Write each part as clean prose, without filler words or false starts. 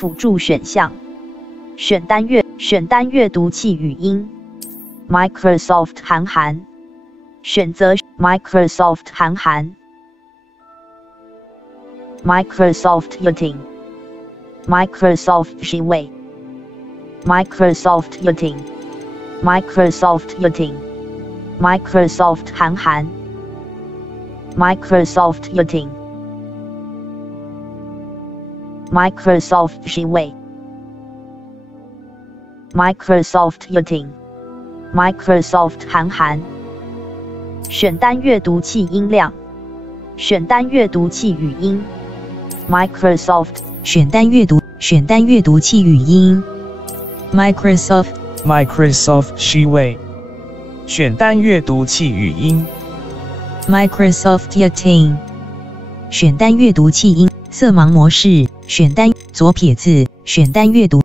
辅助选项。选单阅读器语音 Microsoft 韩。选择 Microsoft 韩。Microsoft Yachting Microsoft 职位 Microsoft Yachting Microsoft Yachting Microsoft 韩 Microsoft Yachting Microsoft 职位 Microsoft Yachting Microsoft 韩。选单阅读器音量。选单阅读器语音 Microsoft 选单阅读器语音 Microsoft 虚位选单阅读器语音 Microsoft Yachting 选单阅读器音色盲模式选单左撇子选单阅读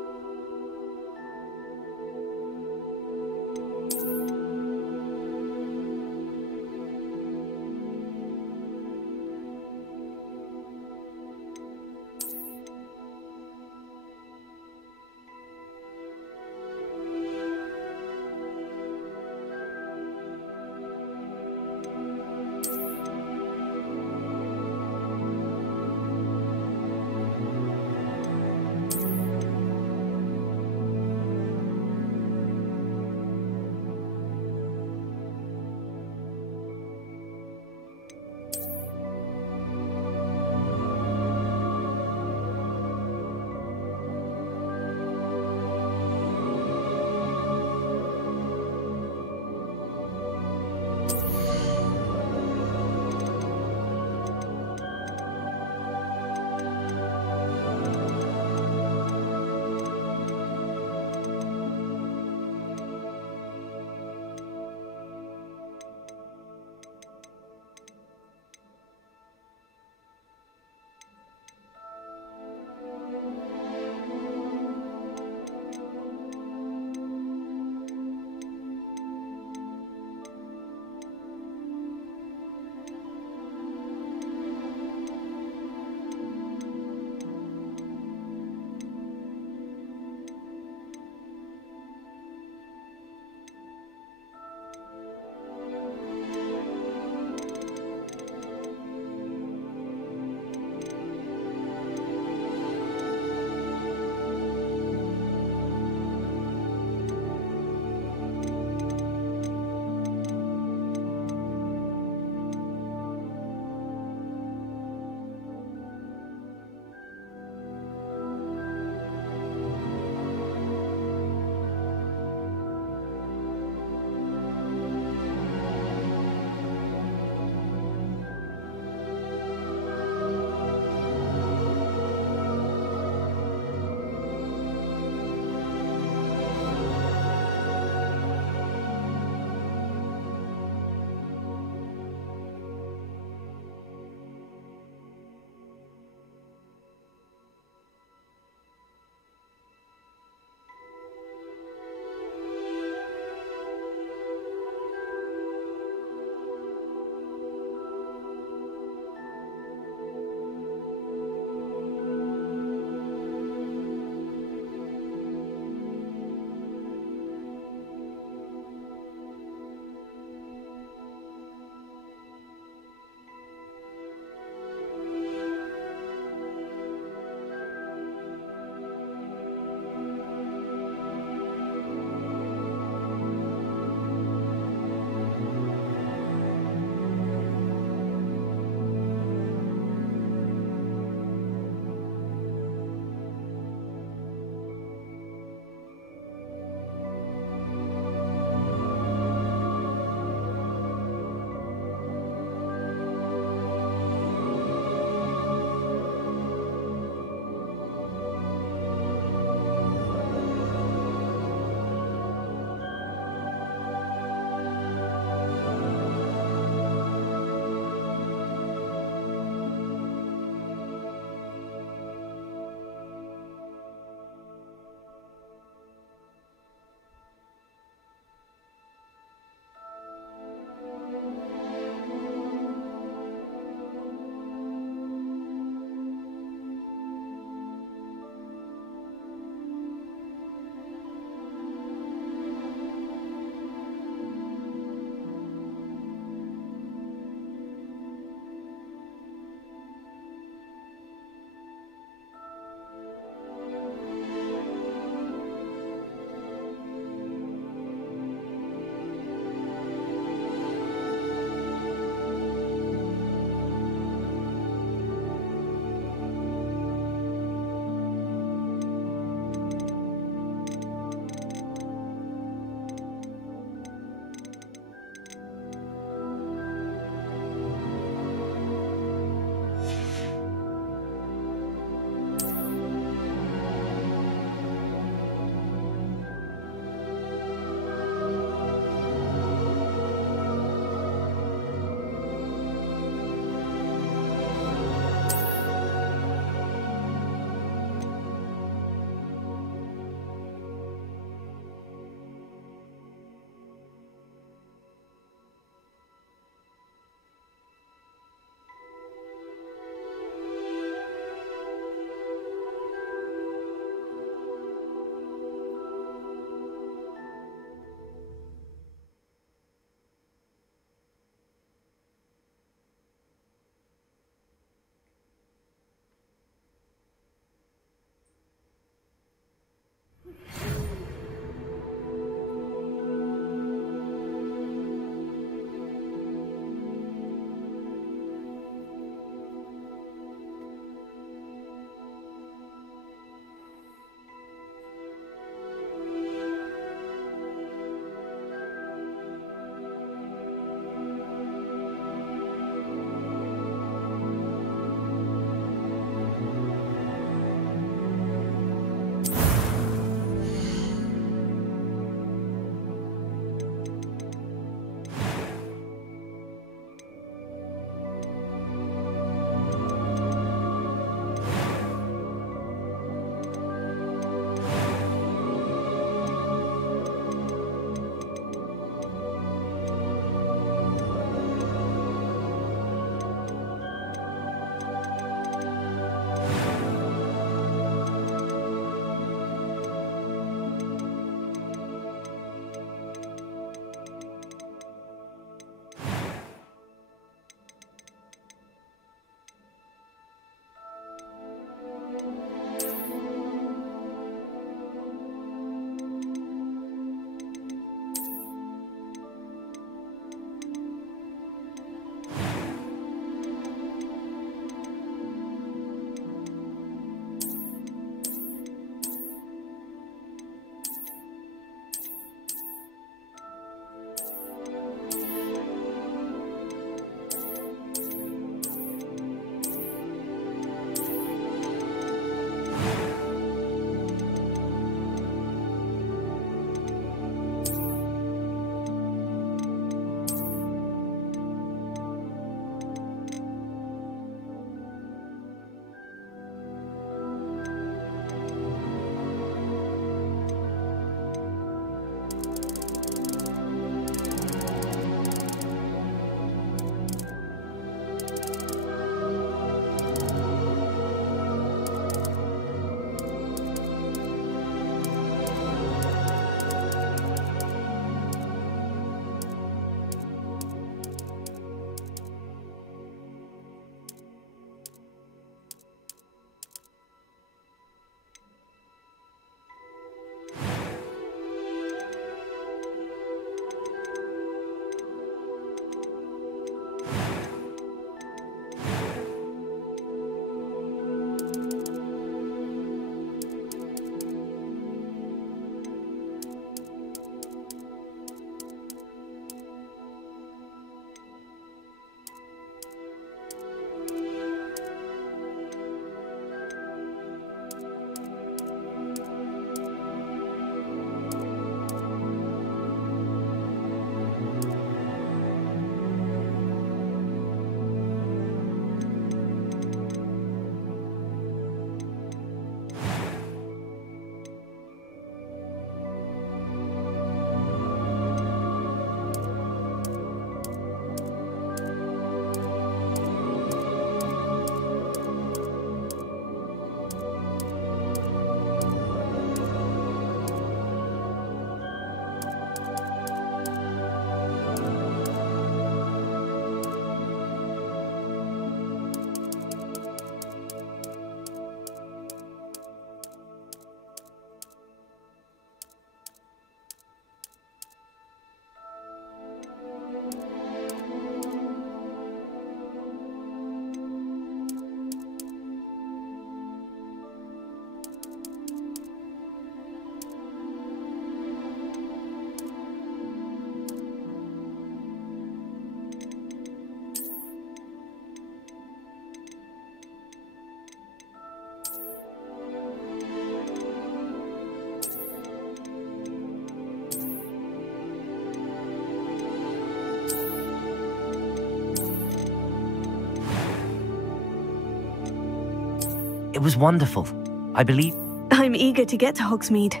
It was wonderful. I believe... I'm eager to get to Hogsmeade.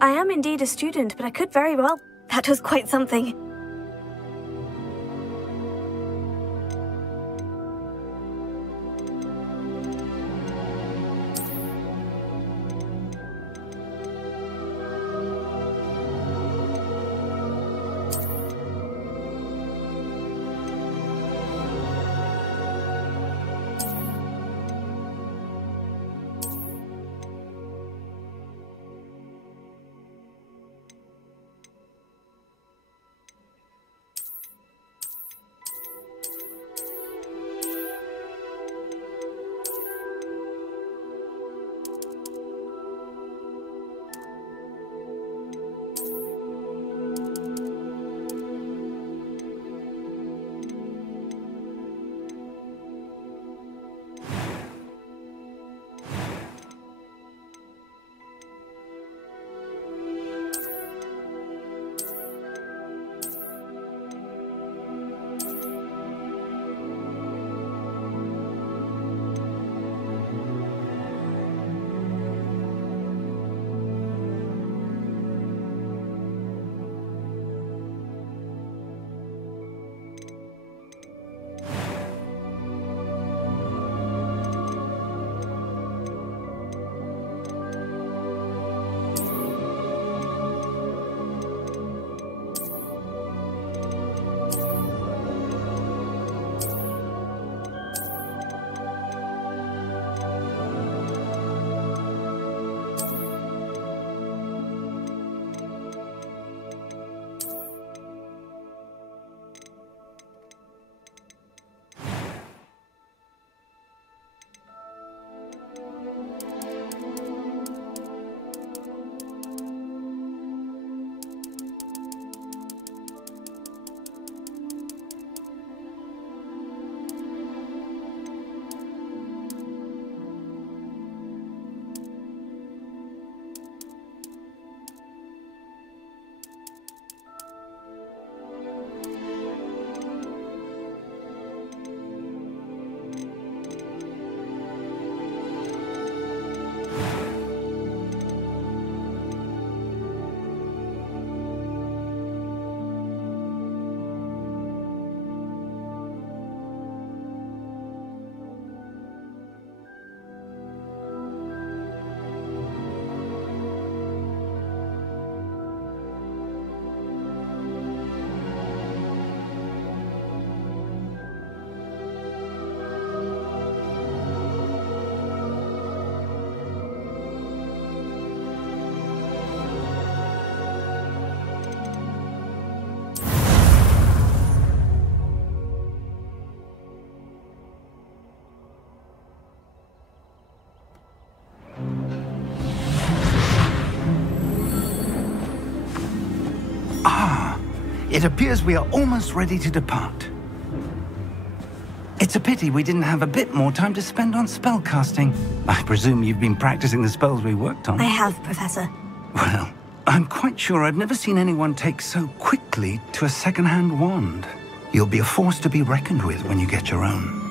I am indeed a student, but I could very well... That was quite something. It appears we are almost ready to depart. It's a pity we didn't have a bit more time to spend on spellcasting. I presume you've been practicing the spells we worked on. I have, Professor. Well, I'm quite sure I've never seen anyone take so quickly to a second-hand wand. You'll be a force to be reckoned with when you get your own.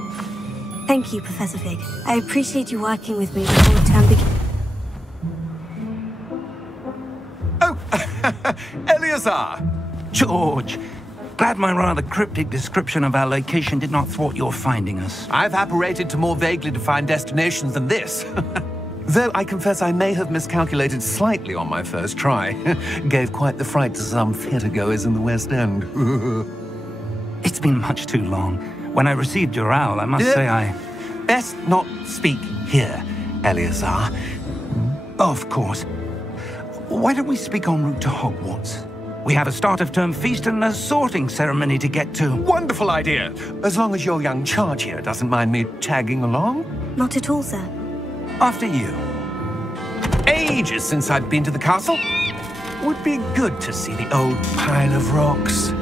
Thank you, Professor Fig. I appreciate you working with me before the term begins. Oh, Eleazar! George, glad my rather cryptic description of our location did not thwart your finding us. I've apparated to more vaguely defined destinations than this. Though I confess I may have miscalculated slightly on my first try. Gave quite the fright to some theatre-goers in the West End. It's been much too long. When I received your owl, I must say I... Best not speak here, Eleazar. Of course. Why don't we speak en route to Hogwarts? We have a start-of-term feast and a sorting ceremony to get to. Wonderful idea! As long as your young charge here doesn't mind me tagging along. Not at all, sir. After you. Ages since I've been to the castle. Would be good to see the old pile of rocks.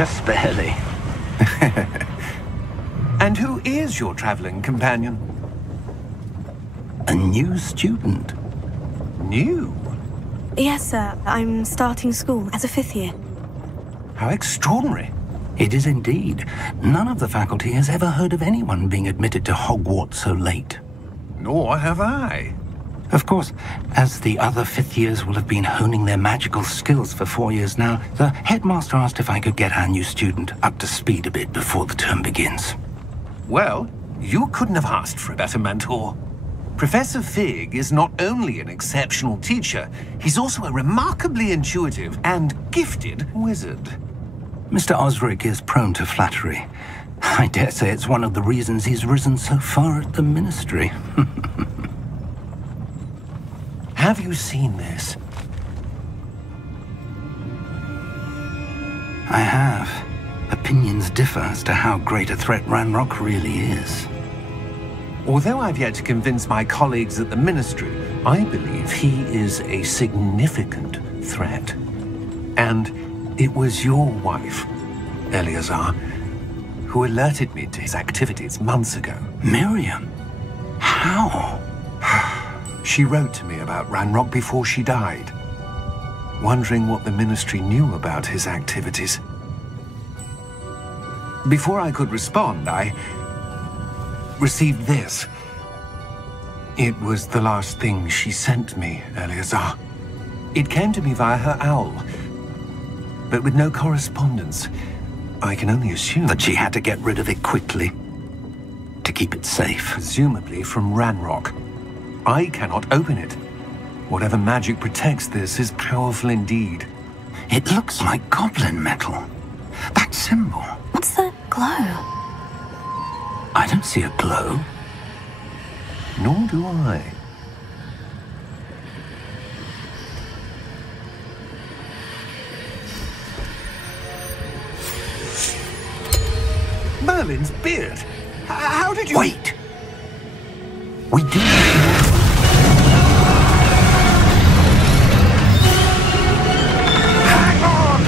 Just barely. And who is your traveling companion? A new student. New? Yes, sir. I'm starting school as a 5th year. How extraordinary. It is indeed. None of the faculty has ever heard of anyone being admitted to Hogwarts so late. Nor have I. Of course, as the other 5th years will have been honing their magical skills for 4 years now, the headmaster asked if I could get our new student up to speed a bit before the term begins. Well, you couldn't have asked for a better mentor. Professor Fig is not only an exceptional teacher, he's also a remarkably intuitive and gifted wizard. Mr. Osric is prone to flattery. I dare say it's one of the reasons he's risen so far at the Ministry. Have you seen this? I have. Opinions differ as to how great a threat Ranrock really is. Although I've yet to convince my colleagues at the Ministry, I believe he is a significant threat. And it was your wife, Eleazar, who alerted me to his activities months ago. Miriam? How? She wrote to me about Ranrock before she died, wondering what the Ministry knew about his activities. Before I could respond, I received this. It was the last thing she sent me, Eleazar. It came to me via her owl, but with no correspondence. I can only assume That she had to get rid of it quickly to keep it safe. presumably from Ranrock. I cannot open it. Whatever magic protects this is powerful indeed. It looks like goblin metal. That symbol. What's that glow? I don't see a glow. Nor do I. Merlin's beard. How did you... Wait! We do. Hang on!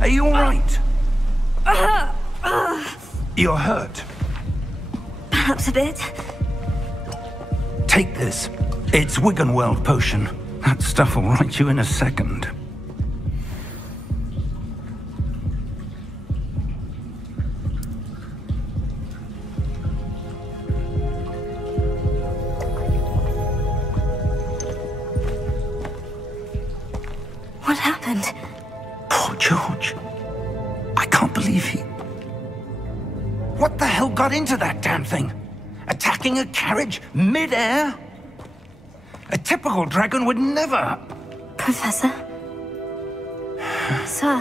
Are you all right? You're hurt. Perhaps a bit. Take this. It's Wiggenweld potion. That stuff will right you in a second. What happened? Poor George. I can't believe he... What the hell got into that damn thing? Attacking a carriage mid-air? A typical dragon would never... Professor? Sir,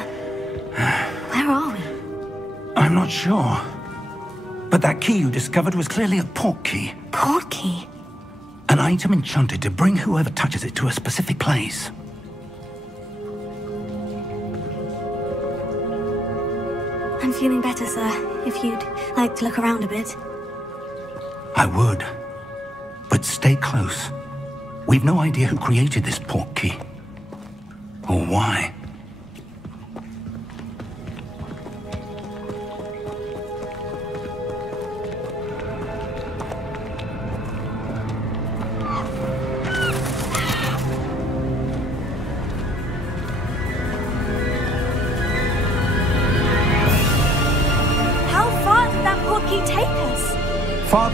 where are we? I'm not sure. But that key you discovered was clearly a port key. Port key? An item enchanted to bring whoever touches it to a specific place. I'm feeling better, sir. If you'd like to look around a bit. I would. But stay close. We've no idea who created this port key. Or why.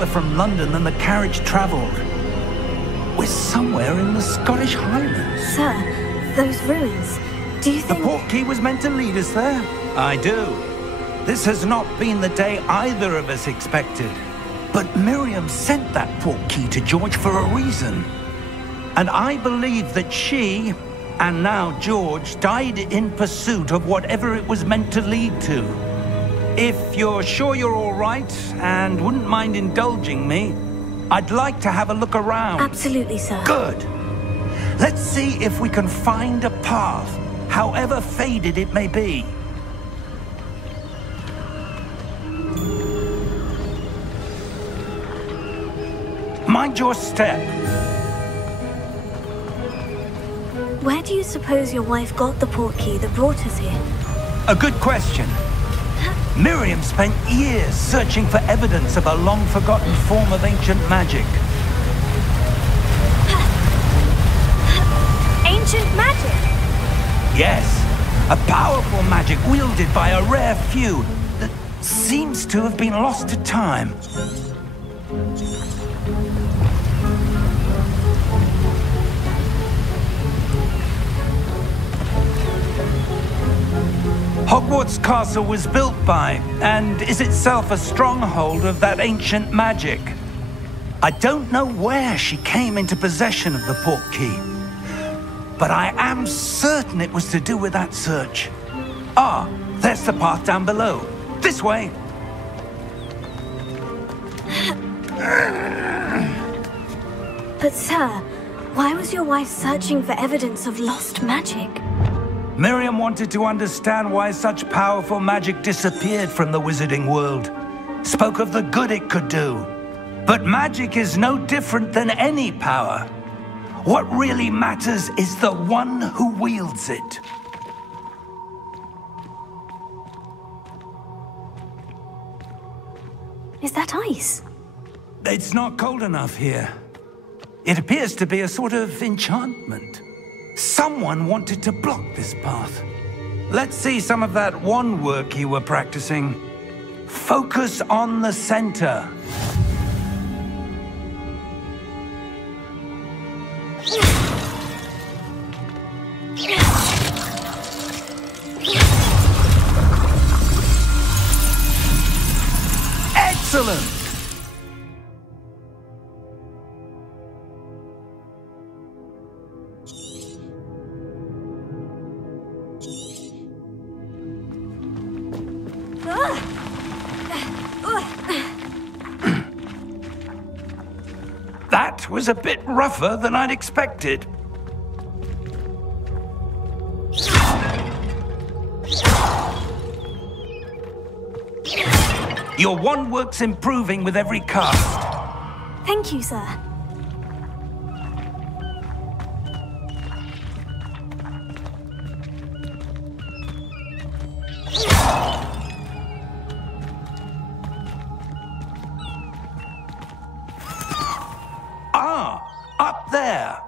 farther from London than the carriage travelled. We're somewhere in the Scottish Highlands. Sir, those ruins. Do you The think... portkey was meant to lead us there? I do. This has not been the day either of us expected. But Miriam sent that portkey to George for a reason. And I believe that she, and now George, died in pursuit of whatever it was meant to lead to. If you're sure you're all right, and wouldn't mind indulging me, I'd like to have a look around. Absolutely, sir. Good. Let's see if we can find a path, however faded it may be. Mind your step. Where do you suppose your wife got the portkey that brought us here? A good question. Miriam spent years searching for evidence of a long-forgotten form of ancient magic. Ancient magic? Yes, a powerful magic wielded by a rare few that seems to have been lost to time. Hogwarts Castle was built by, and is itself a stronghold of that ancient magic. I don't know where she came into possession of the portkey, but I am certain it was to do with that search. Ah, there's the path down below. This way. But sir, why was your wife searching for evidence of lost magic? Miriam wanted to understand why such powerful magic disappeared from the wizarding world. Spoke of the good it could do. But magic is no different than any power. What really matters is the one who wields it. Is that ice? It's not cold enough here. It appears to be a sort of enchantment. Someone wanted to block this path. Let's see some of that wand work you were practicing. Focus on the center. Excellent! That was a bit rougher than I'd expected. Your wand work's improving with every cast. Thank you, sir. Ah, up there.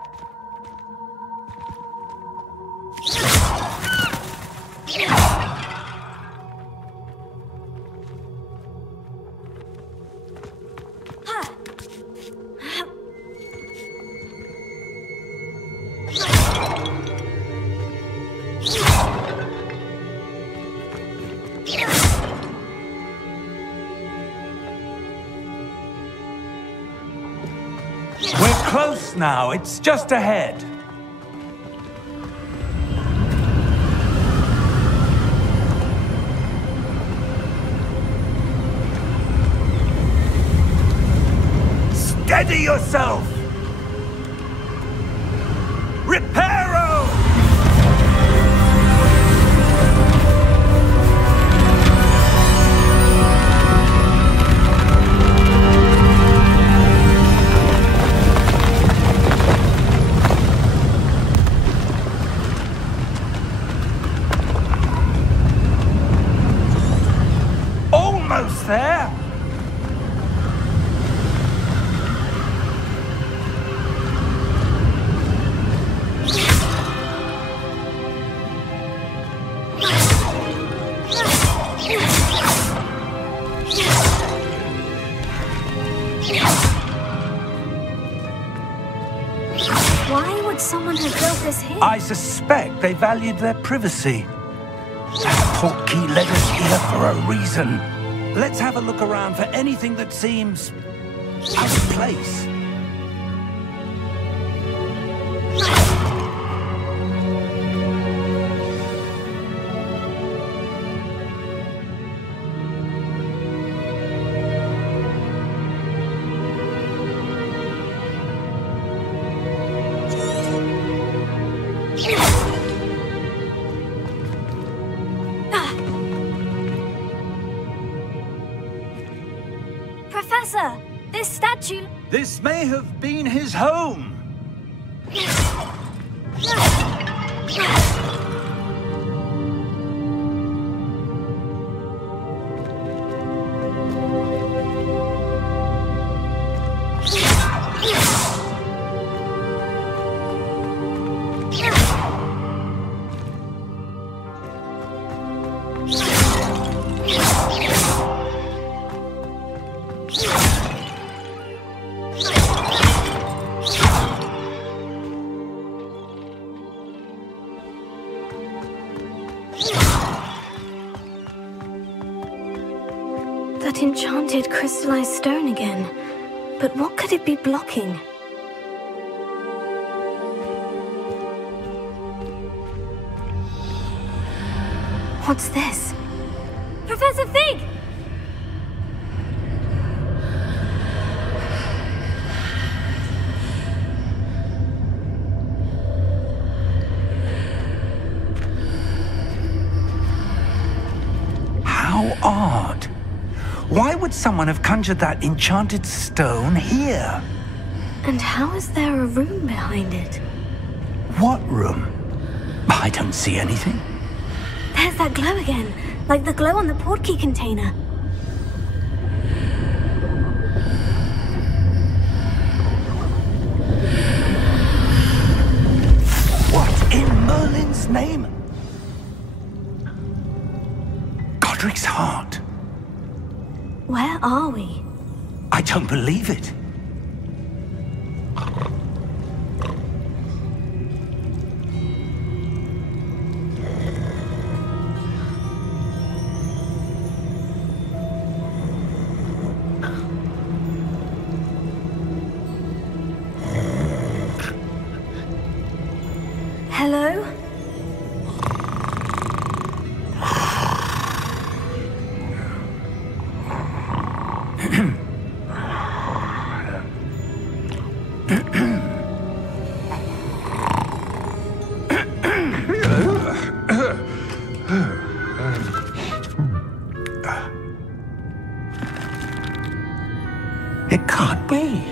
We're close now. It's just ahead. Steady yourself! Reparo! Almost there! would someone have built this here? I suspect they valued their privacy. That portkey led us here for a reason. Let's have a look around for anything that seems out of place. Professor, this statue... This may have been his home. That enchanted crystallized stone again. But what could it be blocking? What's this? Professor Fig! How odd. Why would someone have conjured that enchanted stone here? And how is there a room behind it? What room? I don't see anything. There's that glow again, like the glow on the portkey container. What in Merlin's name? Godric's heart. Where are we? I don't believe it. Hello? It can't be.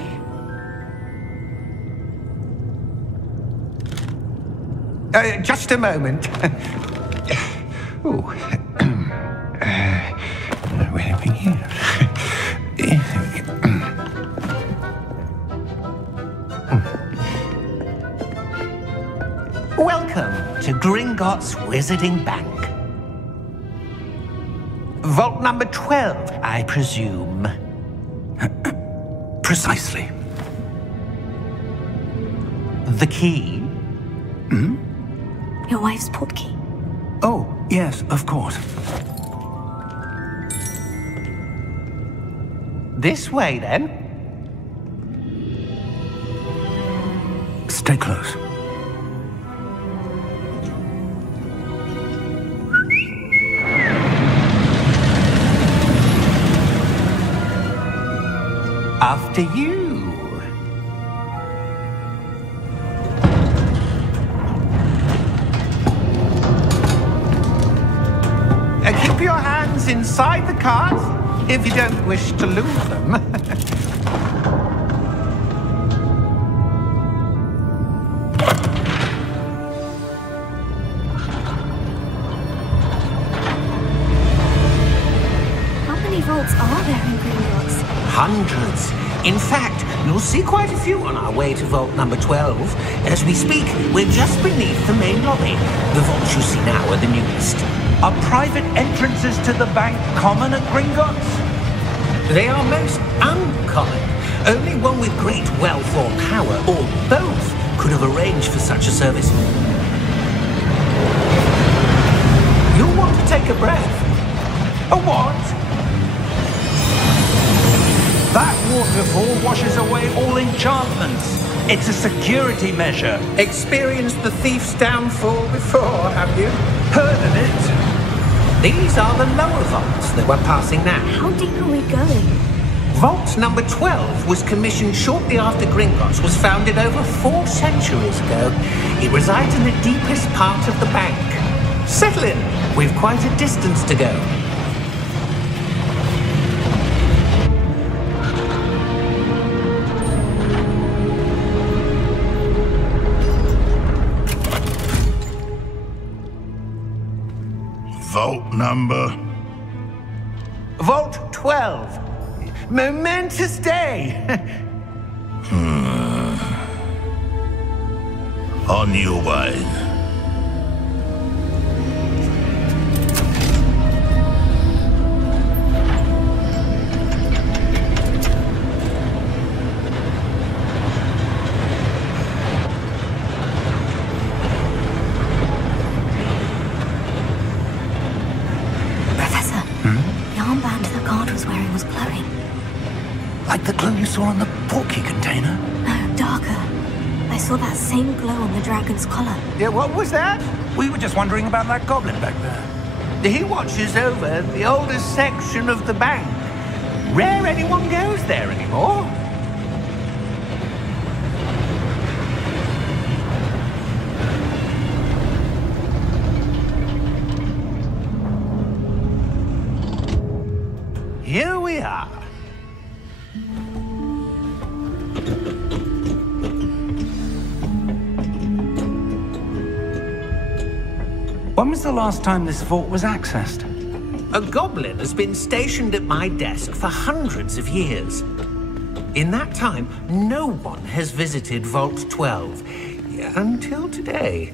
Just a moment. Oh. Where have we here? Welcome to Gringotts Wizarding Bank. Vault number 12, I presume. Precisely. The key? Hmm? Your wife's portkey. Oh, yes, of course. This way, then. Stay close. After you. Keep your hands inside the cart if you don't wish to lose them. How many vaults are there in Gringotts? Hundreds. In fact, you'll see quite a few on our way to vault number 12. As we speak, we're just beneath the main lobby. The vaults you see now are the newest. Are private entrances to the bank common at Gringotts? They are most uncommon. Only one with great wealth or power, or both, could have arranged for such a service. You'll want to take a breath. A what? That waterfall washes away all enchantments. It's a security measure. Experienced the thief's downfall before, have you? Heard of it? These are the lower vaults that we're passing now. How deep are we going? Vault number 12 was commissioned shortly after Gringotts was founded over 4 centuries ago. It resides in the deepest part of the bank. Settle in. We've quite a distance to go. Vault number? Vault 12. Momentous day. On your way. Like the glow you saw on the porky container? No, darker. I saw that same glow on the dragon's collar. Yeah, what was that? We were just wondering about that goblin back there. He watches over the oldest section of the bank. Rare anyone goes there anymore. Here we are. When was the last time this vault was accessed? A goblin has been stationed at my desk for hundreds of years. In that time, no one has visited Vault 12 until today.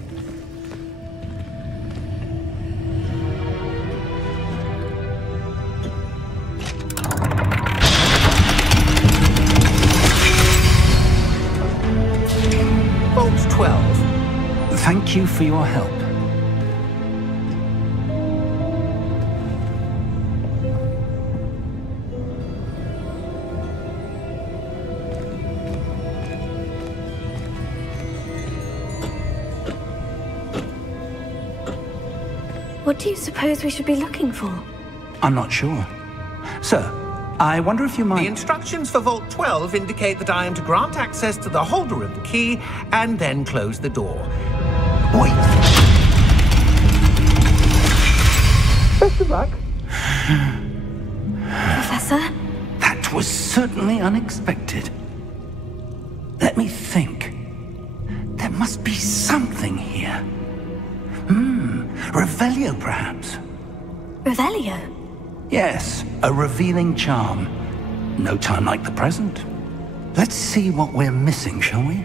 Vault 12. Thank you for your help. What do you suppose we should be looking for? I'm not sure. Sir, I wonder if you might... The instructions for Vault 12 indicate that I am to grant access to the holder of the key and then close the door. Wait! Best of luck. Professor? That was certainly unexpected. Let me think. There must be something here. Revelio, perhaps? Revelio? Yes, a revealing charm. No time like the present. Let's see what we're missing, shall we?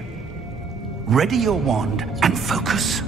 Ready your wand and focus.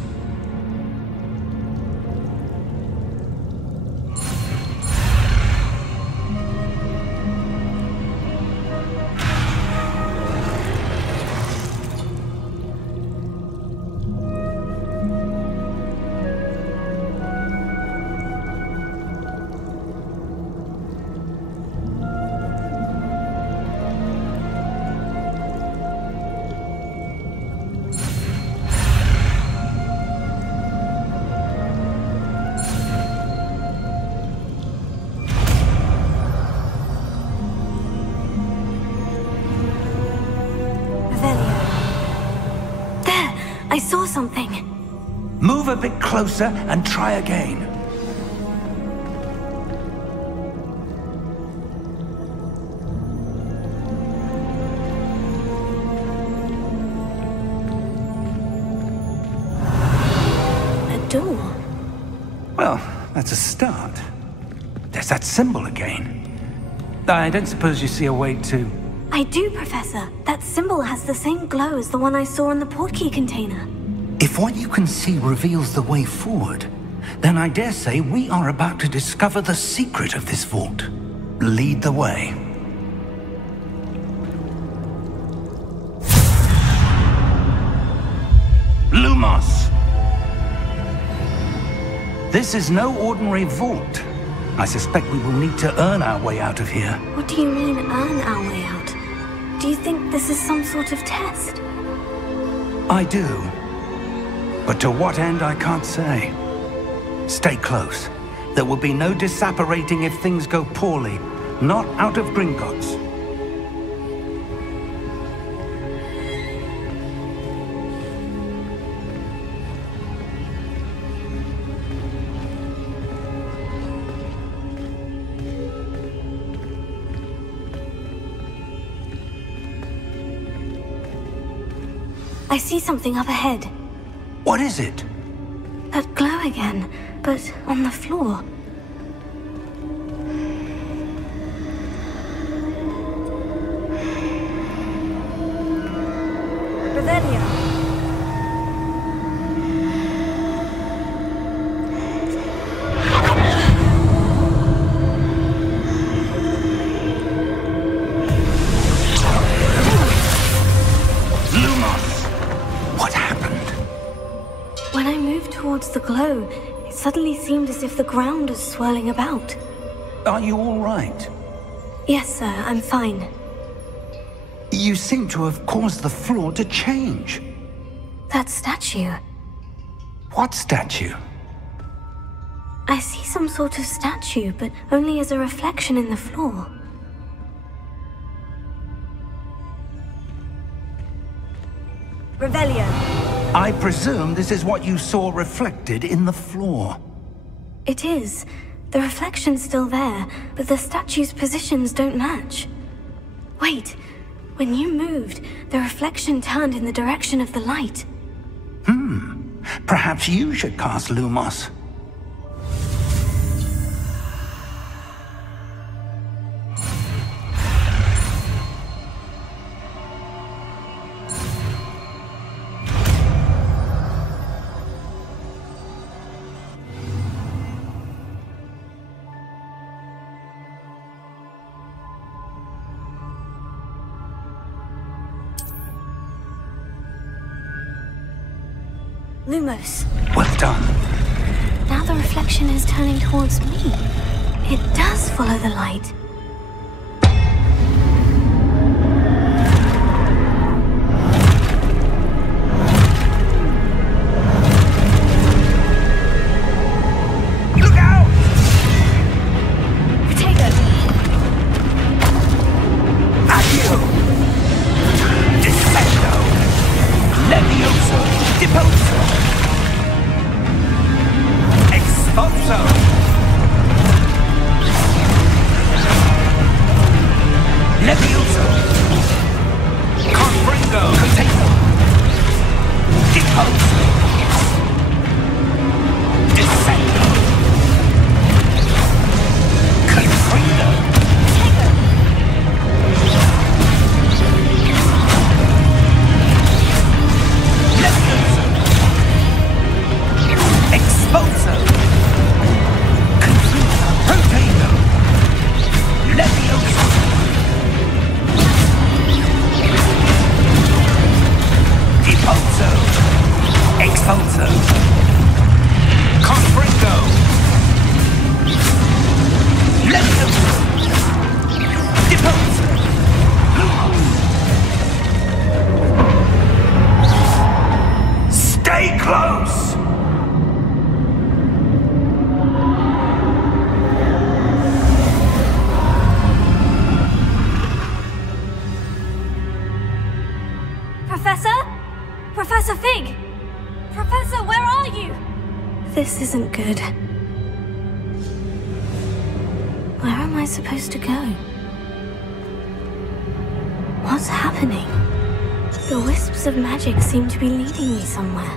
I saw something. Move a bit closer and try again. A door. Well, that's a start. There's that symbol again. I don't suppose you see a way to... I do, Professor. That symbol has the same glow as the one I saw in the portkey container. If what you can see reveals the way forward, then I dare say we are about to discover the secret of this vault. Lead the way. Lumos! This is no ordinary vault. I suspect we will need to earn our way out of here. What do you mean, earn our way out? Do you think this is some sort of test? I do. But to what end, I can't say. Stay close. There will be no disapparating if things go poorly. Not out of Gringotts. I see something up ahead. What is it? That glow again, but on the floor. Revelio. When I moved towards the glow, it suddenly seemed as if the ground was swirling about. Are you all right? Yes, sir, I'm fine. You seem to have caused the floor to change. That statue. What statue? I see some sort of statue, but only as a reflection in the floor. Revelio. I presume this is what you saw reflected in the floor. It is. The reflection's still there, but the statue's positions don't match. Wait, when you moved, the reflection turned in the direction of the light. Perhaps you should cast Lumos. Lumos. Well done. Now the reflection is turning towards me. It does follow the light. Look out! Potato! Accio! Descendo! Levioso! Deposo! Expulso! Levioso! Confringo! Potato! Deposo! Descendo! Confringo! Levioso! Expulso! Confringo! Potato! Levioso! Deposo! Expulso! Confringo! Levioso! Deposo! Stay close! Professor? Professor Fig! Professor, where are you? This isn't good. Where am I supposed to go? What's happening? The wisps of magic seem to be leading me somewhere.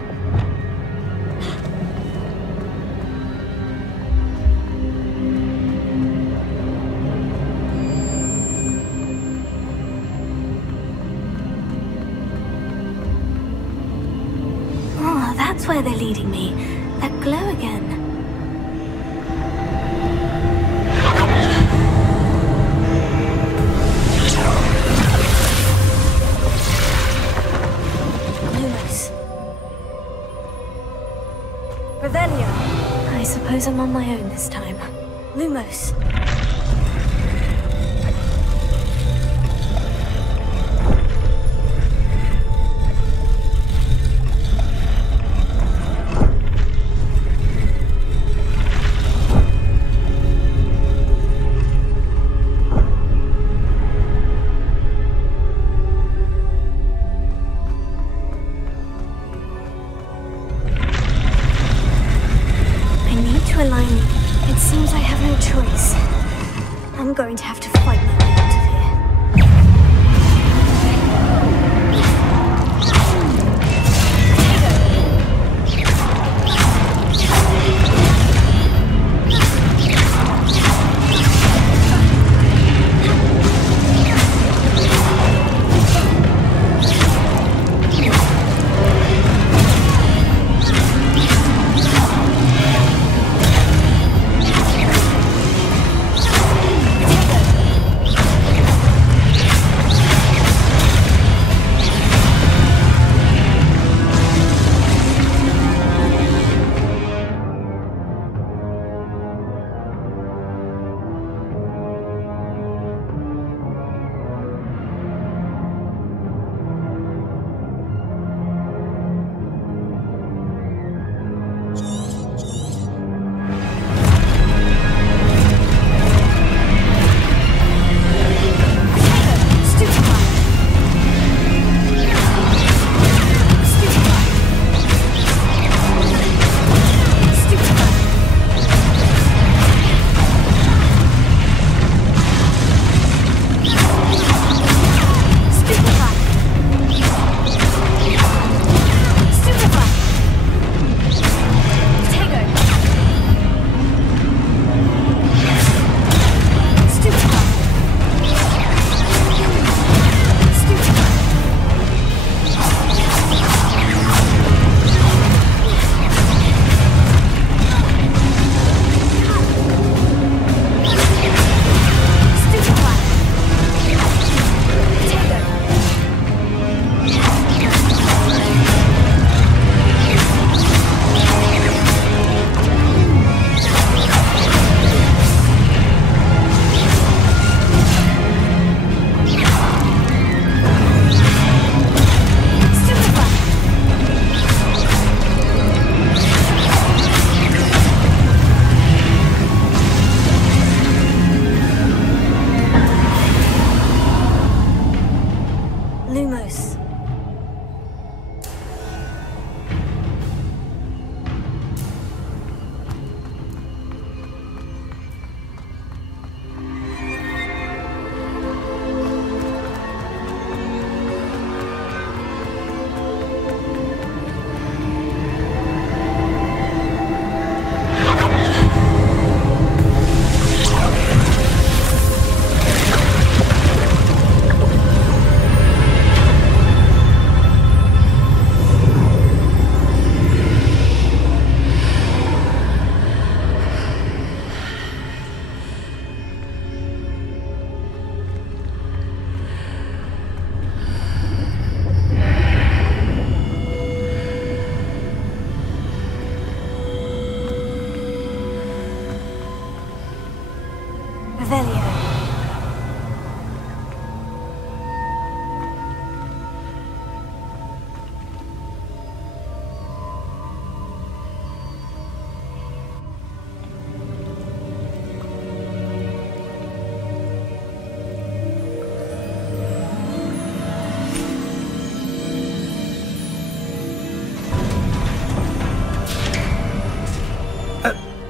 Oh, that's where they're leading me. That glow again. Lumos. suppose I'm on my own this time. Lumos. It seems I have no choice. I'm going to have to fight my way out of here.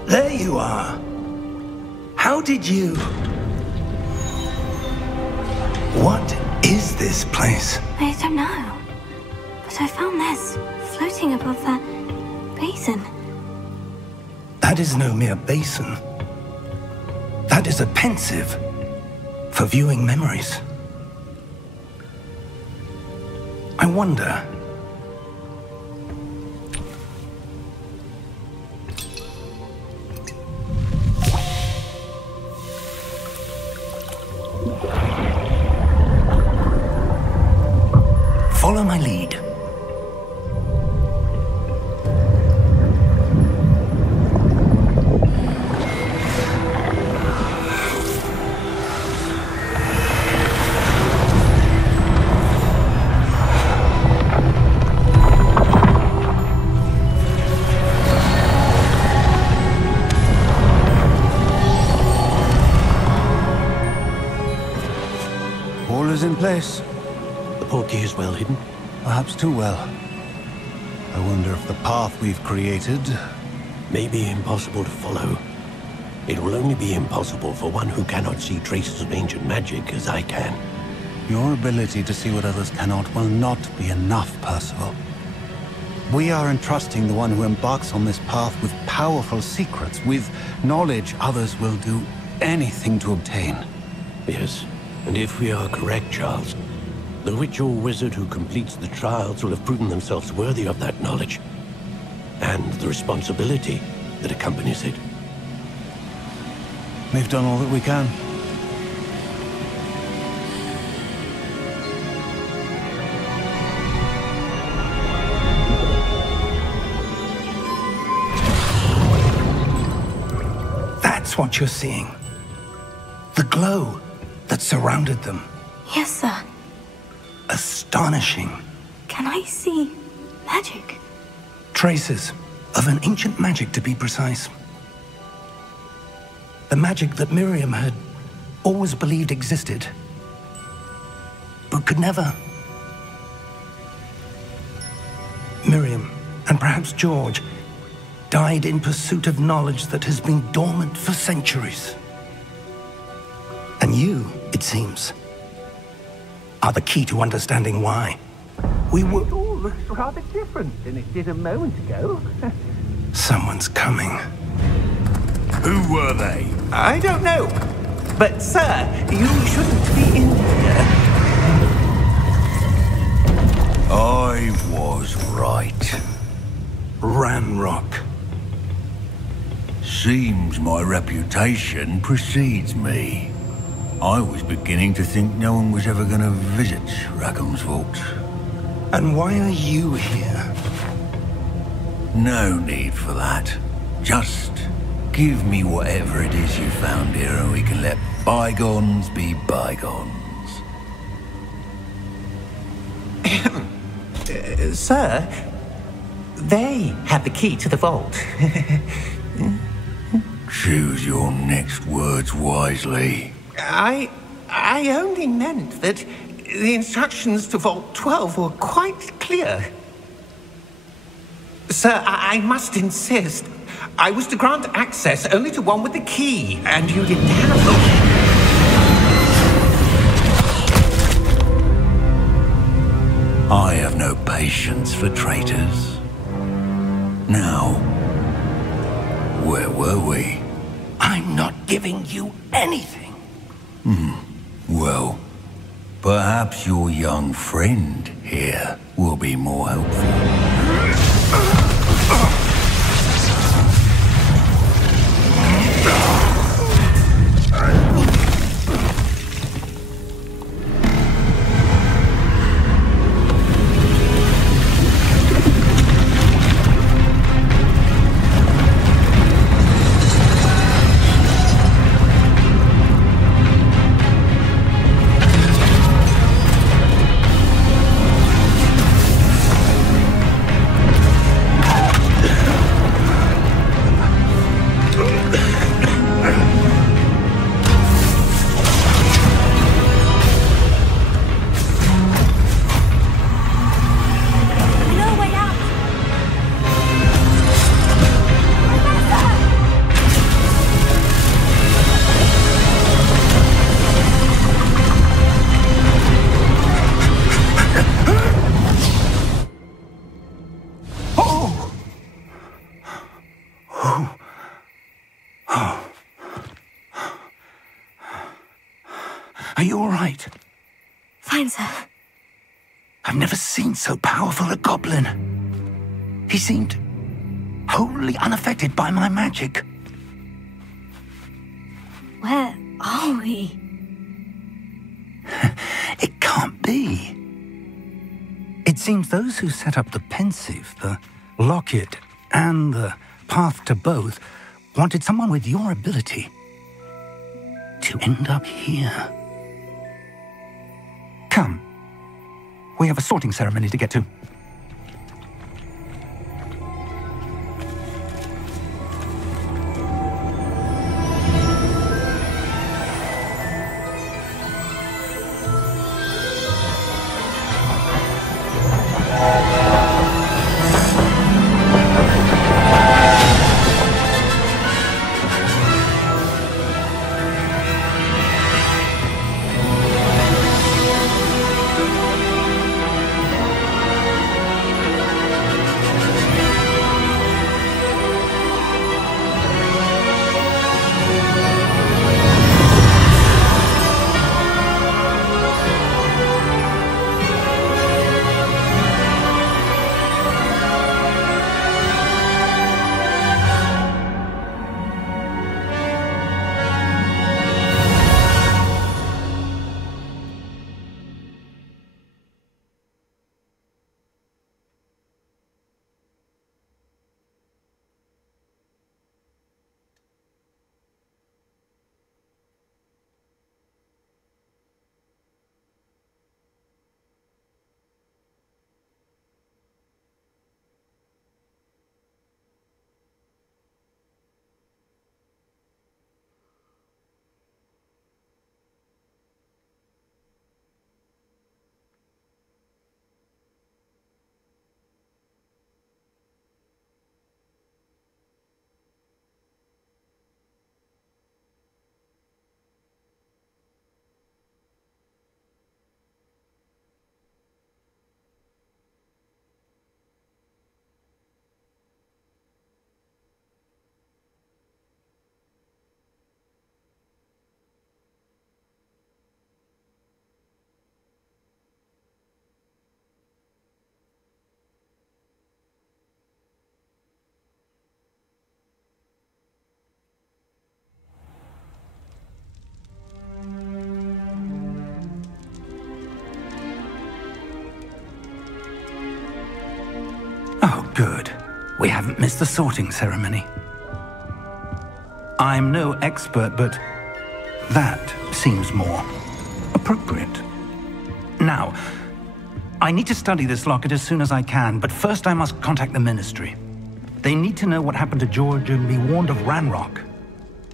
There you are. How did you... What is this place? I don't know. But I found this floating above that basin. That is no mere basin. That is a pensive for viewing memories. I wonder... Follow my lead. well hidden? Perhaps too well. I wonder if the path we've created may be impossible to follow. It will only be impossible for one who cannot see traces of ancient magic as I can. Your ability to see what others cannot will not be enough, Percival. We are entrusting the one who embarks on this path with powerful secrets, with knowledge others will do anything to obtain. Yes, and if we are correct, Charles, the witch or wizard who completes the trials will have proven themselves worthy of that knowledge, and the responsibility that accompanies it. We've done all that we can. That's what you're seeing. The glow that surrounded them. Yes, sir. Astonishing. Can I see magic? Traces of an ancient magic, to be precise. The magic that Miriam had always believed existed, but could never. Miriam, and perhaps George, died in pursuit of knowledge that has been dormant for centuries. And you, it seems, are the key to understanding why. We were... It all looks rather different than it did a moment ago. Someone's coming. Who were they? I don't know. But, sir, you shouldn't be in here. I was right. Ranrock. Seems my reputation precedes me. I was beginning to think no one was ever going to visit Rackham's vault. And why are you here? No need for that. Just give me whatever it is you found here and we can let bygones be bygones. Sir, they have the key to the vault. Choose your next words wisely. I only meant that the instructions to Vault 12 were quite clear. Sir, I must insist. I was to grant access only to one with the key, and you didn't have them. I have no patience for traitors. Now, where were we? I'm not giving you anything. Well, perhaps your young friend here will be more helpful. Are you all right? Fine, sir. I've never seen so powerful a goblin. He seemed wholly unaffected by my magic. Where are we? It can't be. It seems those who set up the pensive, the locket, and the path to both wanted someone with your ability to end up here. Come. We have a sorting ceremony to get to. Good. We haven't missed the sorting ceremony. I'm no expert, but that seems more appropriate. Now, I need to study this locket as soon as I can, but first I must contact the Ministry. They need to know what happened to George and be warned of Ranrock.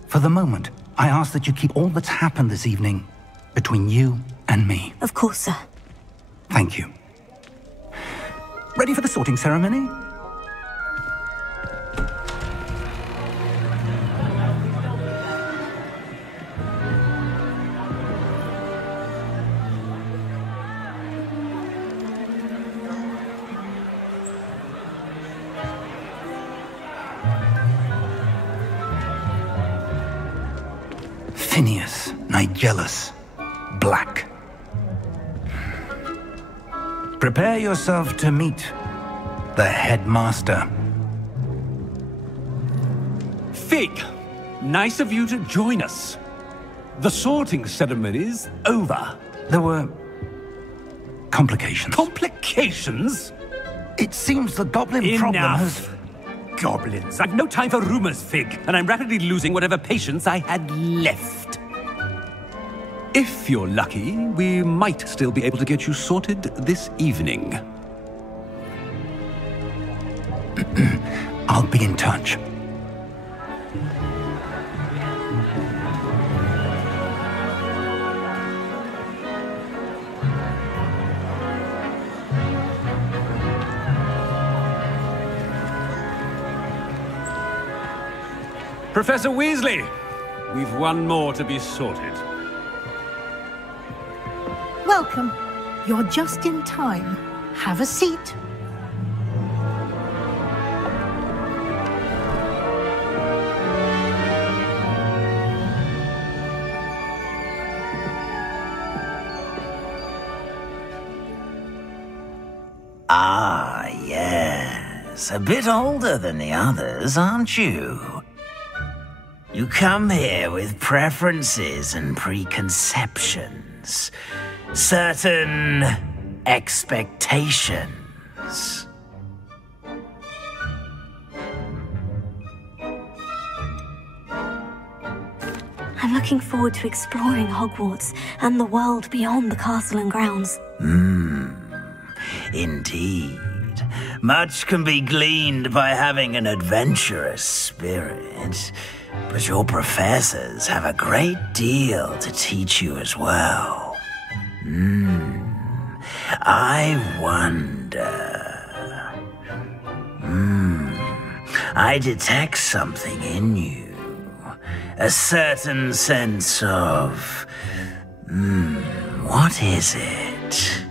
For the moment, I ask that you keep all that's happened this evening between you and me. Of course, sir. Thank you. Ready for the sorting ceremony? Phineas, Nigellus, Black. Prepare yourself to meet the headmaster. Fig, nice of you to join us. The sorting ceremony's over. There were complications. Complications? It seems the goblin problem has... Goblins. I've no time for rumors, Fig, and I'm rapidly losing whatever patience I had left. If you're lucky, we might still be able to get you sorted this evening. I'll be in touch. Professor Weasley, we've one more to be sorted. Welcome. You're just in time. Have a seat. Ah, yes. A bit older than the others, aren't you? You come here with preferences and preconceptions. Certain expectations. I'm looking forward to exploring Hogwarts and the world beyond the castle and grounds. Indeed. Much can be gleaned by having an adventurous spirit, but your professors have a great deal to teach you as well. I wonder... I detect something in you. A certain sense of... what is it?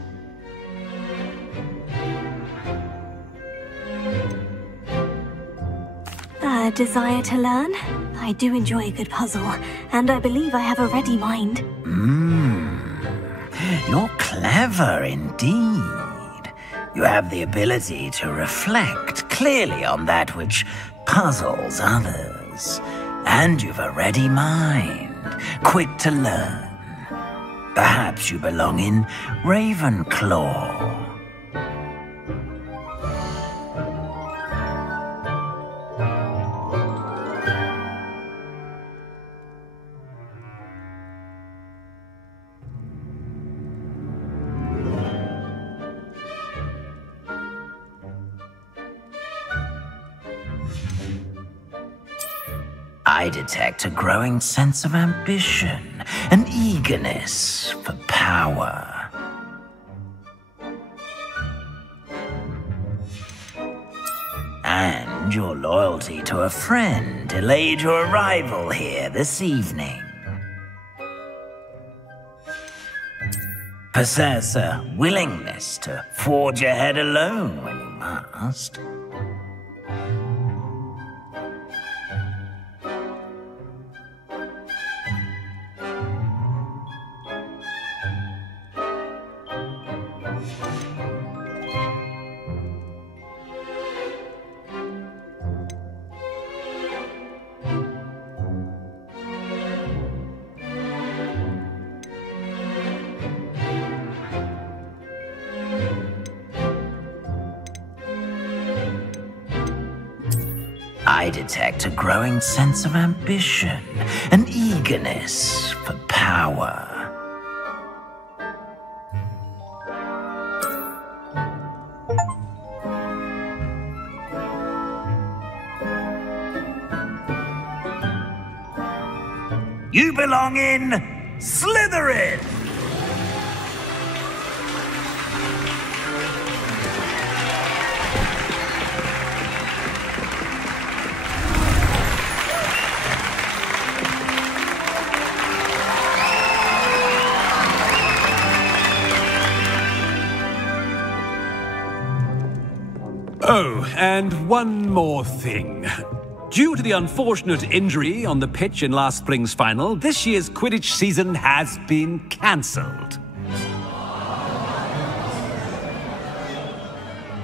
A desire to learn? I do enjoy a good puzzle, and I believe I have a ready mind. You're clever indeed. You have the ability to reflect clearly on that which puzzles others. And you've a ready mind, quick to learn. Perhaps you belong in Ravenclaw. I detect a growing sense of ambition, an eagerness for power. And your loyalty to a friend delayed your arrival here this evening. Possess a willingness to forge ahead alone when you must. I detect a growing sense of ambition, an eagerness for power. You belong in Slytherin! Oh, and one more thing. Due to the unfortunate injury on the pitch in last spring's final, this year's Quidditch season has been cancelled.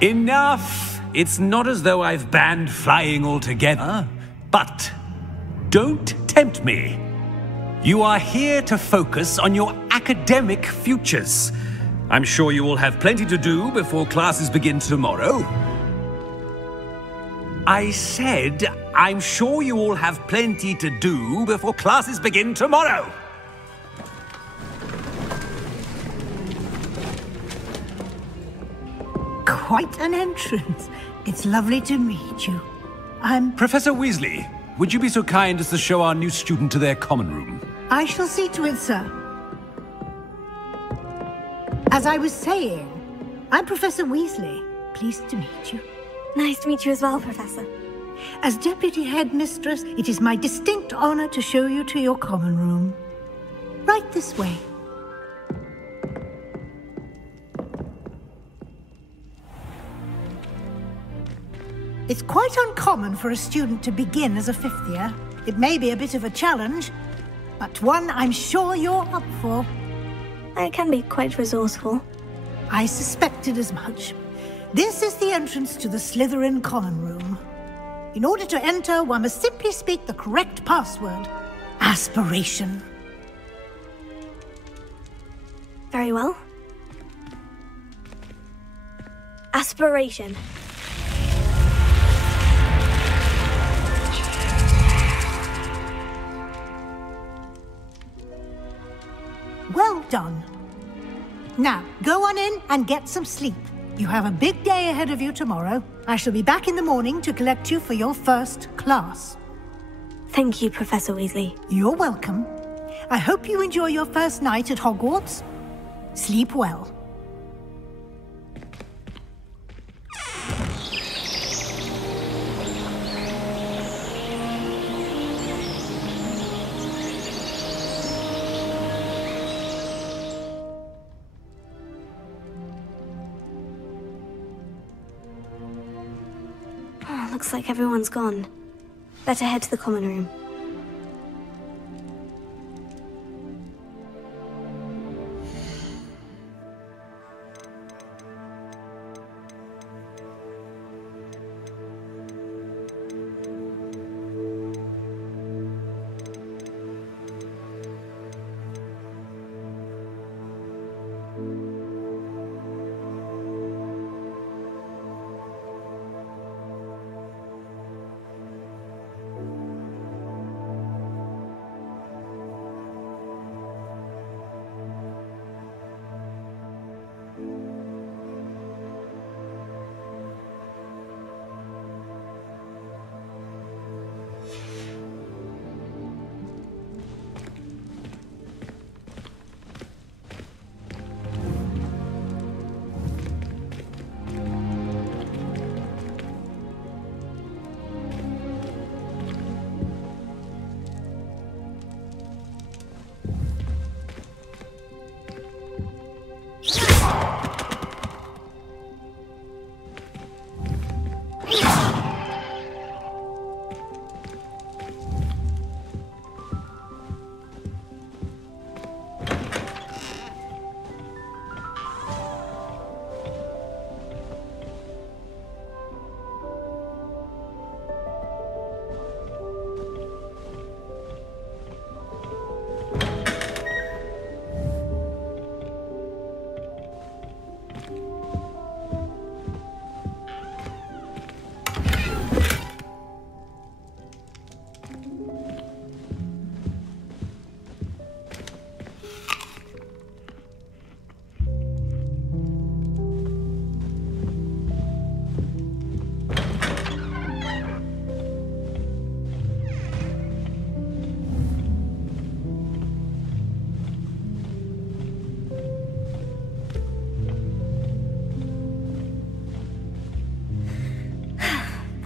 Enough! It's not as though I've banned flying altogether, but don't tempt me. You are here to focus on your academic futures. I'm sure you will have plenty to do before classes begin tomorrow. I said, I'm sure you all have plenty to do before classes begin tomorrow. Quite an entrance. It's lovely to meet you. Professor Weasley, would you be so kind as to show our new student to their common room? I shall see to it, sir. As I was saying, I'm Professor Weasley. Pleased to meet you. Nice to meet you as well, Professor. As Deputy Headmistress, it is my distinct honor to show you to your common room. Right this way. It's quite uncommon for a student to begin as a fifth year. It may be a bit of a challenge, but one I'm sure you're up for. I can be quite resourceful. I suspected as much. This is the entrance to the Slytherin common room. In order to enter, one must simply speak the correct password. Aspiration. Very well. Aspiration. Well done. Now, go on in and get some sleep. You have a big day ahead of you tomorrow. I shall be back in the morning to collect you for your first class. Thank you, Professor Weasley. You're welcome. I hope you enjoy your first night at Hogwarts. Sleep well. Looks like everyone's gone. Better head to the common room.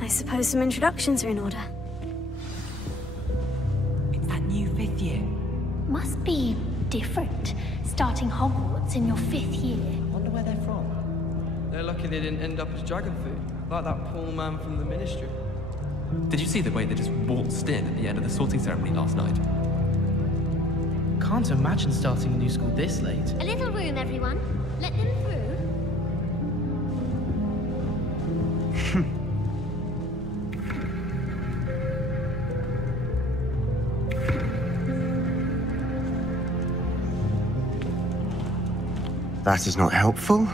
I suppose some introductions are in order. It's that new 5th year. Must be different, starting Hogwarts in your 5th year. I wonder where they're from. They're lucky they didn't end up as dragon food, like that poor man from the Ministry. Did you see the way they just waltzed in at the end of the sorting ceremony last night? Can't imagine starting a new school this late. A little room, everyone. Let them through. That is not helpful.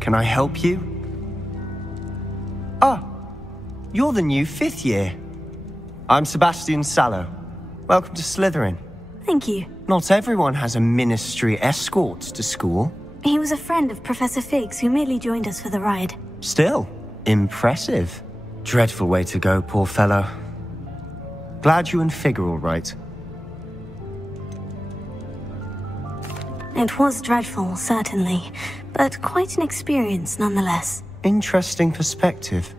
Can I help you? Ah, you're the new 5th year. I'm Sebastian Sallow. Welcome to Slytherin. Thank you. Not everyone has a Ministry escort to school. He was a friend of Professor Fig's who merely joined us for the ride. Still, impressive. Dreadful way to go, poor fellow. Glad you and Fig are all right. It was dreadful, certainly, but quite an experience nonetheless. Interesting perspective.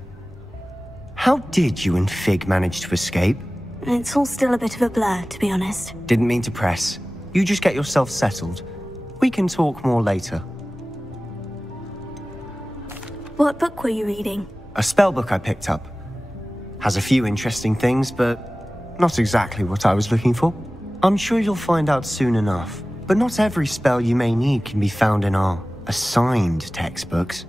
How did you and Fig manage to escape? It's all still a bit of a blur, to be honest. Didn't mean to press. You just get yourself settled. We can talk more later. What book were you reading? A spell book I picked up. Has a few interesting things, but not exactly what I was looking for. I'm sure you'll find out soon enough. But not every spell you may need can be found in our assigned textbooks.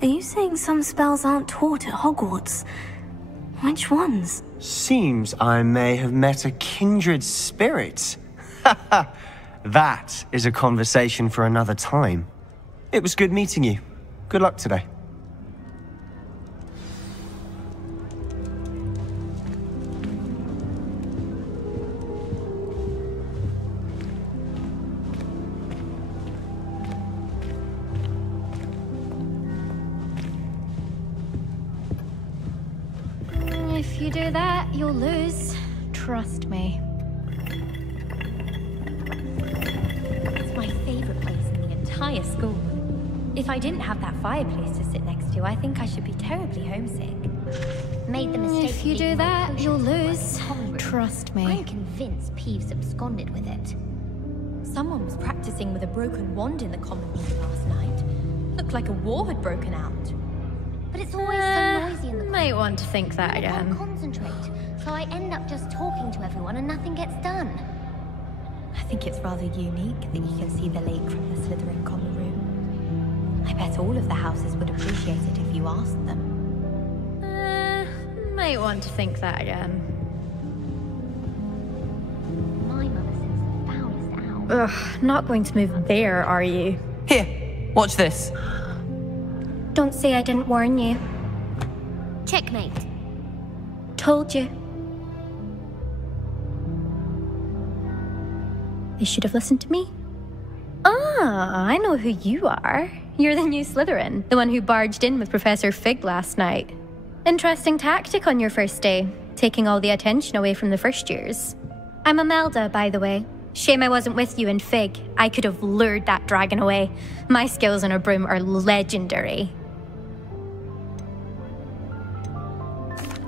Are you saying some spells aren't taught at Hogwarts? Which ones? Seems I may have met a kindred spirit. That is a conversation for another time. It was good meeting you. Good luck today. If you do that, you'll lose. Trust me. It's my favorite place in the entire school. If I didn't have that fireplace to sit next to, I think I should be terribly homesick. Made the mistake. If you do that, you'll lose. Trust me. I'm convinced Peeves absconded with it. Someone was practicing with a broken wand in the common room last night. Looked like a war had broken out. But it's always so noisy in the Might want to think that again. I can't concentrate, so I end up just talking to everyone and nothing gets done. I think it's rather unique that you can see the lake from the Slytherin common room. I bet all of the houses would appreciate it if you asked them. Might want to think that again. My mother sends the foulest out. Ugh, not going to move there, are you? Here, watch this. Don't say I didn't warn you. Checkmate. Told you. They should have listened to me. Ah, I know who you are. You're the new Slytherin, the one who barged in with Professor Fig last night. Interesting tactic on your first day, taking all the attention away from the first years. I'm Imelda, by the way. Shame I wasn't with you in Fig. I could have lured that dragon away. My skills on a broom are legendary.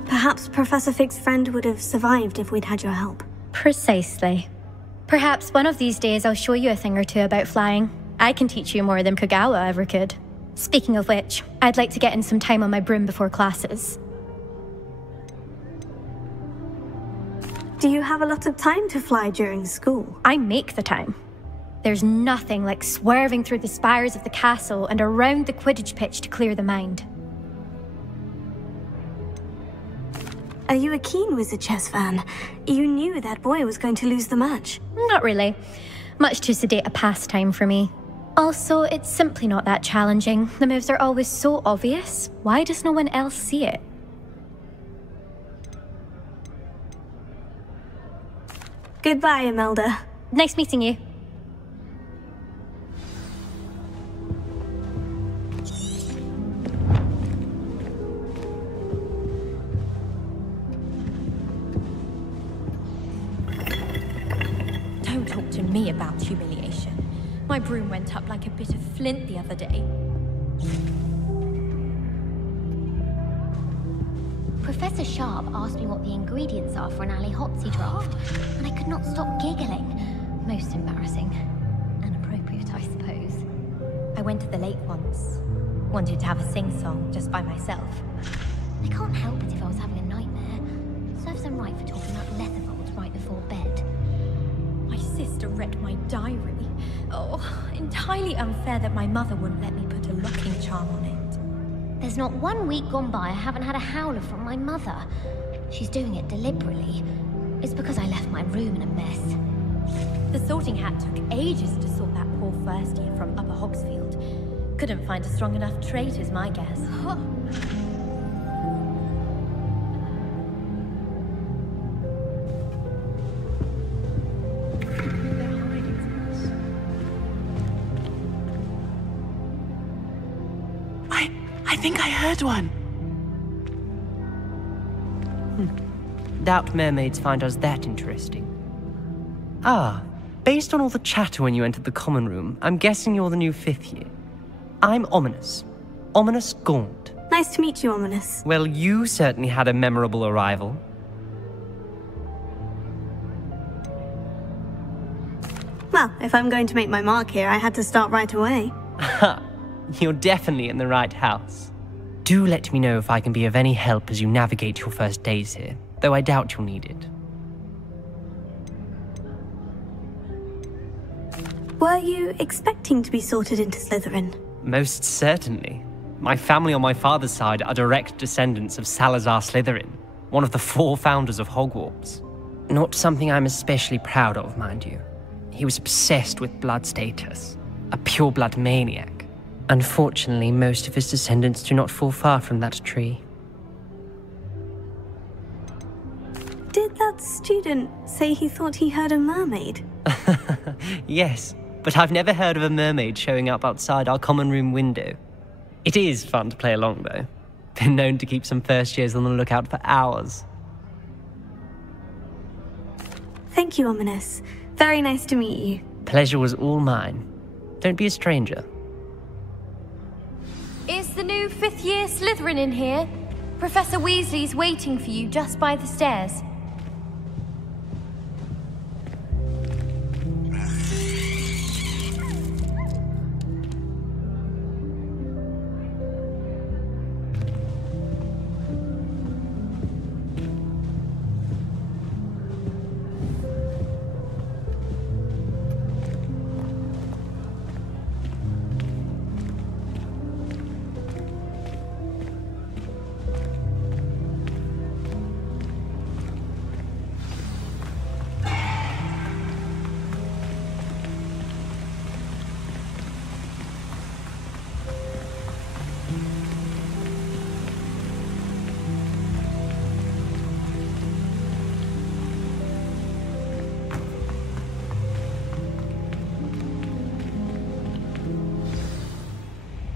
Perhaps Professor Fig's friend would have survived if we'd had your help. Precisely. Perhaps one of these days I'll show you a thing or two about flying. I can teach you more than Kogawa ever could. Speaking of which, I'd like to get in some time on my broom before classes. Do you have a lot of time to fly during school? I make the time. There's nothing like swerving through the spires of the castle and around the Quidditch pitch to clear the mind. Are you a keen Wizard chess fan? You knew that boy was going to lose the match. Not really. Much too sedate a pastime for me. Also, it's simply not that challenging. The moves are always so obvious. Why does no one else see it? Goodbye, Imelda. Nice meeting you. Don't talk to me about humiliation. My broom went up like a bit of flint the other day. Professor Sharp asked me what the ingredients are for an Ali Hotzi draft, and I could not stop giggling. Most embarrassing. Inappropriate, I suppose. I went to the lake once. Wanted to have a sing-song just by myself. I can't help it if I was having a nightmare. Serves them right for talking about Letherfolds right before bed. My sister read my diary. Oh, entirely unfair that my mother wouldn't let me put a locking charm on it. There's not 1 week gone by I haven't had a howler from my mother. She's doing it deliberately. It's because I left my room in a mess. The sorting hat took ages to sort that poor first year from Upper Hogsfield. Couldn't find a strong enough trait, is my guess. I think I heard one. Doubt mermaids find us that interesting. Ah, based on all the chatter when you entered the common room, I'm guessing you're the new 5th year. I'm Ominous. Ominous Gaunt. Nice to meet you, Ominous. Well, you certainly had a memorable arrival. Well, if I'm going to make my mark here, I had to start right away. Ha! You're definitely in the right house. Do let me know if I can be of any help as you navigate your first days here, though I doubt you'll need it. Were you expecting to be sorted into Slytherin? Most certainly. My family on my father's side are direct descendants of Salazar Slytherin, one of the 4 founders of Hogwarts. Not something I'm especially proud of, mind you. He was obsessed with blood status, a pure-blood maniac. Unfortunately, most of his descendants do not fall far from that tree. Did that student say he thought he heard a mermaid? Yes, but I've never heard of a mermaid showing up outside our common room window. It is fun to play along, though. Been known to keep some first years on the lookout for hours. Thank you, Ominous. Very nice to meet you. Pleasure was all mine. Don't be a stranger. Is the new 5th year Slytherin in here? Professor Weasley's waiting for you just by the stairs.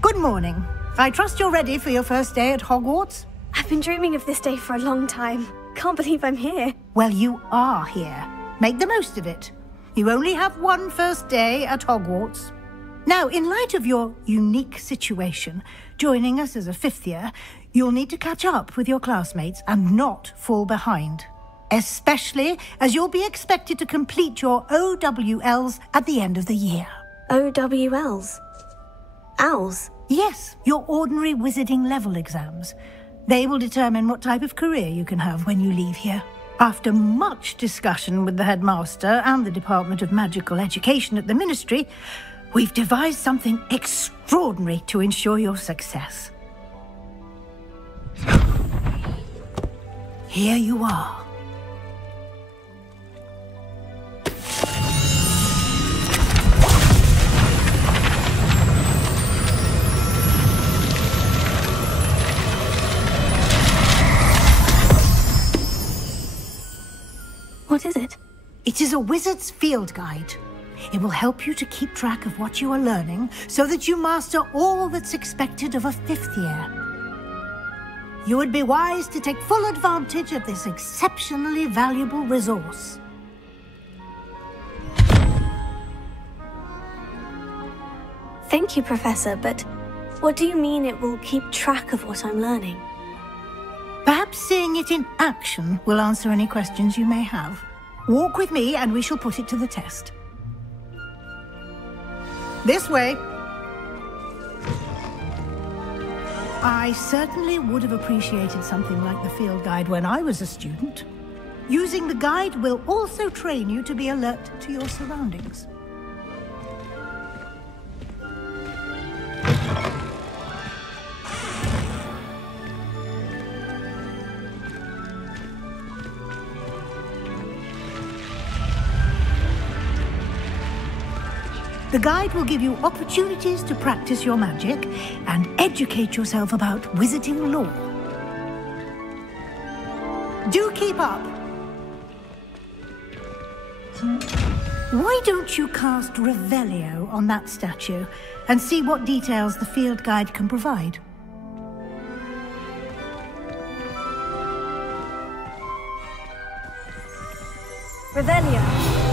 Good morning. I trust you're ready for your first day at Hogwarts? I've been dreaming of this day for a long time. Can't believe I'm here. Well, you are here. Make the most of it. You only have one first day at Hogwarts. Now, in light of your unique situation, joining us as a 5th year, you'll need to catch up with your classmates and not fall behind. Especially as you'll be expected to complete your OWLs at the end of the year. OWLs? Owls? Yes, your ordinary wizarding level exams. They will determine what type of career you can have when you leave here. After much discussion with the headmaster and the Department of Magical Education at the Ministry, we've devised something extraordinary to ensure your success. Here you are. What is it? It is a wizard's field guide. It will help you to keep track of what you are learning so that you master all that's expected of a 5th year. You would be wise to take full advantage of this exceptionally valuable resource. Thank you, Professor, but what do you mean it will keep track of what I'm learning? Perhaps Perhaps seeing it in action will answer any questions you may have. Walk with me and we shall put it to the test. This way. I certainly would have appreciated something like the field guide when I was a student. Using the guide will also train you to be alert to your surroundings. The guide will give you opportunities to practice your magic and educate yourself about wizarding lore. Do keep up! Why don't you cast Revelio on that statue and see what details the field guide can provide? Revelio.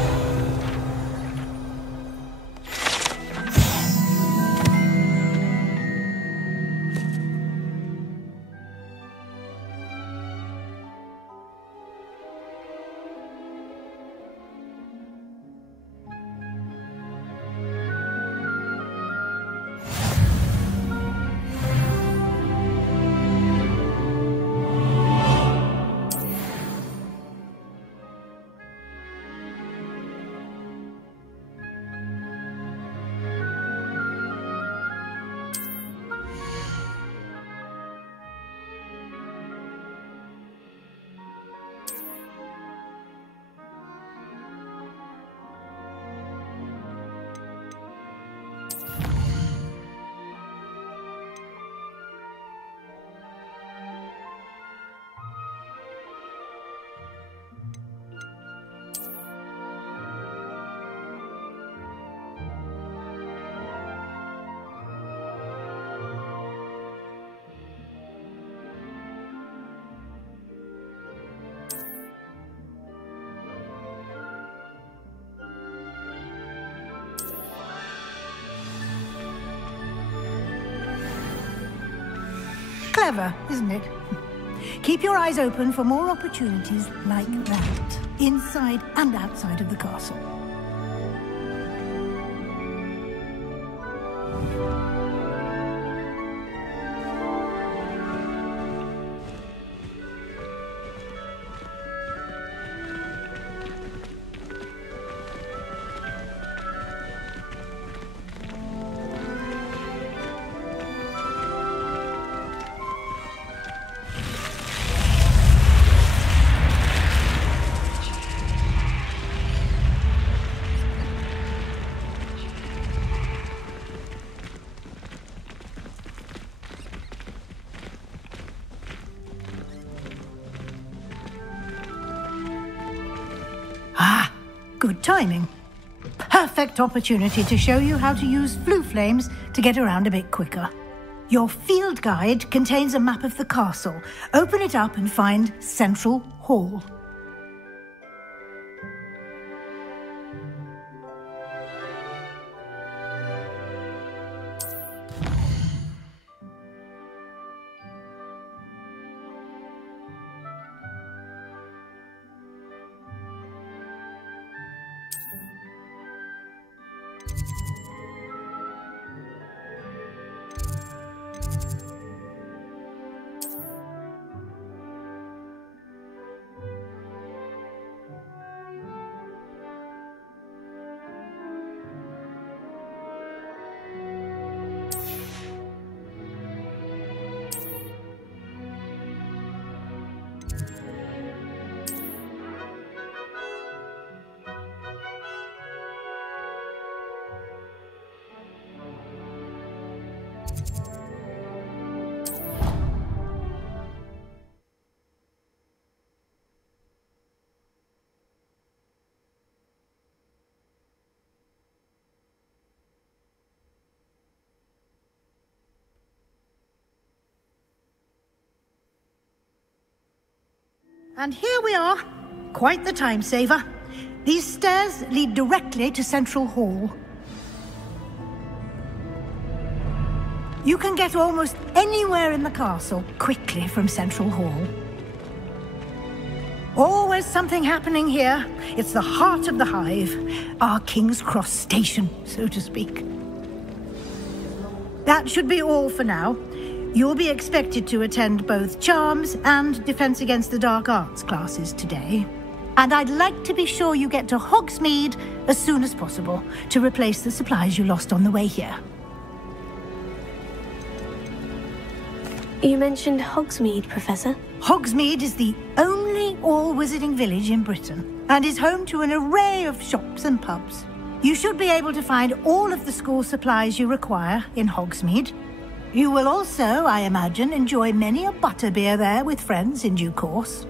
Clever, isn't it? Keep your eyes open for more opportunities like that, inside and outside of the castle. Good timing. Perfect opportunity to show you how to use flue flames to get around a bit quicker. Your field guide contains a map of the castle. Open it up and find Central Hall. And here we are. Quite the time saver. These stairs lead directly to Central Hall. You can get almost anywhere in the castle quickly from Central Hall. is something happening here. It's the heart of the hive, our King's Cross station, so to speak. That should be all for now. You'll be expected to attend both Charms and Defense Against the Dark Arts classes today. And I'd like to be sure you get to Hogsmeade as soon as possible to replace the supplies you lost on the way here. You mentioned Hogsmeade, Professor. Hogsmeade is the only all-wizarding village in Britain and is home to an array of shops and pubs. You should be able to find all of the school supplies you require in Hogsmeade. You will also, I imagine, enjoy many a butterbeer there with friends in due course.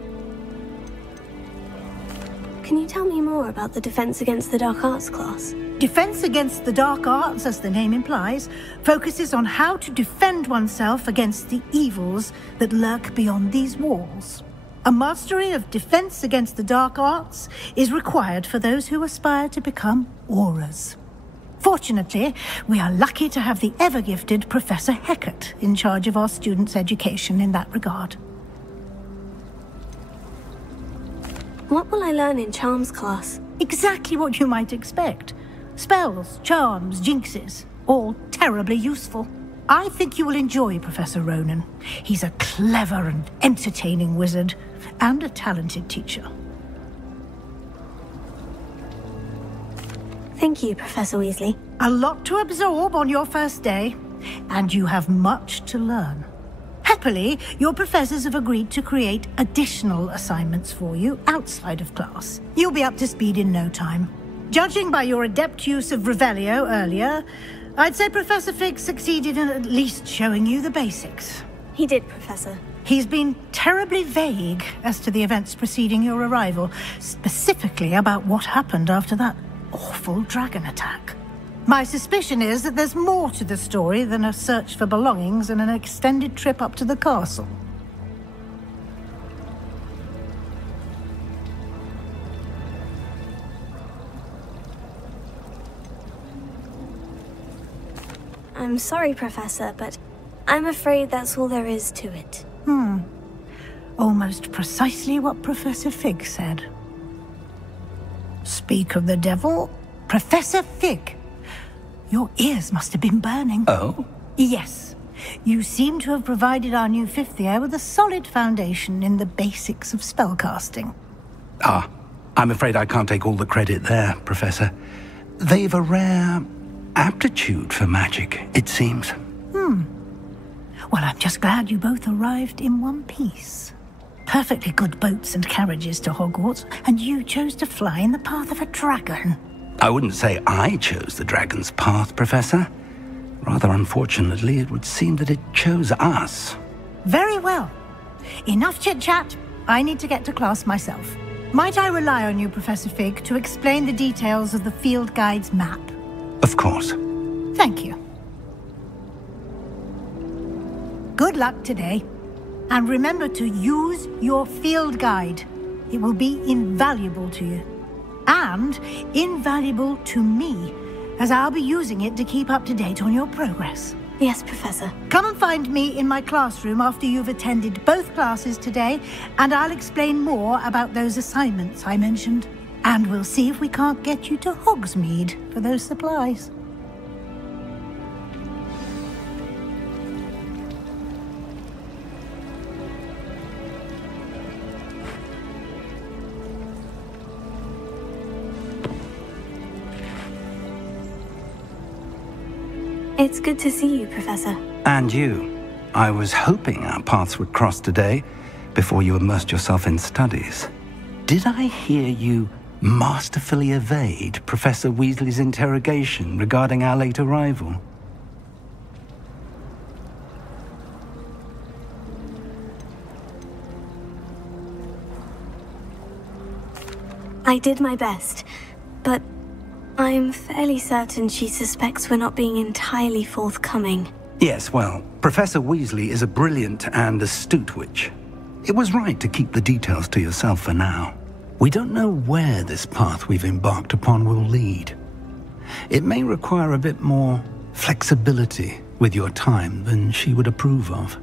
Can you tell me more about the Defense Against the Dark Arts class? Defense Against the Dark Arts, as the name implies, focuses on how to defend oneself against the evils that lurk beyond these walls. A mastery of Defense Against the Dark Arts is required for those who aspire to become Aurors. Fortunately, we are lucky to have the ever-gifted Professor Hecat in charge of our students' education in that regard. What will I learn in Charms class? Exactly what you might expect. Spells, charms, jinxes, all terribly useful. I think you will enjoy Professor Ronan. He's a clever and entertaining wizard, and a talented teacher. Thank you, Professor Weasley. A lot to absorb on your first day, and you have much to learn. Happily, your professors have agreed to create additional assignments for you outside of class. You'll be up to speed in no time. Judging by your adept use of Revelio earlier, I'd say Professor Fig succeeded in at least showing you the basics. He did, Professor. He's been terribly vague as to the events preceding your arrival, specifically about what happened after that awful dragon attack. My suspicion is that there's more to the story than a search for belongings and an extended trip up to the castle. I'm sorry, Professor, but I'm afraid that's all there is to it. Almost precisely what Professor Fig said. Speak of the devil, Professor Fig. Your ears must have been burning. Oh? Yes. You seem to have provided our new fifth year with a solid foundation in the basics of spellcasting. Ah, I'm afraid I can't take all the credit there, Professor. They've a rare aptitude for magic, it seems. Well, I'm just glad you both arrived in one piece. Perfectly good boats and carriages to Hogwarts, and you chose to fly in the path of a dragon. I wouldn't say I chose the dragon's path, Professor. Rather unfortunately, it would seem that it chose us. Very well. Enough chit-chat. I need to get to class myself. Might I rely on you, Professor Fig, to explain the details of the field guide's map? Of course. Thank you. Good luck today. And remember to use your field guide. It will be invaluable to you. And invaluable to me, as I'll be using it to keep up to date on your progress. Yes, Professor. Come and find me in my classroom after you've attended both classes today, and I'll explain more about those assignments I mentioned. And we'll see if we can't get you to Hogsmeade for those supplies. It's good to see you, Professor. And you. I was hoping our paths would cross today, before you immersed yourself in studies. Did I hear you masterfully evade Professor Weasley's interrogation regarding our late arrival? I did my best, but I'm fairly certain she suspects we're not being entirely forthcoming. Yes, well, Professor Weasley is a brilliant and astute witch. It was right to keep the details to yourself for now. We don't know where this path we've embarked upon will lead. It may require a bit more flexibility with your time than she would approve of.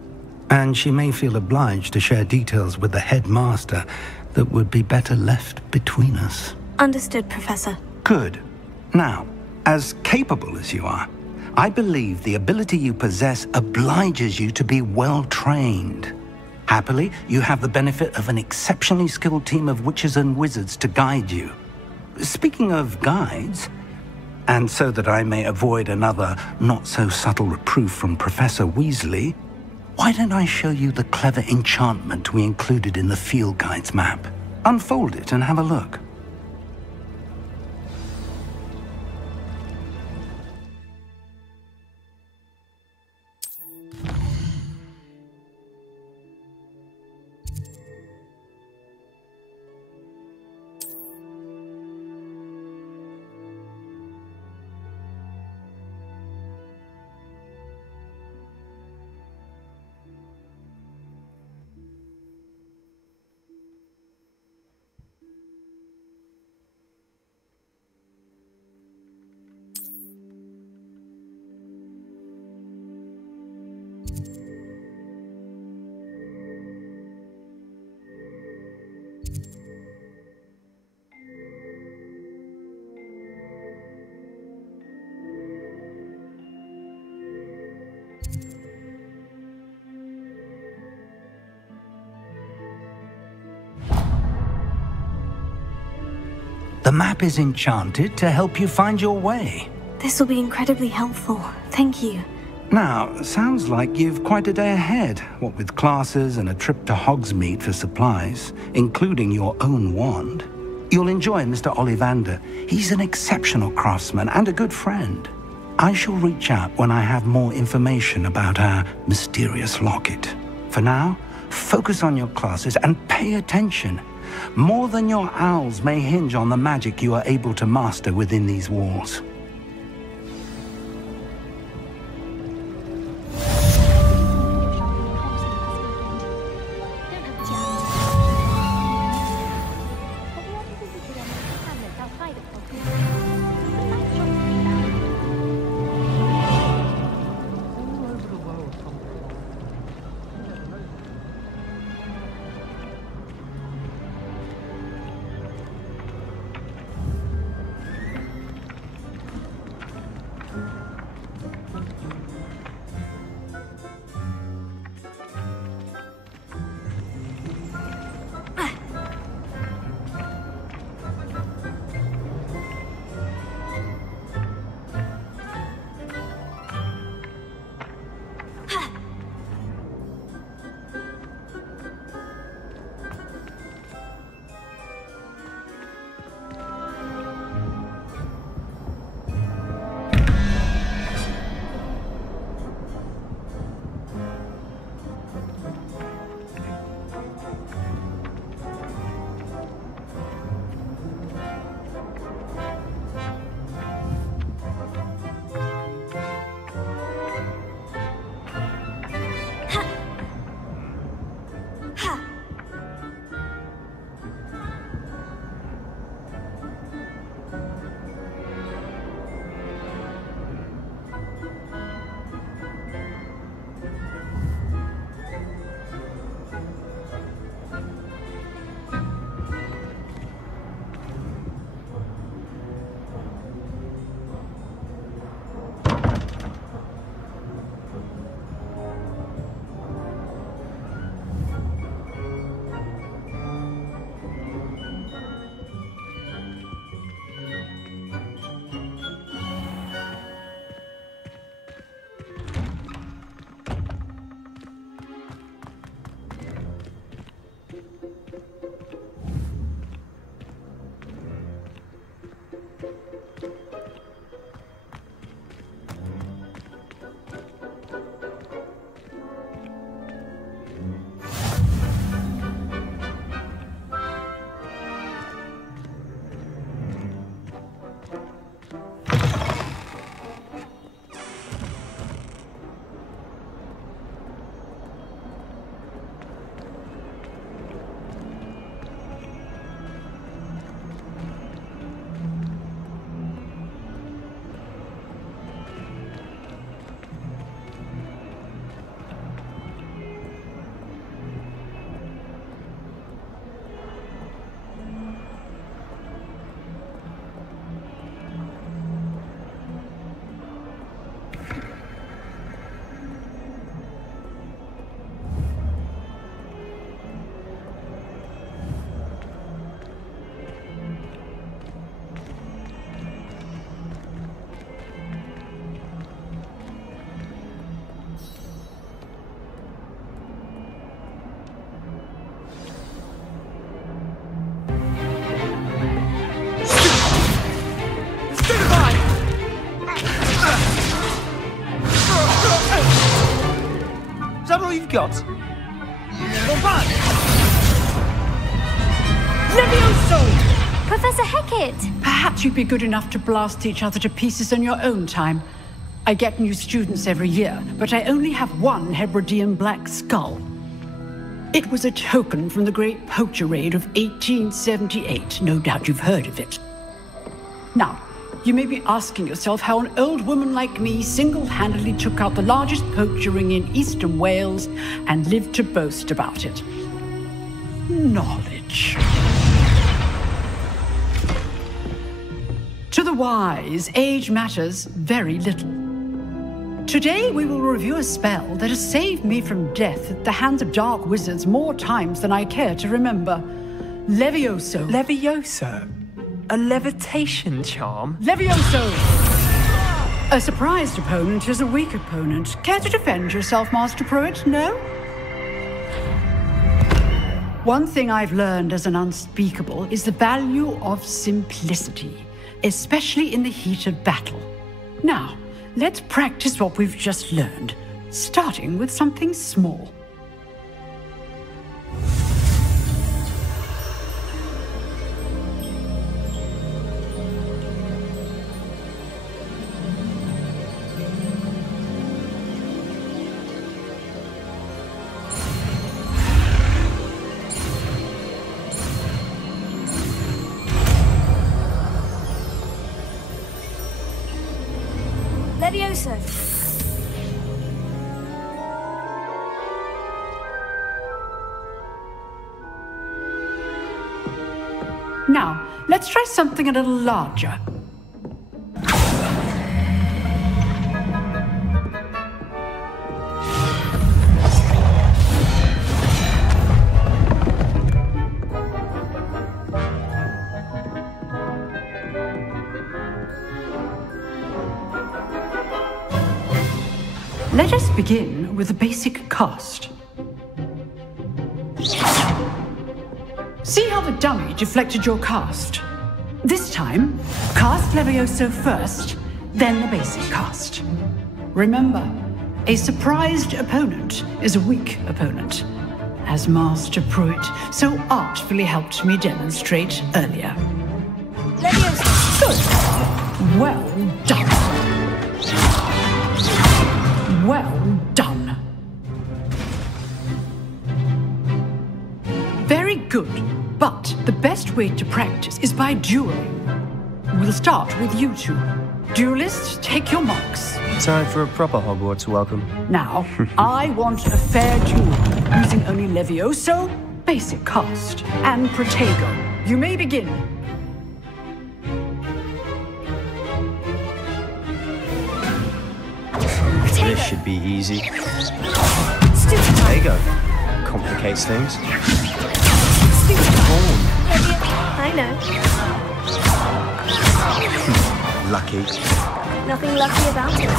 And she may feel obliged to share details with the headmaster that would be better left between us. Understood, Professor. Good. Now, as capable as you are, I believe the ability you possess obliges you to be well trained. Happily, you have the benefit of an exceptionally skilled team of witches and wizards to guide you. Speaking of guides, and so that I may avoid another not-so-subtle reproof from Professor Weasley, why don't I show you the clever enchantment we included in the field guide's map? Unfold it and have a look. The map is enchanted to help you find your way. This will be incredibly helpful. Thank you. Now, sounds like you've quite a day ahead, what with classes and a trip to Hogsmeade for supplies, including your own wand. You'll enjoy Mr. Ollivander. He's an exceptional craftsman and a good friend. I shall reach out when I have more information about our mysterious locket. For now, focus on your classes and pay attention. More than your owls may hinge on the magic you are able to master within these walls. that all you've got? Levioso! Professor Hecat! Perhaps you'd be good enough to blast each other to pieces in your own time. I get new students every year, but I only have one Hebridean black skull. It was a token from the Great Poacher Raid of 1878. No doubt you've heard of it. Now, you may be asking yourself how an old woman like me single-handedly took out the largest poacher ring in eastern Wales and lived to boast about it. Knowledge. To the wise, age matters very little. Today we will review a spell that has saved me from death at the hands of dark wizards more times than I care to remember. Levioso. Levioso? A levitation charm? Levioso! A surprised opponent is a weak opponent. Care to defend yourself, Master Pruitt? No? One thing I've learned as an unspeakable is the value of simplicity, especially in the heat of battle. Now, let's practice what we've just learned, starting with something small. Levioso. Now, let's try something a little larger. Let us begin with a basic cast. See how the dummy deflected your cast? This time, cast Levioso first, then the basic cast. Remember, a surprised opponent is a weak opponent, as Master Pruitt so artfully helped me demonstrate earlier. Levioso! Good. Well done. Well done. Very good, but the best way to practice is by dueling. We'll start with you two. Duelists, take your marks. Time for a proper Hogwarts welcome. Now, I want a fair duel, using only Levioso, basic cast, and Protego. You may begin. This should be easy. There you go. Complicates things. I know. Lucky. Nothing lucky about it.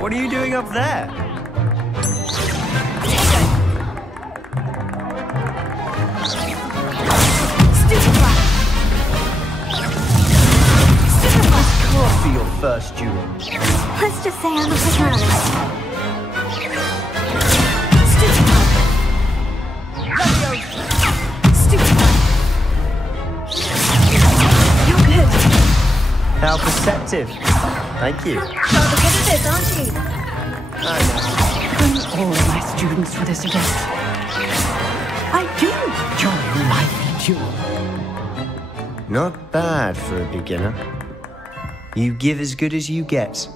What are you doing up there? For your first duel. Let's just say I'm a surprise. You're good. How perceptive. Thank you. Rather good at this, aren't you? I know. Bring all my students for this event. I do enjoy my duel. Not bad for a beginner. You give as good as you get.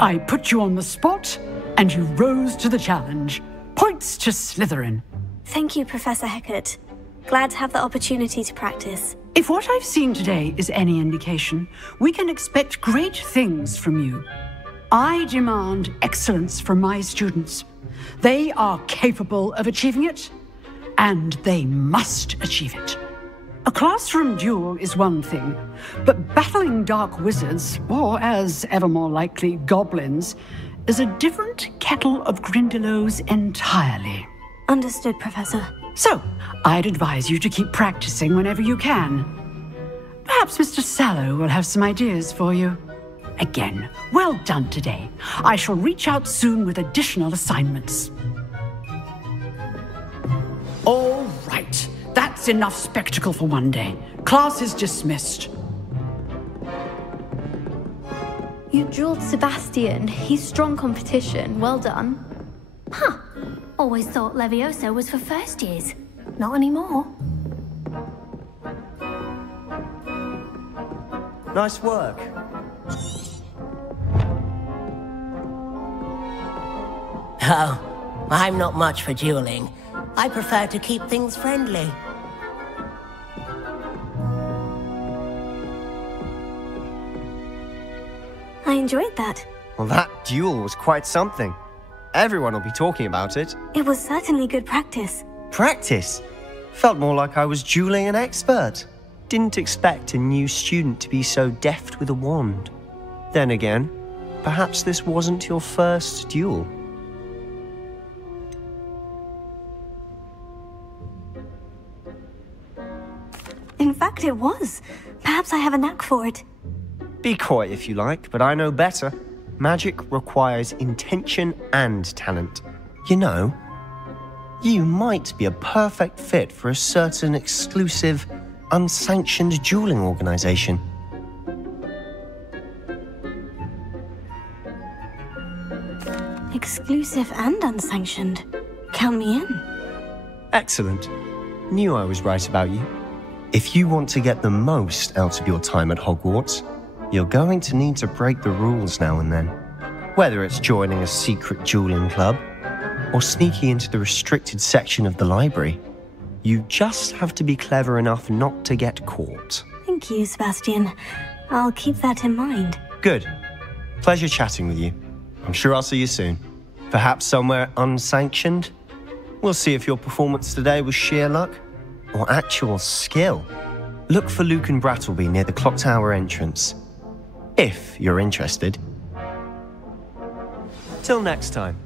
I put you on the spot, and you rose to the challenge. Points to Slytherin. Thank you, Professor Hecat. Glad to have the opportunity to practice. If what I've seen today is any indication, we can expect great things from you. I demand excellence from my students. They are capable of achieving it, and they must achieve it. A classroom duel is one thing, but battling dark wizards, or as ever more likely, goblins, is a different kettle of Grindylows entirely. Understood, Professor. So, I'd advise you to keep practicing whenever you can. Perhaps Mr. Sallow will have some ideas for you. Again, well done today. I shall reach out soon with additional assignments. All right. That's enough spectacle for one day. Class is dismissed. You drilled Sebastian. He's strong competition. Well done. Huh. Always thought Levioso was for first years. Not anymore. Nice work. Oh, I'm not much for dueling. I prefer to keep things friendly. I enjoyed that. Well, that duel was quite something. Everyone will be talking about it. It was certainly good practice. Practice? Felt more like I was dueling an expert. Didn't expect a new student to be so deft with a wand. Then again, perhaps this wasn't your first duel. In fact, it was. Perhaps I have a knack for it. Be coy if you like, but I know better. Magic requires intention and talent. You know, you might be a perfect fit for a certain exclusive, unsanctioned dueling organization. Exclusive and unsanctioned. Count me in. Excellent. Knew I was right about you. If you want to get the most out of your time at Hogwarts, you're going to need to break the rules now and then. Whether it's joining a secret dueling club, or sneaking into the restricted section of the library, you just have to be clever enough not to get caught. Thank you, Sebastian. I'll keep that in mind. Good. Pleasure chatting with you. I'm sure I'll see you soon. Perhaps somewhere unsanctioned? We'll see if your performance today was sheer luck or actual skill. Look for Luke and Brattleby near the clock tower entrance, if you're interested. Till next time.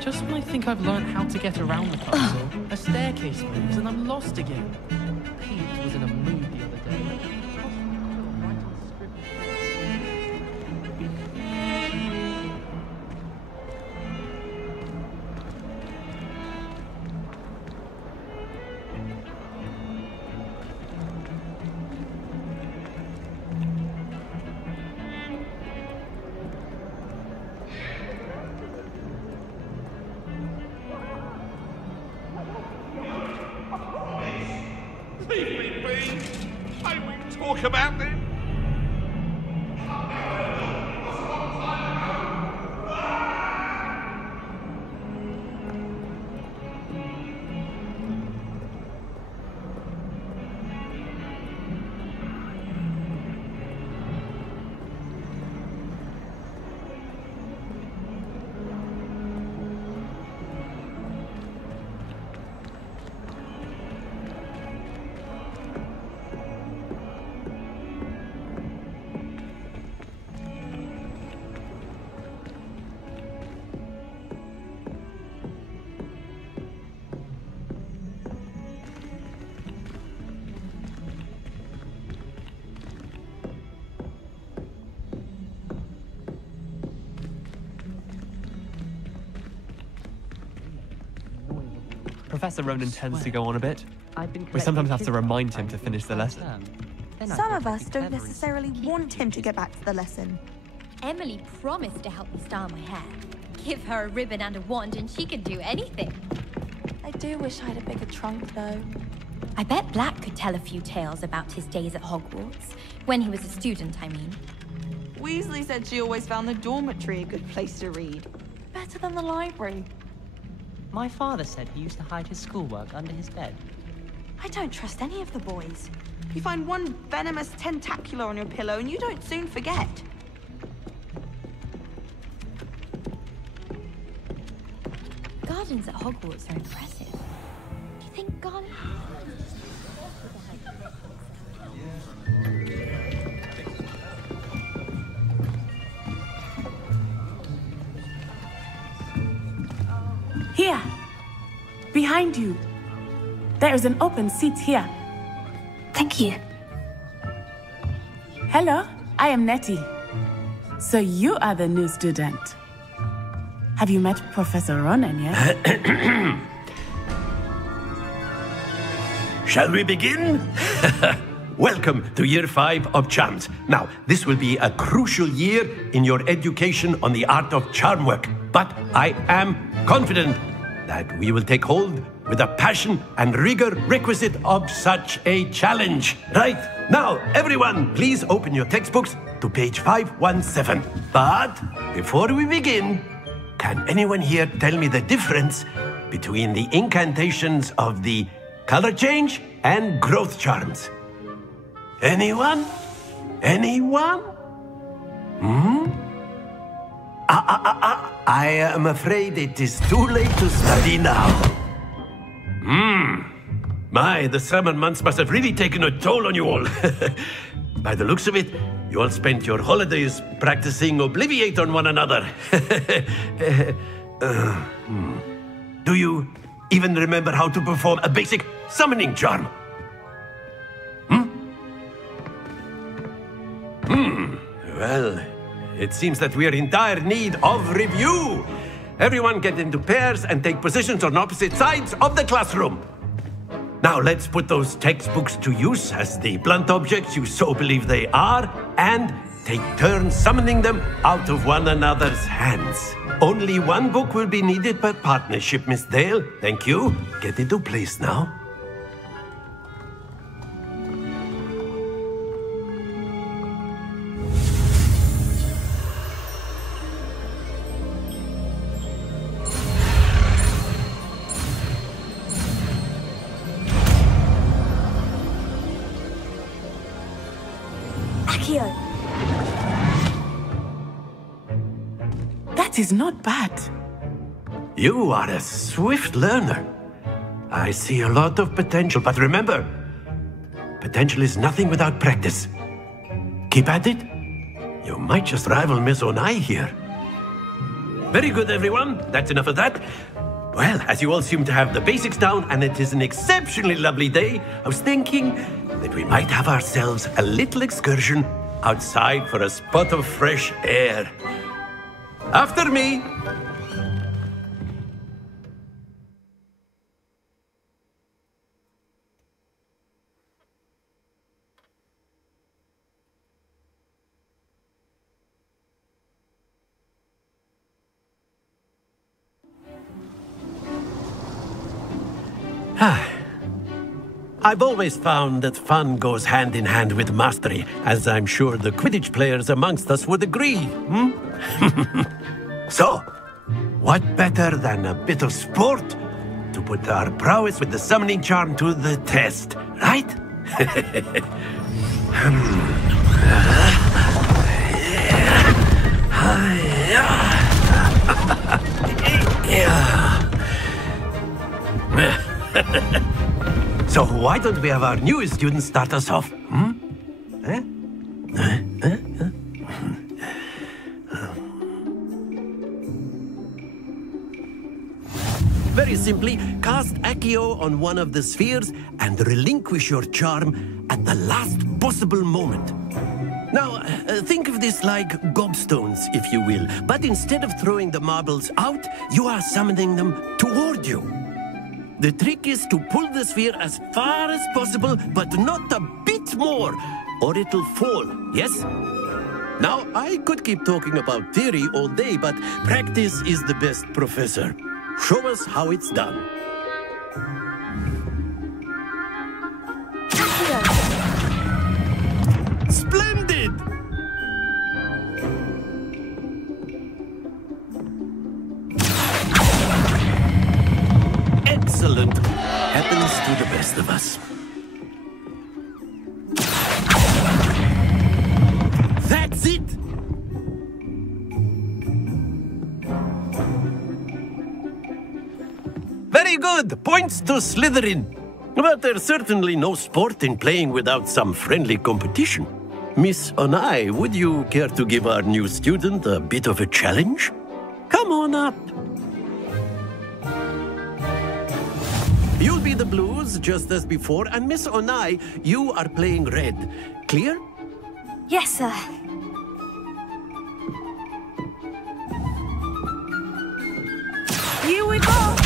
Just when I think I've learned how to get around the castle, a staircase moves and I'm lost again. Pete was in a mood the other day. Leave me be! I will talk about this! Professor Ronan tends to go on a bit. We sometimes have to remind him to finish the lesson. Some of us don't necessarily want him to get back to the lesson. Emily promised to help me style my hair. Give her a ribbon and a wand and she could do anything. I do wish I had a bigger trunk, though. I bet Black could tell a few tales about his days at Hogwarts. When he was a student, I mean. Weasley said she always found the dormitory a good place to read. Better than the library. My father said he used to hide his schoolwork under his bed. I don't trust any of the boys. You find one venomous tentacular on your pillow and you don't soon forget. Gardens at Hogwarts are impressive. Do you think gardens... Here! Behind you! There is an open seat here. Thank you. Hello, I am Nettie. So you are the new student. Have you met Professor Ronan yet? Shall we begin? Welcome to Year 5 of Charms. Now, this will be a crucial year in your education on the art of charm work. But I am confident that we will take hold with the passion and rigor requisite of such a challenge. Right, now, everyone, please open your textbooks to page 517. But before we begin, can anyone here tell me the difference between the incantations of the color change and growth charms? Anyone? Anyone? I am afraid it is too late to study now. My, the summer months must have really taken a toll on you all. By the looks of it, you all spent your holidays practicing Obliviate on one another. Do you even remember how to perform a basic summoning charm? Well, it seems that we are in dire need of review. Everyone get into pairs and take positions on opposite sides of the classroom. Now let's put those textbooks to use as the blunt objects you so believe they are, and take turns summoning them out of one another's hands. Only one book will be needed per partnership, Miss Dale. Thank you. Get into place now. That is not bad. You are a swift learner. I see a lot of potential, but remember, potential is nothing without practice. Keep at it. You might just rival Miss Onai here. Very good, everyone. That's enough of that. Well, as you all seem to have the basics down, and it is an exceptionally lovely day, I was thinking that we might have ourselves a little excursion outside for a spot of fresh air. After me! I've always found that fun goes hand in hand with mastery, as I'm sure the Quidditch players amongst us would agree. So, what better than a bit of sport to put our prowess with the summoning charm to the test, right? So why don't we have our newest student start us off? Very simply, cast Accio on one of the spheres and relinquish your charm at the last possible moment. Now, think of this like gobstones, if you will, but instead of throwing the marbles out, you are summoning them toward you. The trick is to pull the sphere as far as possible, but not a bit more, or it'll fall, yes? Now, I could keep talking about theory all day, but practice is the best professor. Show us how it's done. Splendid! Excellent. Happens to the best of us. That's it! Very good! Points to Slytherin. But there's certainly no sport in playing without some friendly competition. Miss Onai, would you care to give our new student a bit of a challenge? Come on up. You'll be the blues, just as before, and Miss Onai, you are playing red. Clear? Yes, sir. Here we go!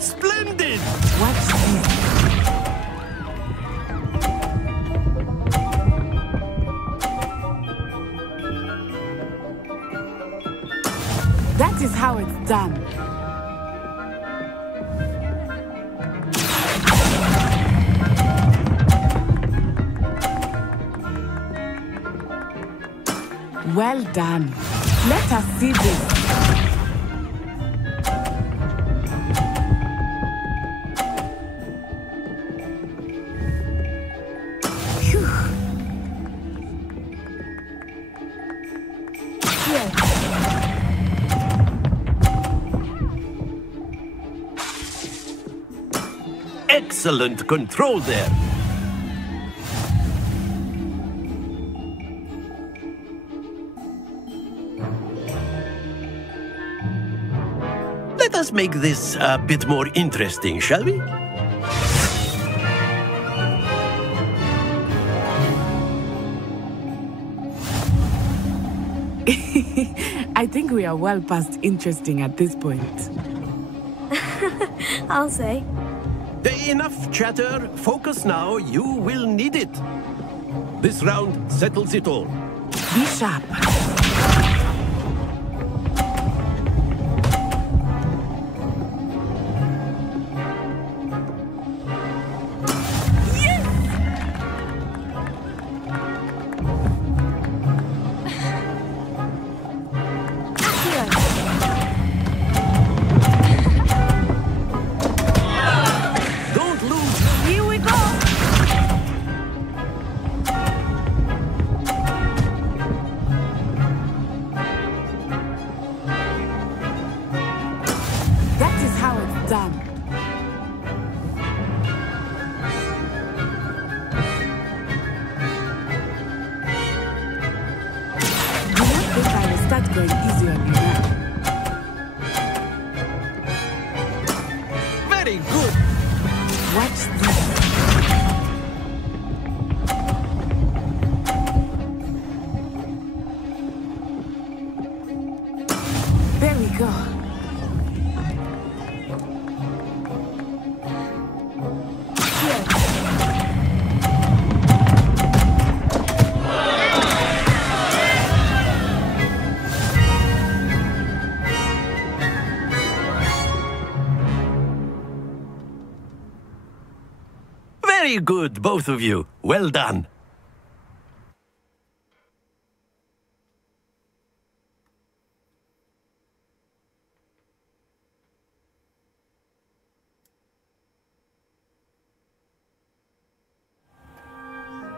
Splendid! Watch this. That is how it's done. Well done. Let us see this. Excellent control there. Let us make this a bit more interesting, shall we? I think we are well past interesting at this point. I'll say. Enough chatter. Focus now. You will need it. This round settles it all. Be sharp. Going easy on you now. Very good. Watch this. There we go. Very good, both of you. Well done.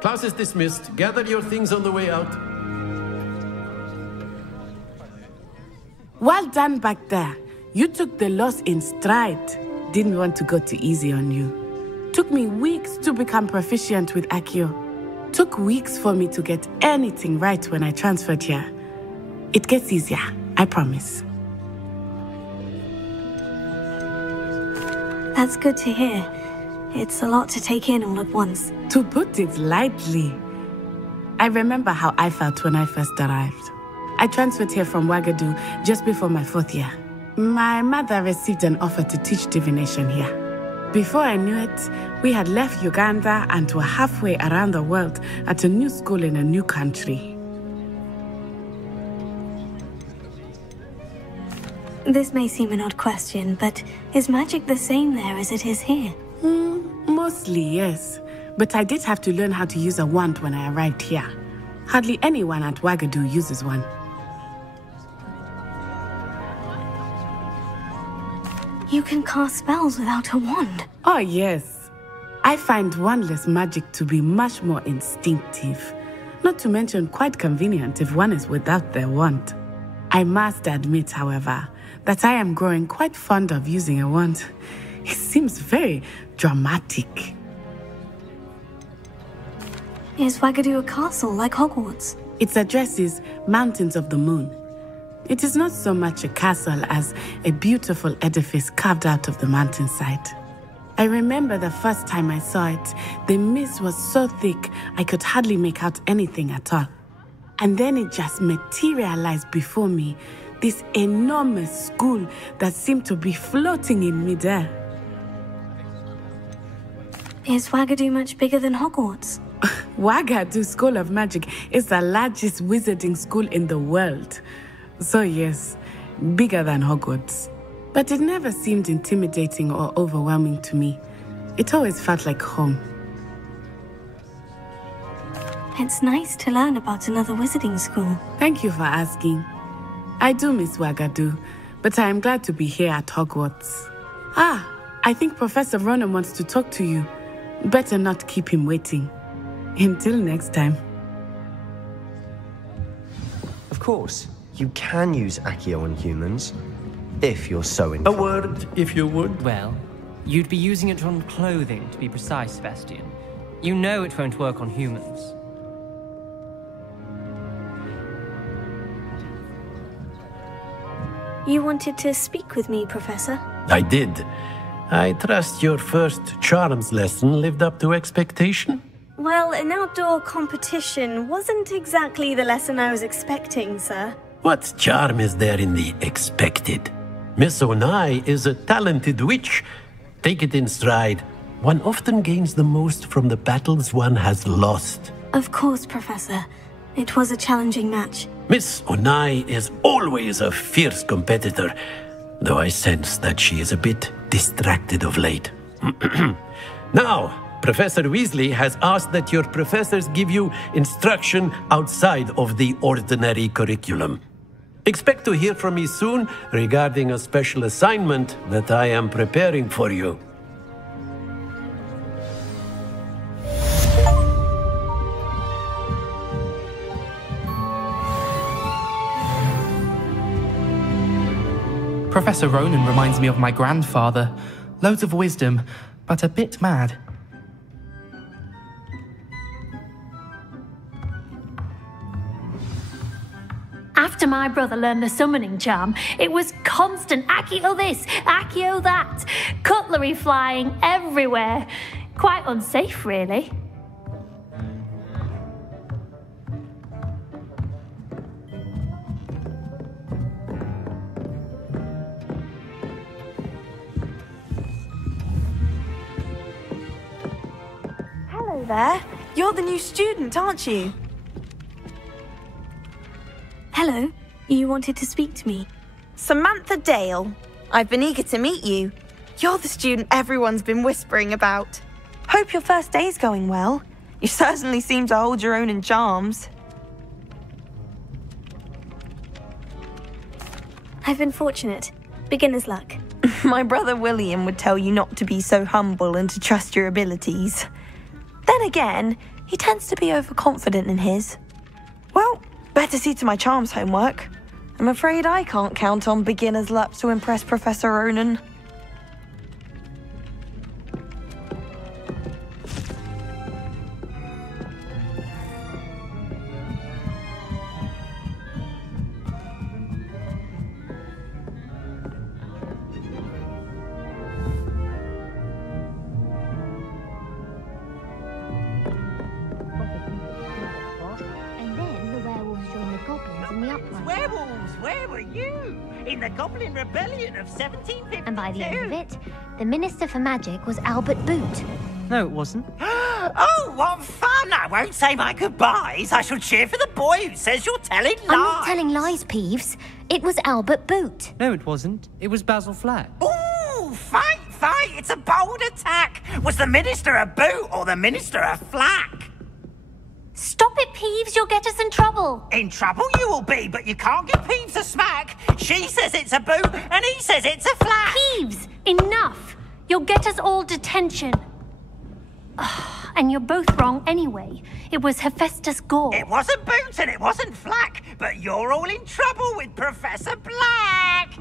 Class is dismissed. Gather your things on the way out. Well done back there. You took the loss in stride. Didn't want to go too easy on you. Took me weeks to become proficient with Accio. Took weeks for me to get anything right when I transferred here. It gets easier, I promise. That's good to hear. It's a lot to take in all at once. To put it lightly, I remember how I felt when I first arrived. I transferred here from Ouagadougou just before my 4th year. My mother received an offer to teach divination here. Before I knew it, we had left Uganda and were halfway around the world at a new school in a new country. This may seem an odd question, but is magic the same there as it is here? Mostly, yes. But I did have to learn how to use a wand when I arrived here. Hardly anyone at Ouagadougou uses one. You can cast spells without a wand? Oh, yes. I find wandless magic to be much more instinctive. Not to mention quite convenient if one is without their wand. I must admit, however, that I am growing quite fond of using a wand. It seems very dramatic. Is Ouagadougou a castle like Hogwarts? Its address is Mountains of the Moon. It is not so much a castle as a beautiful edifice carved out of the mountainside. I remember the first time I saw it, the mist was so thick I could hardly make out anything at all. And then it just materialized before me, this enormous school that seemed to be floating in midair. Is Ouagadougou much bigger than Hogwarts? Ouagadougou School of Magic is the largest wizarding school in the world. So yes, bigger than Hogwarts. But it never seemed intimidating or overwhelming to me. It always felt like home. It's nice to learn about another wizarding school. Thank you for asking. I do miss Ouagadougou, but I am glad to be here at Hogwarts. I think Professor Ronan wants to talk to you. Better not keep him waiting. Until next time. Of course, you can use Accio on humans, if you're so inclined. A word, if you would. Well, you'd be using it on clothing, to be precise, Sebastian. You know it won't work on humans. You wanted to speak with me, Professor? I did. I trust your first charms lesson lived up to expectation? Well, an outdoor competition wasn't exactly the lesson I was expecting, sir. What charm is there in the expected? Miss Onai is a talented witch. Take it in stride. One often gains the most from the battles one has lost. Of course, Professor. It was a challenging match. Miss Onai is always a fierce competitor, though I sense that she is a bit distracted of late. Now, Professor Weasley has asked that your professors give you instruction outside of the ordinary curriculum. Expect to hear from me soon regarding a special assignment that I am preparing for you. Professor Ronan reminds me of my grandfather. Loads of wisdom, but a bit mad. After my brother learned the summoning charm, it was constant Accio this, Accio that, cutlery flying everywhere. Quite unsafe, really. Hello there. You're the new student, aren't you? Hello. You wanted to speak to me? Samantha Dale. I've been eager to meet you. You're the student everyone's been whispering about. Hope your first day's going well. You certainly seem to hold your own in charms. I've been fortunate. Beginner's luck. My brother William would tell you not to be so humble and to trust your abilities. Then again, he tends to be overconfident in his. Well, better see to my charms homework. I'm afraid I can't count on beginner's luck to impress Professor Ronan. where were you? In the Goblin Rebellion of 1752? And by the end of it, the Minister for Magic was Albert Boot. No, it wasn't. Oh, what fun! I won't say my goodbyes. I shall cheer for the boy who says you're telling lies. I'm not telling lies, Peeves. It was Albert Boot. No, it wasn't. It was Basil Flack. Ooh, fight! It's a bold attack. Was the Minister a Boot or the Minister a Flack? Stop it, Peeves. You'll get us in trouble. In trouble you will be, but you can't give Peeves a smack. She says it's a Boot and he says it's a Flack. Peeves, enough. You'll get us all detention. And you're both wrong anyway. It was Hephaestus Gore. It wasn't Boot and it wasn't Flack, but you're all in trouble with Professor Black.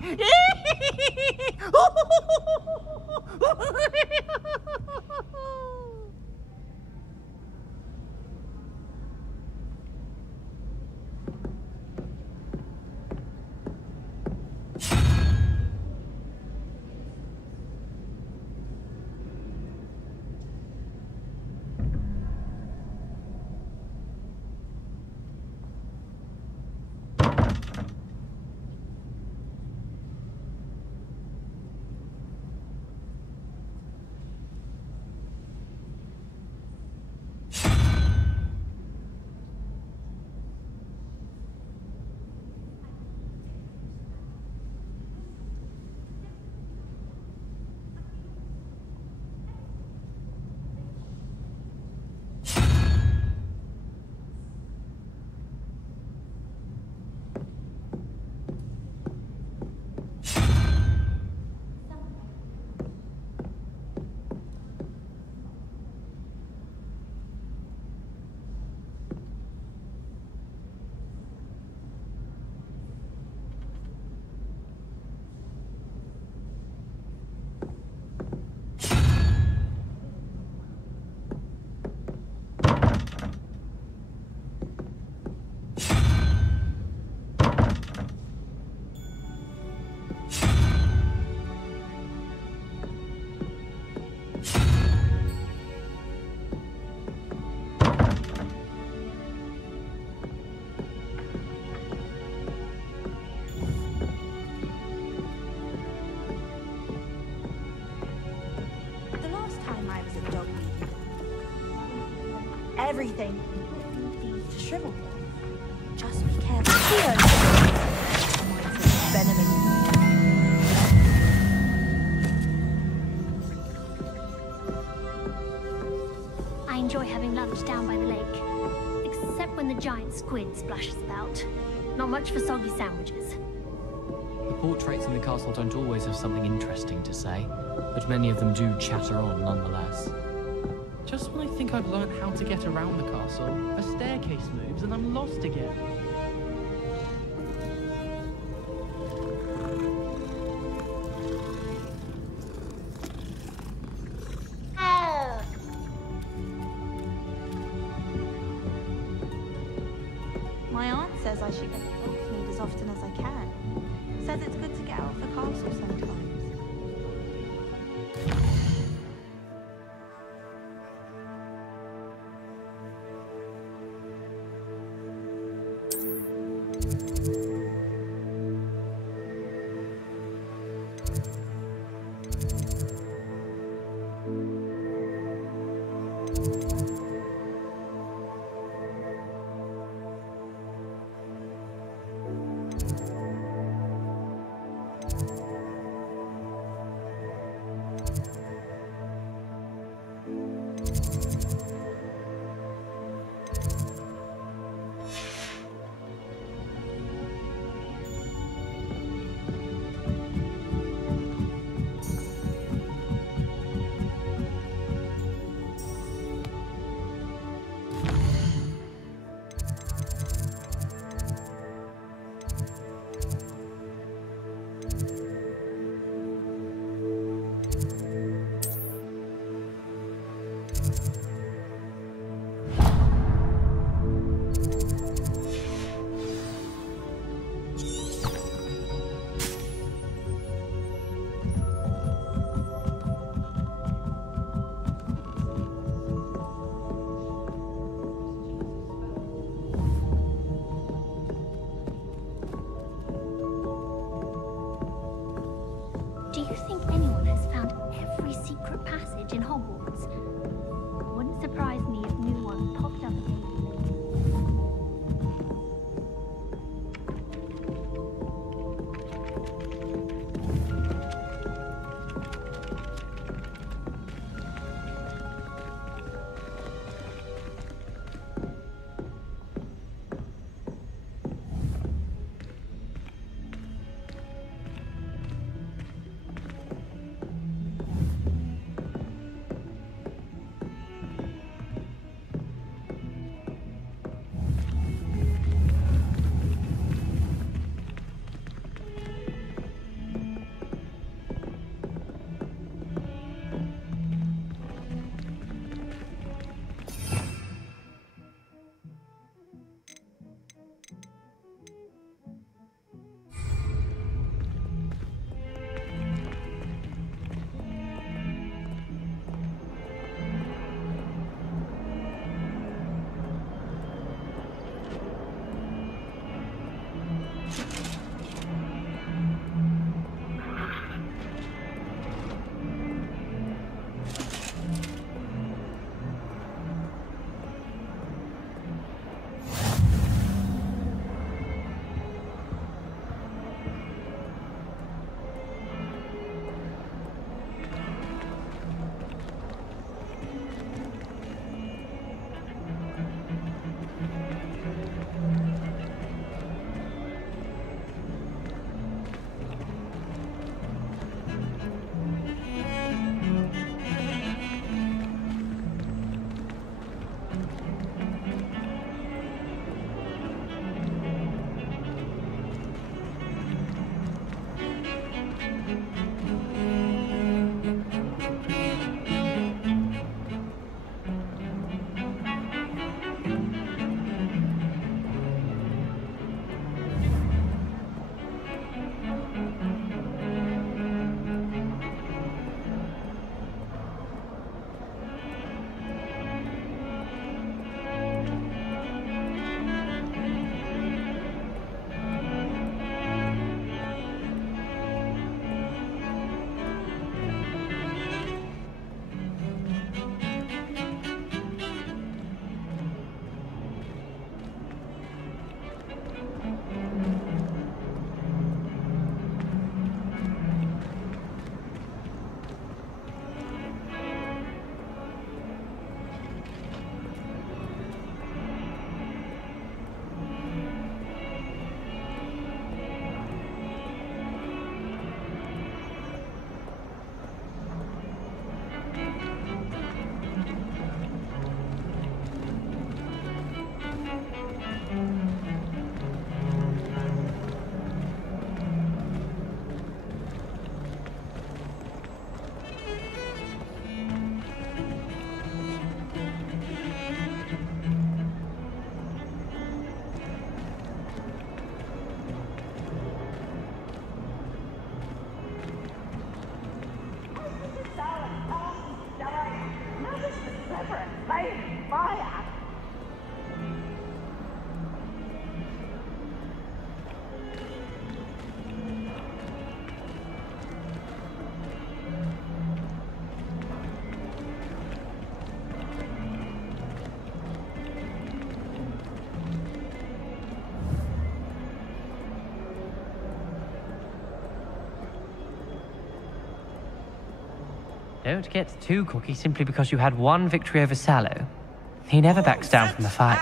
Everything. Shrivel. Just be careful. Here. Venom in you. I enjoy having lunch down by the lake. Except when the giant squid splashes about. Not much for soggy sandwiches. The portraits in the castle don't always have something interesting to say, but many of them do chatter on nonetheless. Just when I think I've learned how to get around the castle, a staircase moves and I'm lost again. My aunt says I should get the Hogsmeade as often as I can. Says it's good to get out of the castle sometimes. Don't get too cocky simply because you had one victory over Sallow. He never backs down from the fight.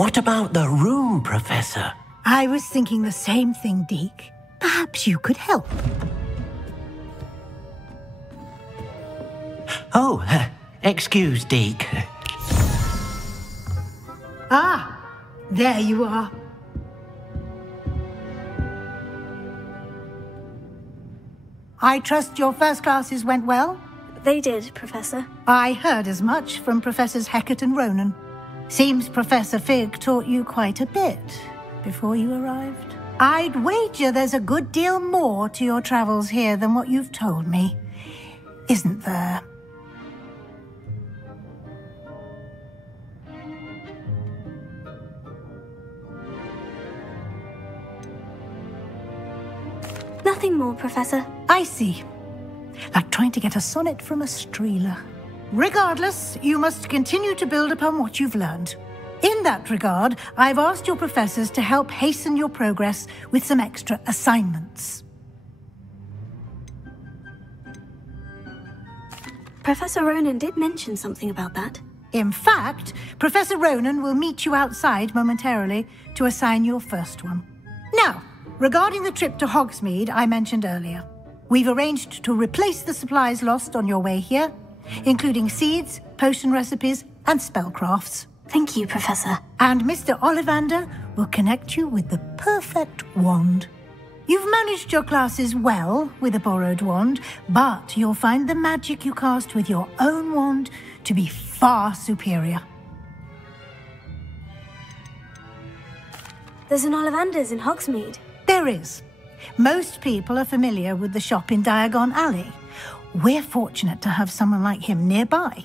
What about the room, Professor? I was thinking the same thing, Deke. Perhaps you could help. Oh, excuse, Deke. Ah, there you are. I trust your first classes went well? They did, Professor. I heard as much from Professors Hecat and Ronan. Seems Professor Fig taught you quite a bit before you arrived. I'd wager there's a good deal more to your travels here than what you've told me, isn't there? Nothing more, Professor. I see. Like trying to get a sonnet from a streeler. Regardless, you must continue to build upon what you've learned. In that regard, I've asked your professors to help hasten your progress with some extra assignments. Professor Ronan did mention something about that. In fact, Professor Ronan will meet you outside momentarily to assign your first one. Now, regarding the trip to Hogsmeade I mentioned earlier, we've arranged to replace the supplies lost on your way here, including seeds, potion recipes, and spellcrafts. Thank you, Professor. And Mr. Ollivander will connect you with the perfect wand. You've managed your classes well with a borrowed wand, but you'll find the magic you cast with your own wand to be far superior. There's an Ollivander's in Hogsmeade. There is. Most people are familiar with the shop in Diagon Alley. We're fortunate to have someone like him nearby.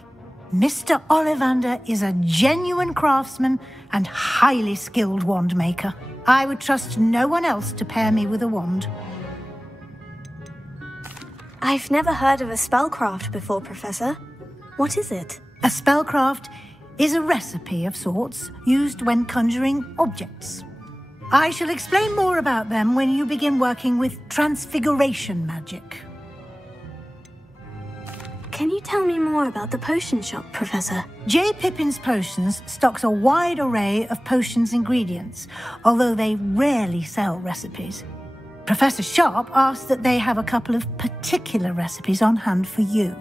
Mr. Ollivander is a genuine craftsman and highly skilled wand maker. I would trust no one else to pair me with a wand. I've never heard of a spellcraft before, Professor. What is it? A spellcraft is a recipe of sorts used when conjuring objects. I shall explain more about them when you begin working with transfiguration magic. Can you tell me more about the potion shop, Professor? J. Pippin's Potions stocks a wide array of potions ingredients, although they rarely sell recipes. Professor Sharp asked that they have a couple of particular recipes on hand for you.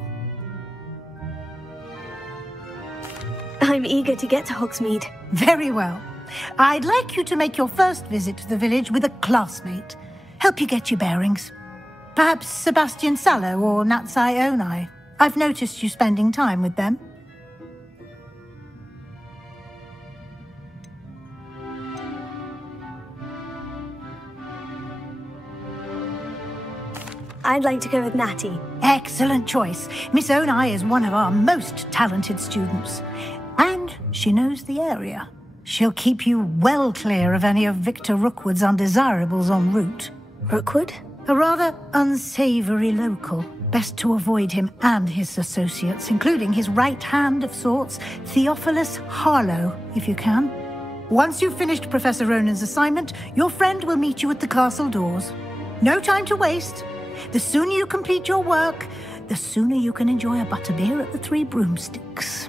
I'm eager to get to Hogsmeade. Very well. I'd like you to make your first visit to the village with a classmate. Help you get your bearings. Perhaps Sebastian Sallow or Natsai Onai. I've noticed you spending time with them. I'd like to go with Natty. Excellent choice. Miss Onai is one of our most talented students. And she knows the area. She'll keep you well clear of any of Victor Rookwood's undesirables en route. Rookwood? A rather unsavory local. Best to avoid him and his associates, including his right hand of sorts, Theophilus Harlow, if you can. Once you've finished Professor Ronan's assignment, your friend will meet you at the castle doors. No time to waste. The sooner you complete your work, the sooner you can enjoy a butterbeer at the Three Broomsticks.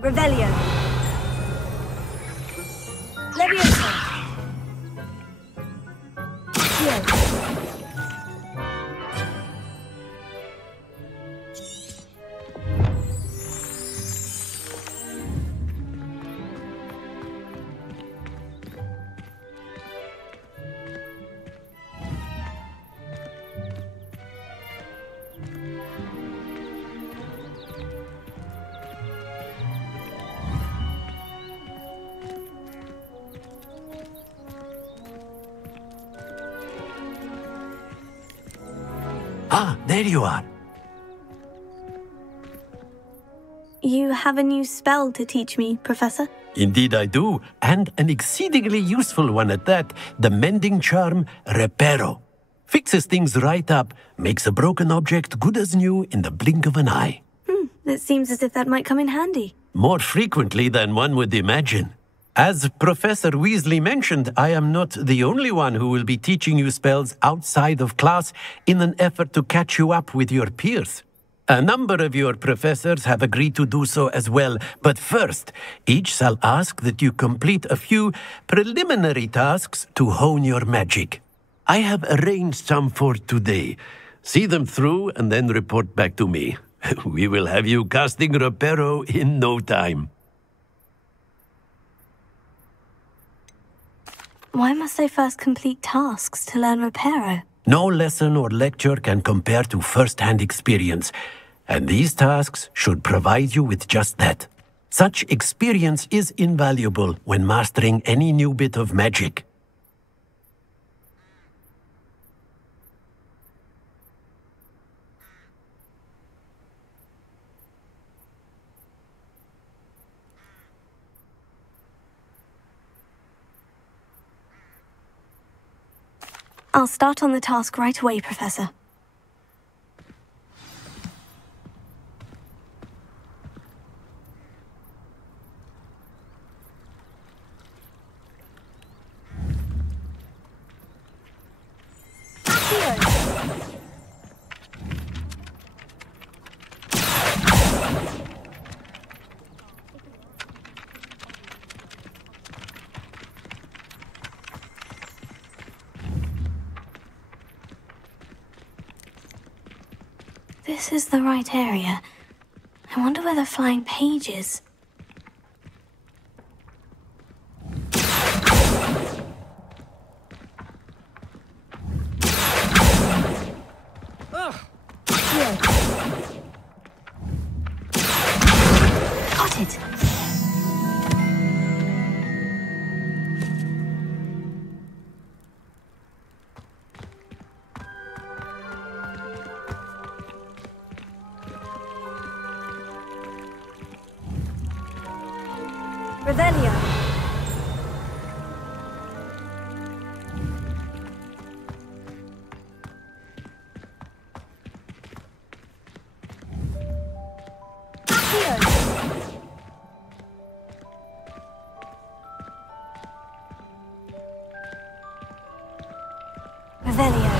Revelio. Leviosa. Yes. Ah, there you are. You have a new spell to teach me, Professor? Indeed I do, and an exceedingly useful one at that. The mending charm, Reparo. Fixes things right up, makes a broken object good as new in the blink of an eye. It seems as if that might come in handy. More frequently than one would imagine. As Professor Weasley mentioned, I am not the only one who will be teaching you spells outside of class in an effort to catch you up with your peers. A number of your professors have agreed to do so as well, but first, each shall ask that you complete a few preliminary tasks to hone your magic. I have arranged some for today. See them through and then report back to me. We will have you casting Reparo in no time. Why must I first complete tasks to learn Reparo? No lesson or lecture can compare to first-hand experience, and these tasks should provide you with just that. Such experience is invaluable when mastering any new bit of magic. I'll start on the task right away, Professor. This is the right area. I wonder where the flying page is. Got it. Revelio. Revelio.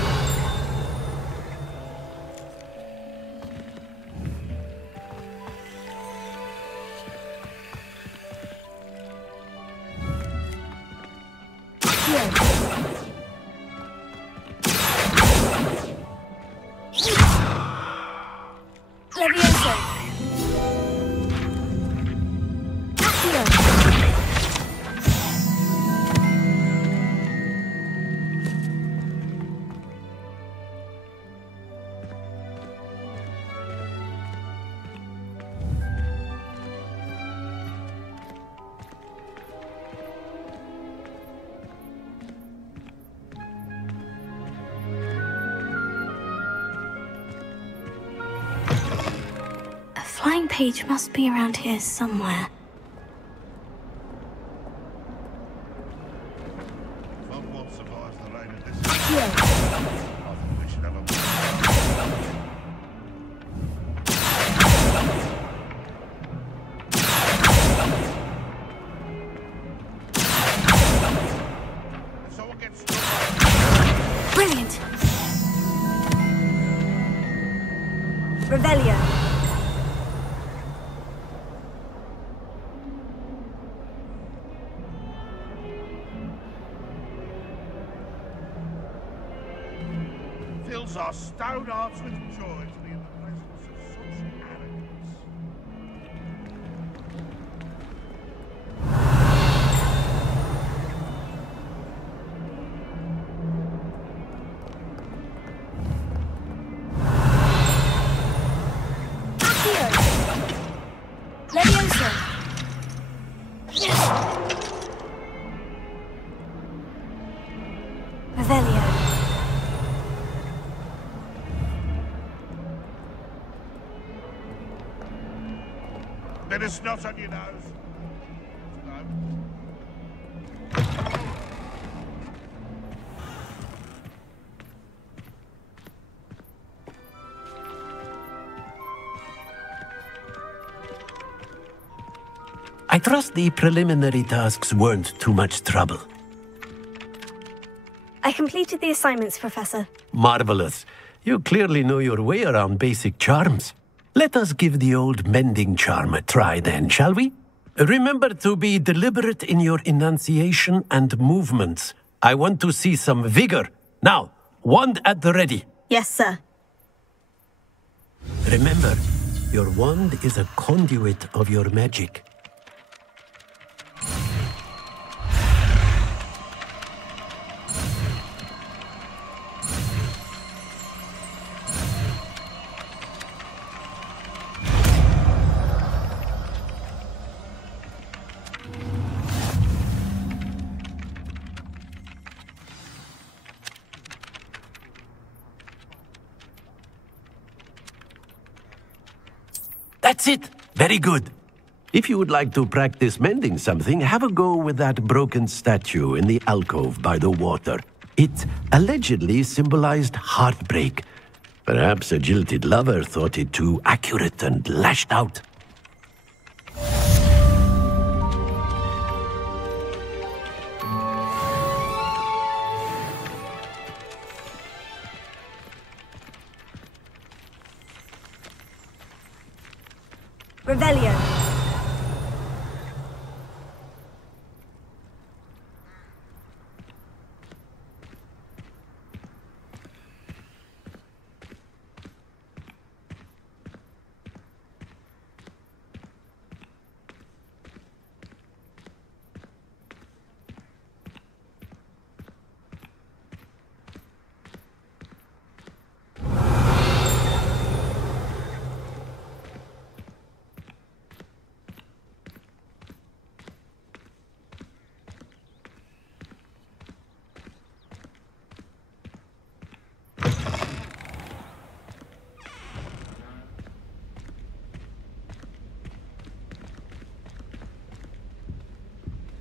Flying page must be around here somewhere. Someone survives the rain of this. I think we should have a... If someone gets struck... Brilliant! Revelio. Fills our stone hearts with joy to be in the presence of such arrogance. Leviosa. Revelio. Bit of snot on your nose. No. I trust the preliminary tasks weren't too much trouble. I completed the assignments, Professor. Marvelous. You clearly know your way around basic charms. Let us give the old mending charm a try then, shall we? Remember to be deliberate in your enunciation and movements. I want to see some vigor. Now, wand at the ready. Yes, sir. Remember, your wand is a conduit of your magic. That's it! Very good. If you would like to practice mending something, have a go with that broken statue in the alcove by the water. It allegedly symbolized heartbreak. Perhaps a jilted lover thought it too accurate and lashed out. Revelio.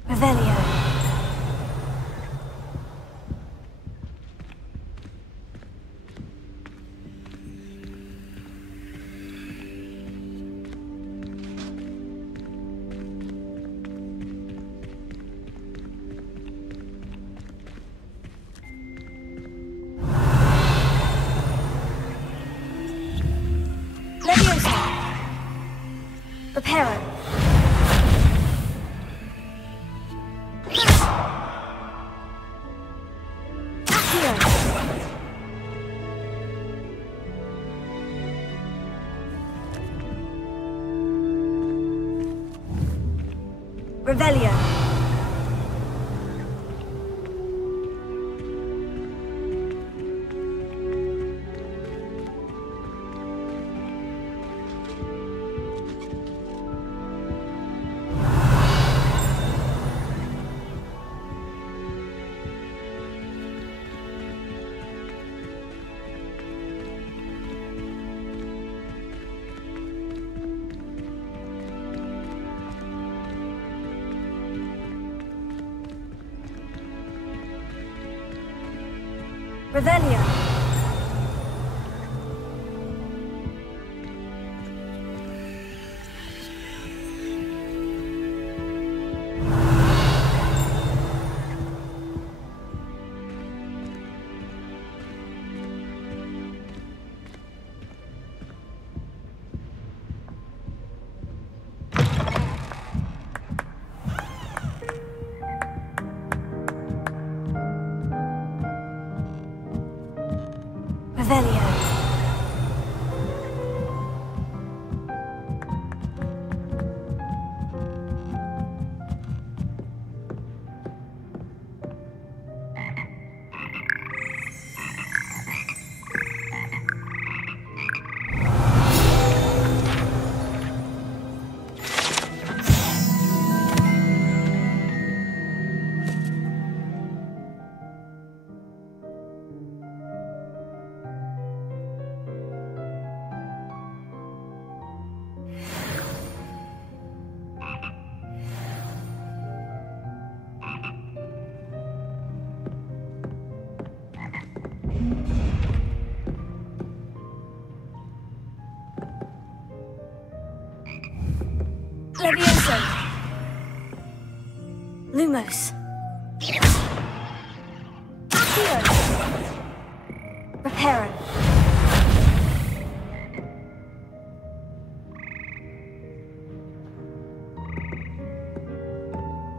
Revelio. Leviosa. Reparo. Revelio. Revelio. Revelio. Levioso. Lumos. Accio. Reparo.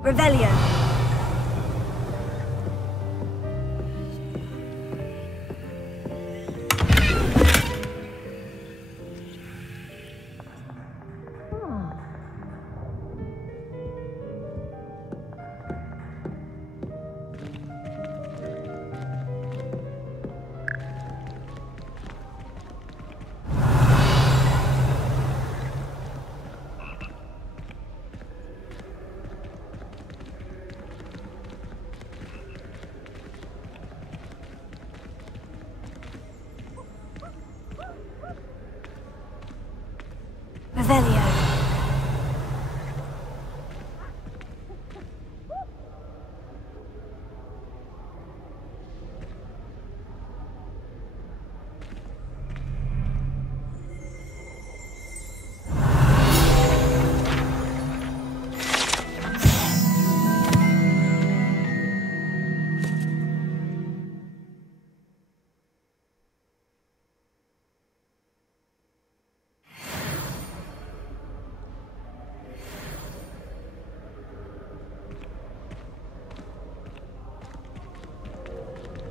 Revelio. Revelio.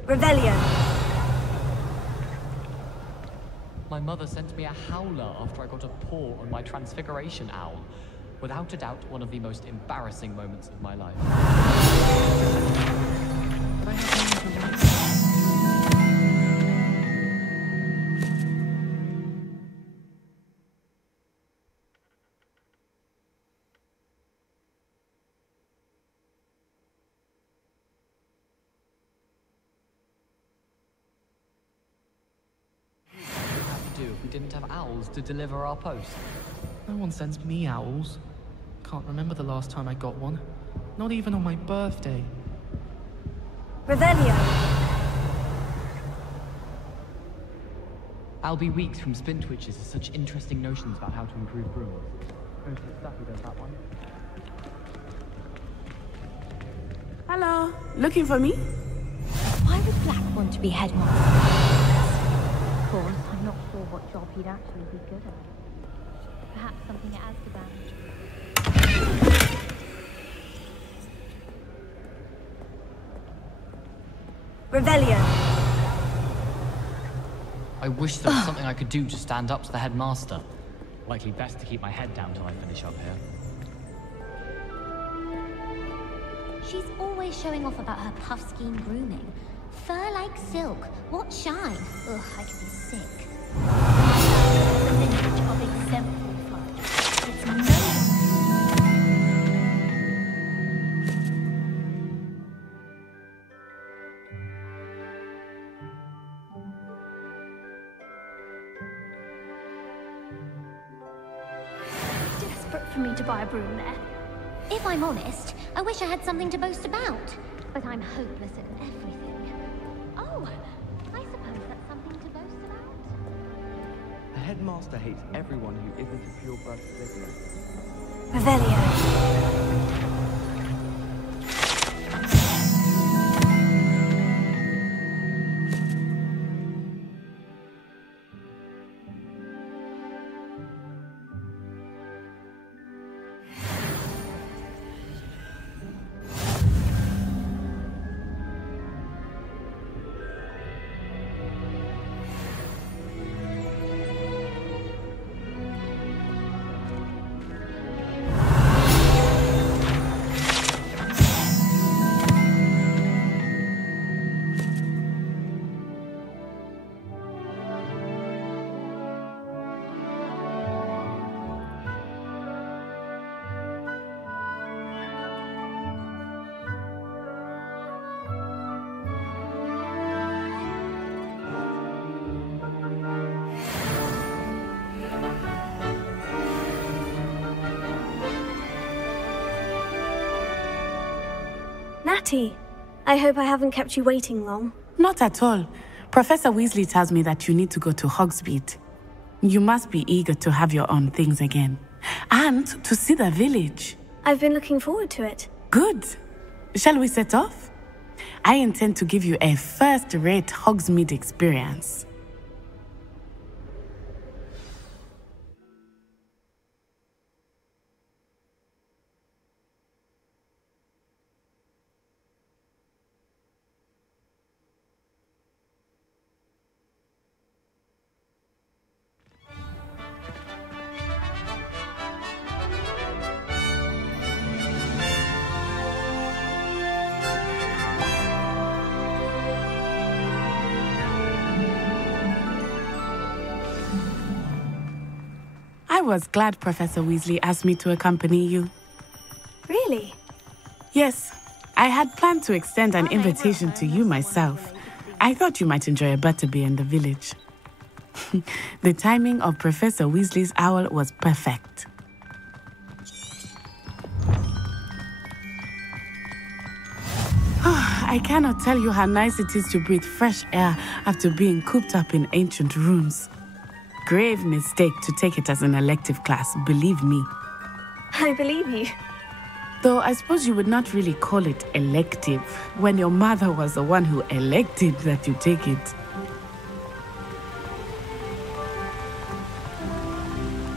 Revelio. My mother sent me a howler after I got a paw on my transfiguration owl. Without a doubt, one of the most embarrassing moments of my life. If we didn't have owls to deliver our post. No one sends me owls. Can't remember the last time I got one. Not even on my birthday. Revelio. I'll be weeks from Splint Witches with such interesting notions about how to improve brooms. Most of the stuff does that one. Hello. Looking for me? Why would Black want to be headmaster? Of course, I'm not sure what job he'd actually be good at. Perhaps something at Azkaban. Revelio. I wish there was something I could do to stand up to the headmaster. Likely best to keep my head down till I finish up here. She's always showing off about her puff-skein grooming. Fur like silk. What shine? Ugh, I could be sick. The lineage of exemplified. It's no... Desperate for me to buy a broom there. If I'm honest, I wish I had something to boast about. But I'm hopeless at everything. Oh, I suppose that's something to boast about. The headmaster hates everyone who isn't a purebred Slytherin. Revelio. Natty, I hope I haven't kept you waiting long. Not at all. Professor Weasley tells me that you need to go to Hogsmeade. You must be eager to have your own things again. And to see the village. I've been looking forward to it. Good. Shall we set off? I intend to give you a first-rate Hogsmeade experience. I was glad Professor Weasley asked me to accompany you. Really? Yes. I had planned to extend an invitation to you myself. I thought you might enjoy a butterbeer in the village. The timing of Professor Weasley's owl was perfect. I cannot tell you how nice it is to breathe fresh air after being cooped up in ancient rooms. Grave mistake to take it as an elective class, believe me. I believe you. Though I suppose you would not really call it elective when your mother was the one who elected that you take it.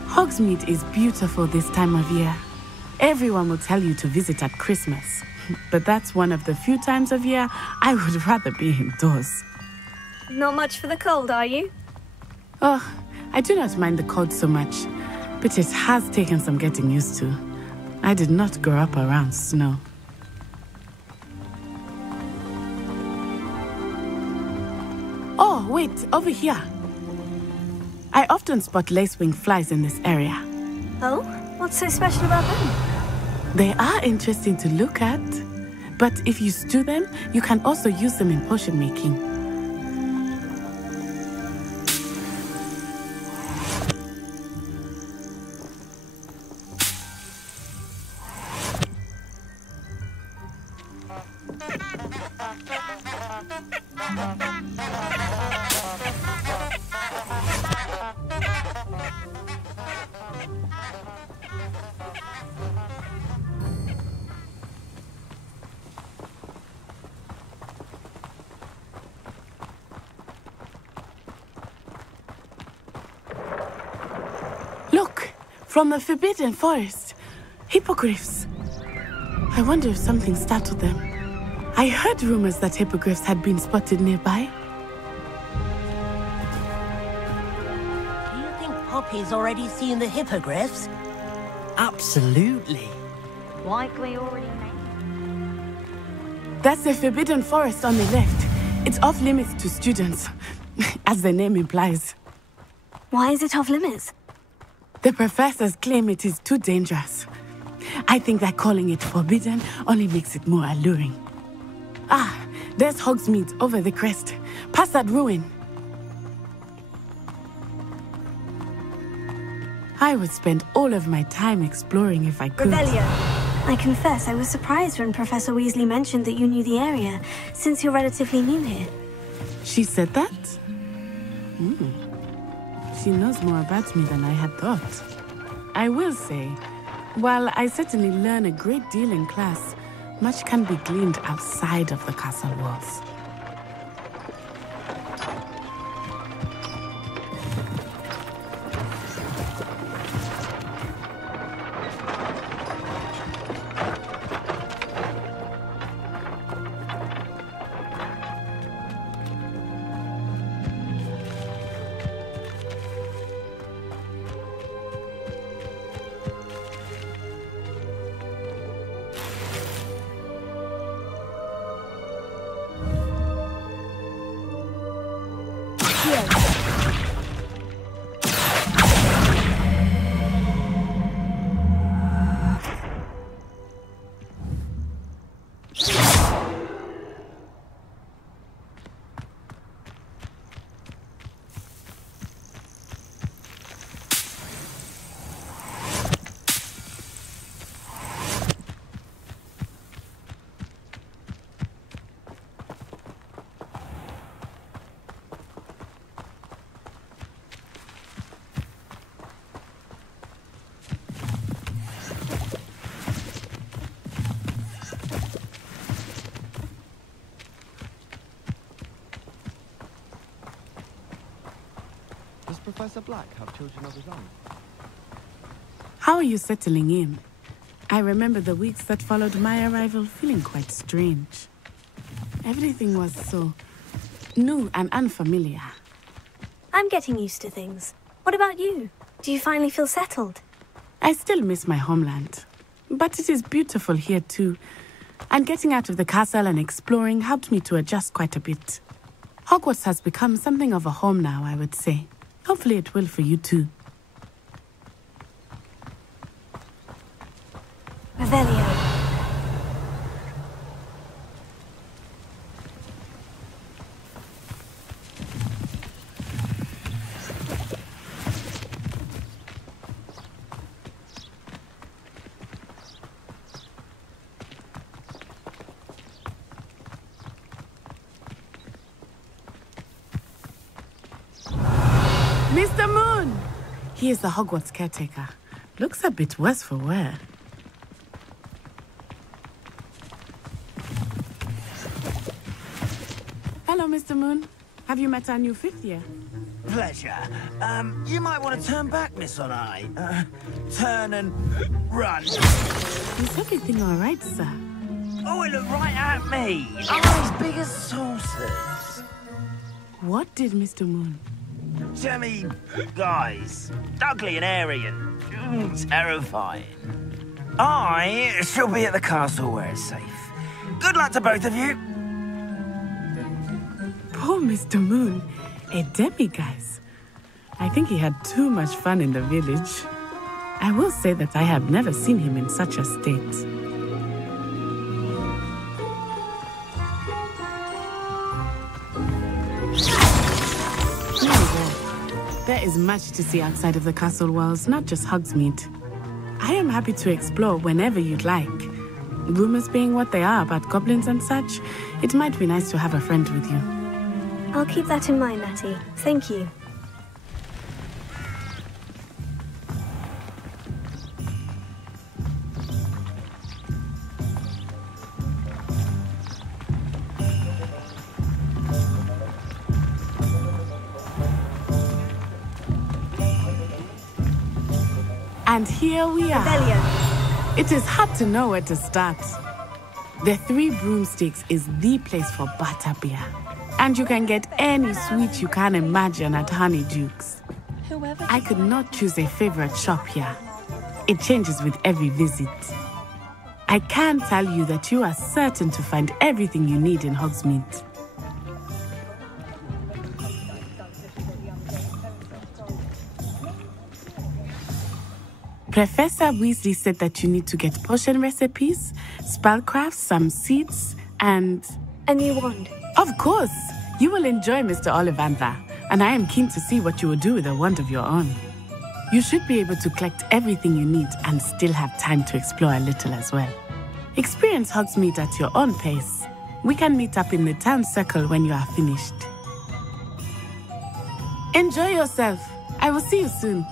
Hogsmeade is beautiful this time of year. Everyone will tell you to visit at Christmas. But that's one of the few times of year I would rather be indoors. Not much for the cold, are you? Oh, I do not mind the cold so much, but it has taken some getting used to. I did not grow up around snow. Oh, wait, over here. I often spot lacewing flies in this area. Oh? What's so special about them? They are interesting to look at, but if you stew them, you can also use them in potion making. Look, from the Forbidden Forest. Hippogriffs. I wonder if something startled them. I heard rumors that hippogriffs had been spotted nearby. Do you think Poppy's already seen the hippogriffs? Absolutely. Likely already made. That's the forbidden forest on the left. It's off limits to students, as the name implies. Why is it off limits? The professors claim it is too dangerous. I think that calling it forbidden only makes it more alluring. Ah, there's Hogsmeade over the crest, past that ruin. I would spend all of my time exploring if I could. Revelio. I confess I was surprised when Professor Weasley mentioned that you knew the area, since you're relatively new here. She said that? She knows more about me than I had thought. I will say, while I certainly learn a great deal in class, much can be gleaned outside of the castle walls. Does Professor Black have children of his own? How are you settling in? I remember the weeks that followed my arrival feeling quite strange. Everything was so new and unfamiliar. I'm getting used to things. What about you? Do you finally feel settled? I still miss my homeland, but it is beautiful here too. And getting out of the castle and exploring helped me to adjust quite a bit. Hogwarts has become something of a home now, I would say. Hopefully it will for you too. Revelio. Mr. Moon! He is the Hogwarts caretaker. Looks a bit worse for wear. Hello, Mr. Moon. Have you met our new fifth year? Pleasure. You might want to turn back, Miss Onai. Turn and run. Is everything all right, sir? Oh, it looked right at me. Eyes big as saucers. What did Mr. Moon? Jemmy, guys, ugly and airy and terrifying. I shall be at the castle where it's safe. Good luck to both of you. Poor Mr. Moon, a demiguise. I think he had too much fun in the village. I will say that I have never seen him in such a state. There is much to see outside of the castle walls, not just Hogsmeade. I am happy to explore whenever you'd like. Rumors being what they are about goblins and such, it might be nice to have a friend with you. I'll keep that in mind, Natty. Thank you. And here we are. Revelio. It is hard to know where to start. The Three Broomsticks is the place for butterbeer. And you can get any sweet you can imagine at Honeydukes. I could not choose a favorite shop here. It changes with every visit. I can tell you that you are certain to find everything you need in Hogsmeade. Professor Weasley said that you need to get potion recipes, spellcrafts, some seeds, and... A new wand. Of course! You will enjoy Mr. Ollivander, and I am keen to see what you will do with a wand of your own. You should be able to collect everything you need and still have time to explore a little as well. Experience Hogsmeade at your own pace. We can meet up in the town circle when you are finished. Enjoy yourself. I will see you soon.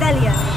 Revelio.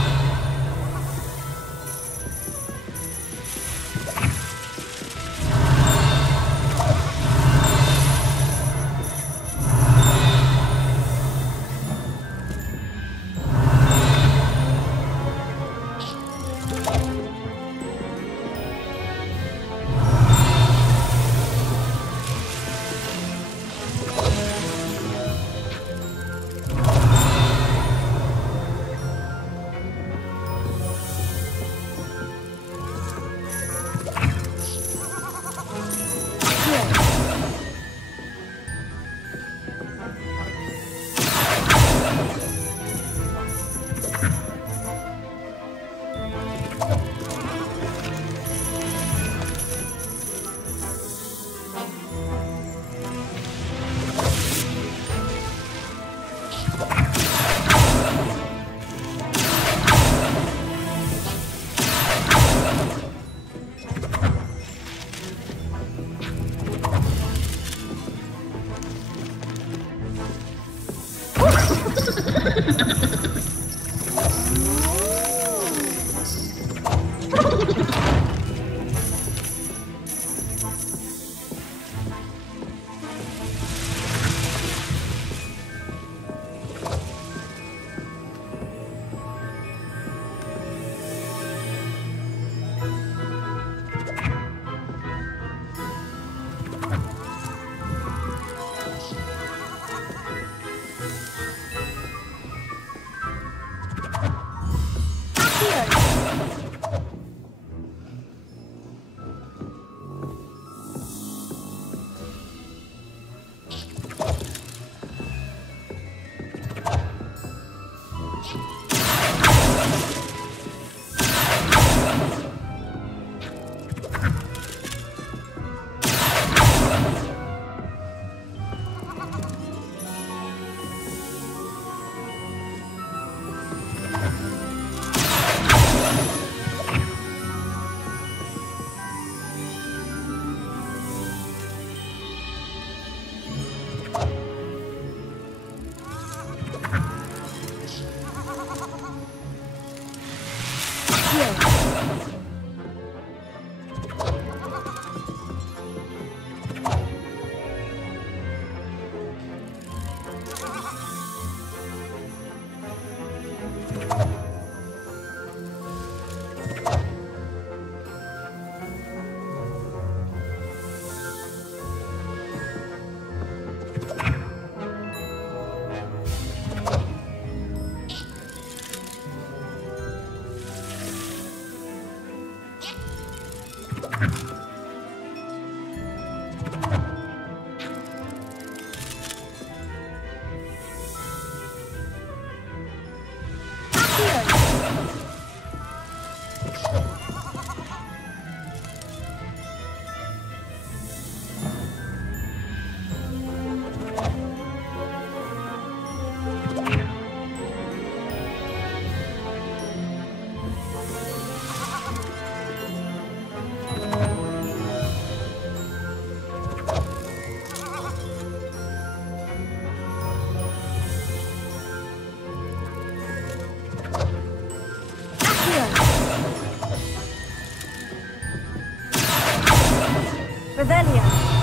Revelio.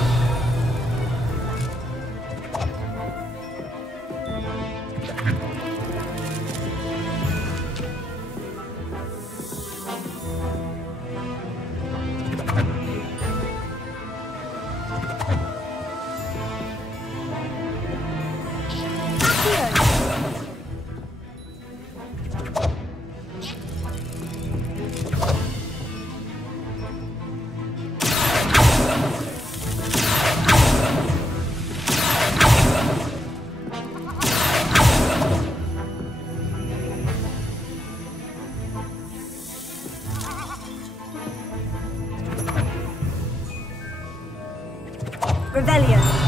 Revelio.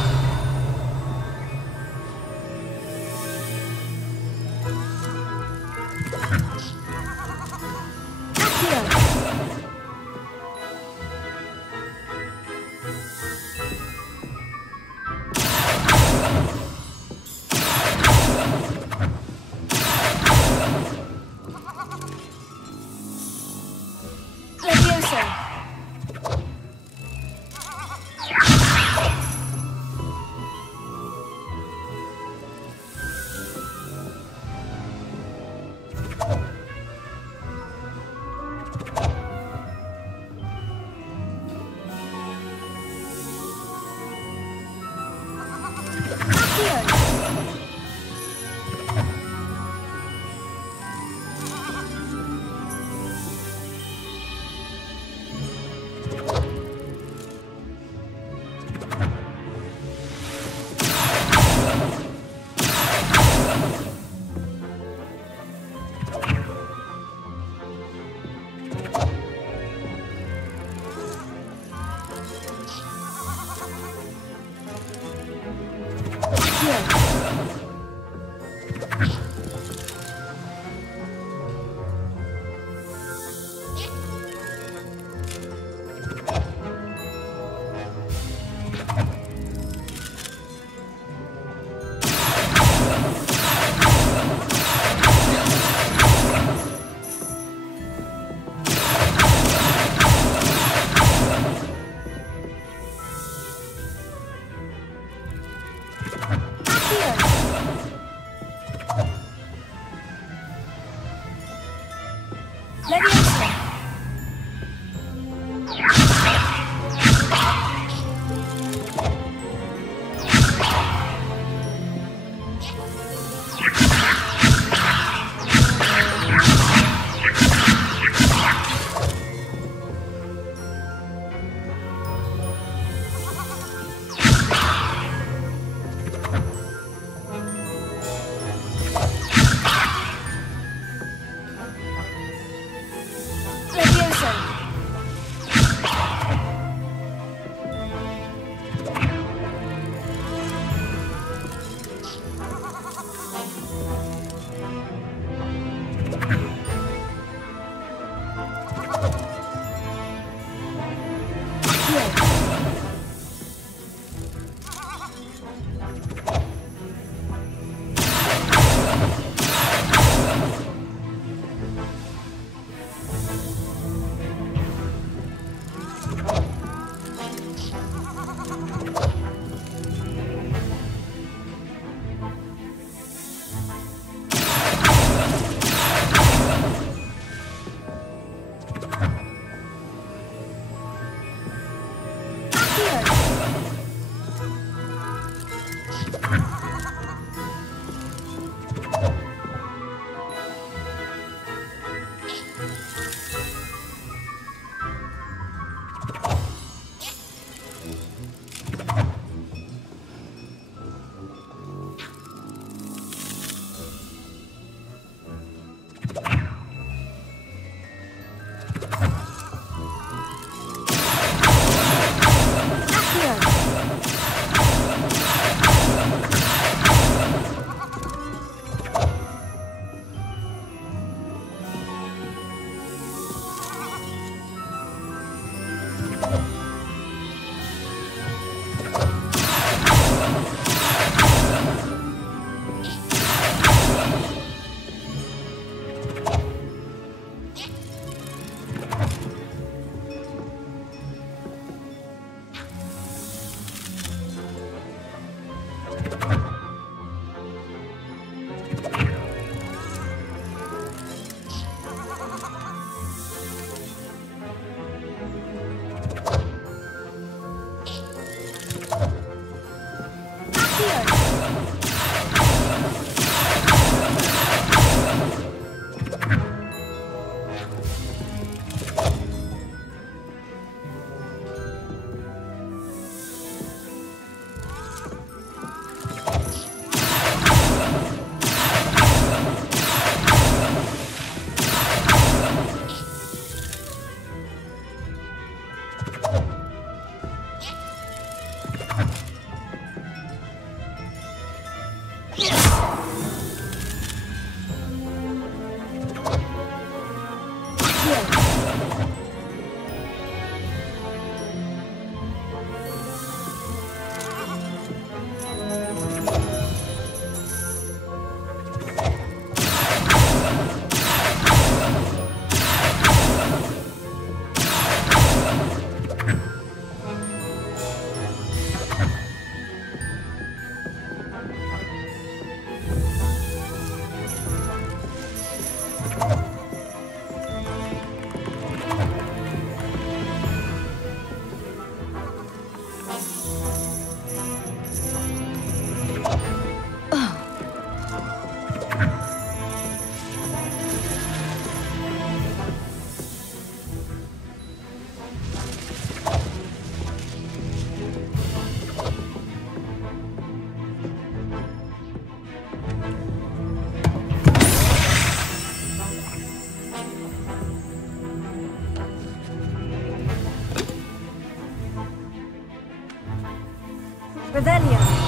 Revelio.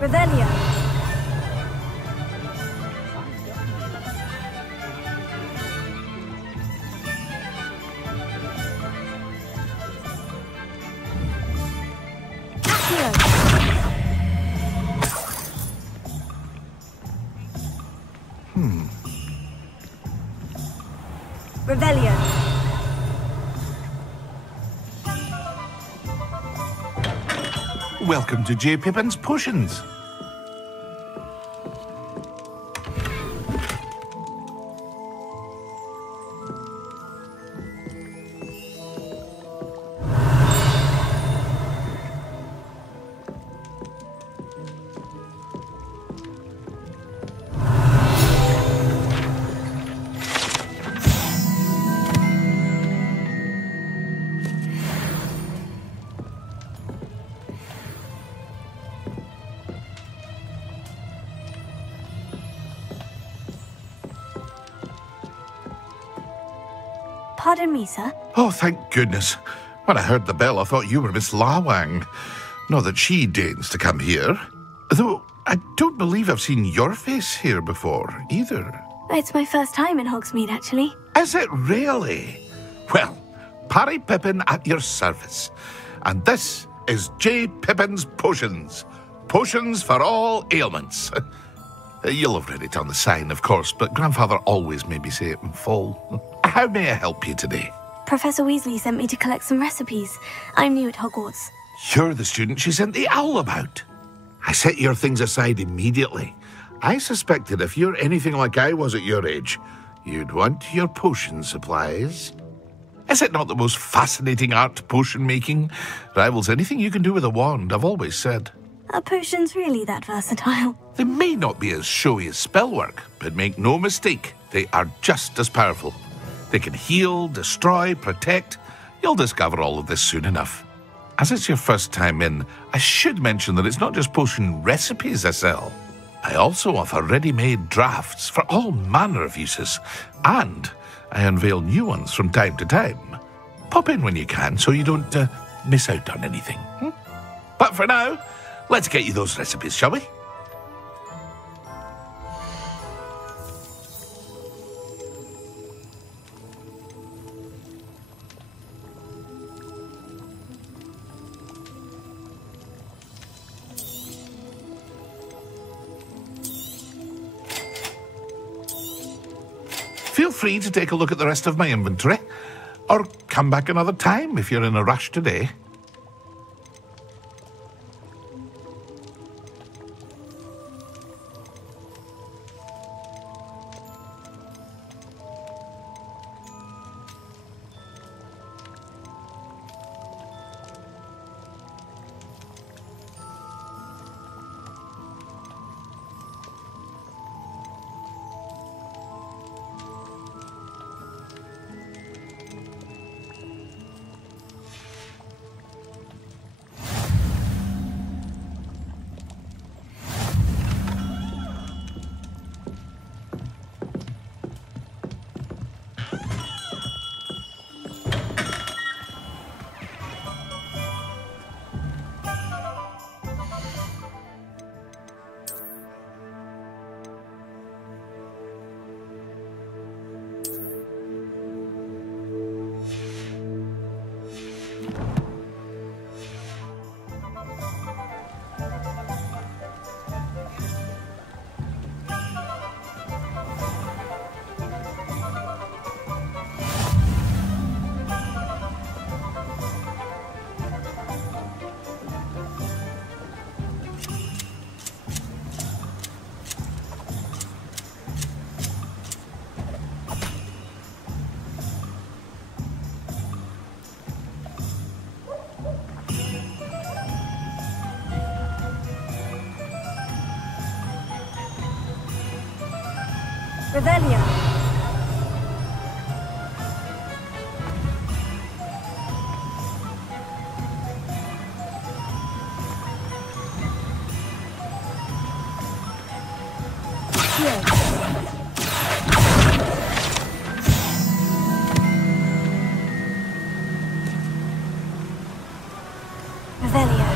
Revelio. Revelio. Welcome to J. Pippin's Potions. Pardon me, sir. Oh, thank goodness. When I heard the bell, I thought you were Miss Lawang. Not that she deigns to come here. Though, I don't believe I've seen your face here before, either. It's my first time in Hogsmeade, actually. Is it really? Well, Parry Pippin at your service. And this is J. Pippin's Potions. Potions for all ailments. You'll have read it on the sign, of course, but Grandfather always made me say it in full. How may I help you today? Professor Weasley sent me to collect some recipes. I'm new at Hogwarts. You're the student she sent the owl about. I set your things aside immediately. I suspected if you're anything like I was at your age, you'd want your potion supplies. Is it not the most fascinating art, potion making? Rivals anything you can do with a wand, I've always said. Are potions really that versatile? They may not be as showy as spellwork, but make no mistake, they are just as powerful. They can heal, destroy, protect. You'll discover all of this soon enough. As it's your first time in, I should mention that it's not just potion recipes I sell. I also offer ready-made drafts for all manner of uses, and I unveil new ones from time to time. Pop in when you can so you don't miss out on anything. But for now, let's get you those recipes, shall we? Feel free to take a look at the rest of my inventory, or come back another time if you're in a rush today. Revelio. Revelio.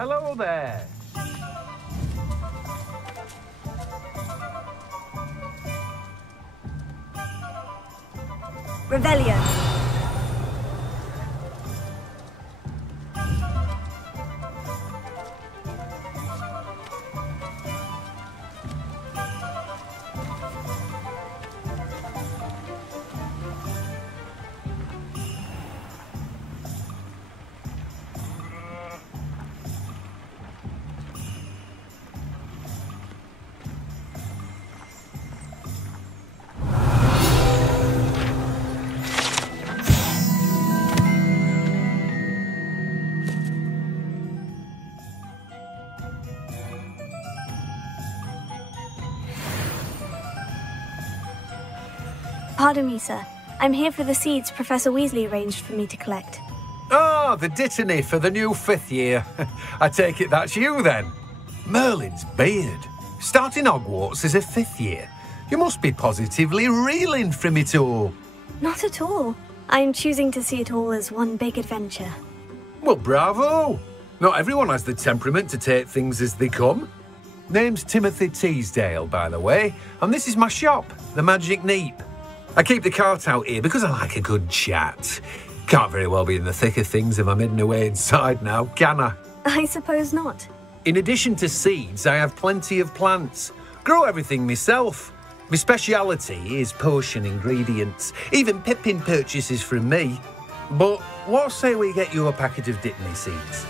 hello there. Revelio. Pardon me, sir. I'm here for the seeds Professor Weasley arranged for me to collect. Ah, the dittany for the new 5th year. I take it that's you, then. Merlin's beard. Starting Hogwarts as a 5th year. You must be positively reeling from it all. Not at all. I'm choosing to see it all as one big adventure. Well, bravo. Not everyone has the temperament to take things as they come. Name's Timothy Teasdale, by the way, and this is my shop, the Magic Neep. I keep the cart out here because I like a good chat. Can't very well be in the thick of things if I'm hidden away inside now, can I? I suppose not. In addition to seeds, I have plenty of plants. Grow everything myself. My speciality is potion ingredients. Even Pippin purchases from me. But what say we get you a packet of dittany seeds?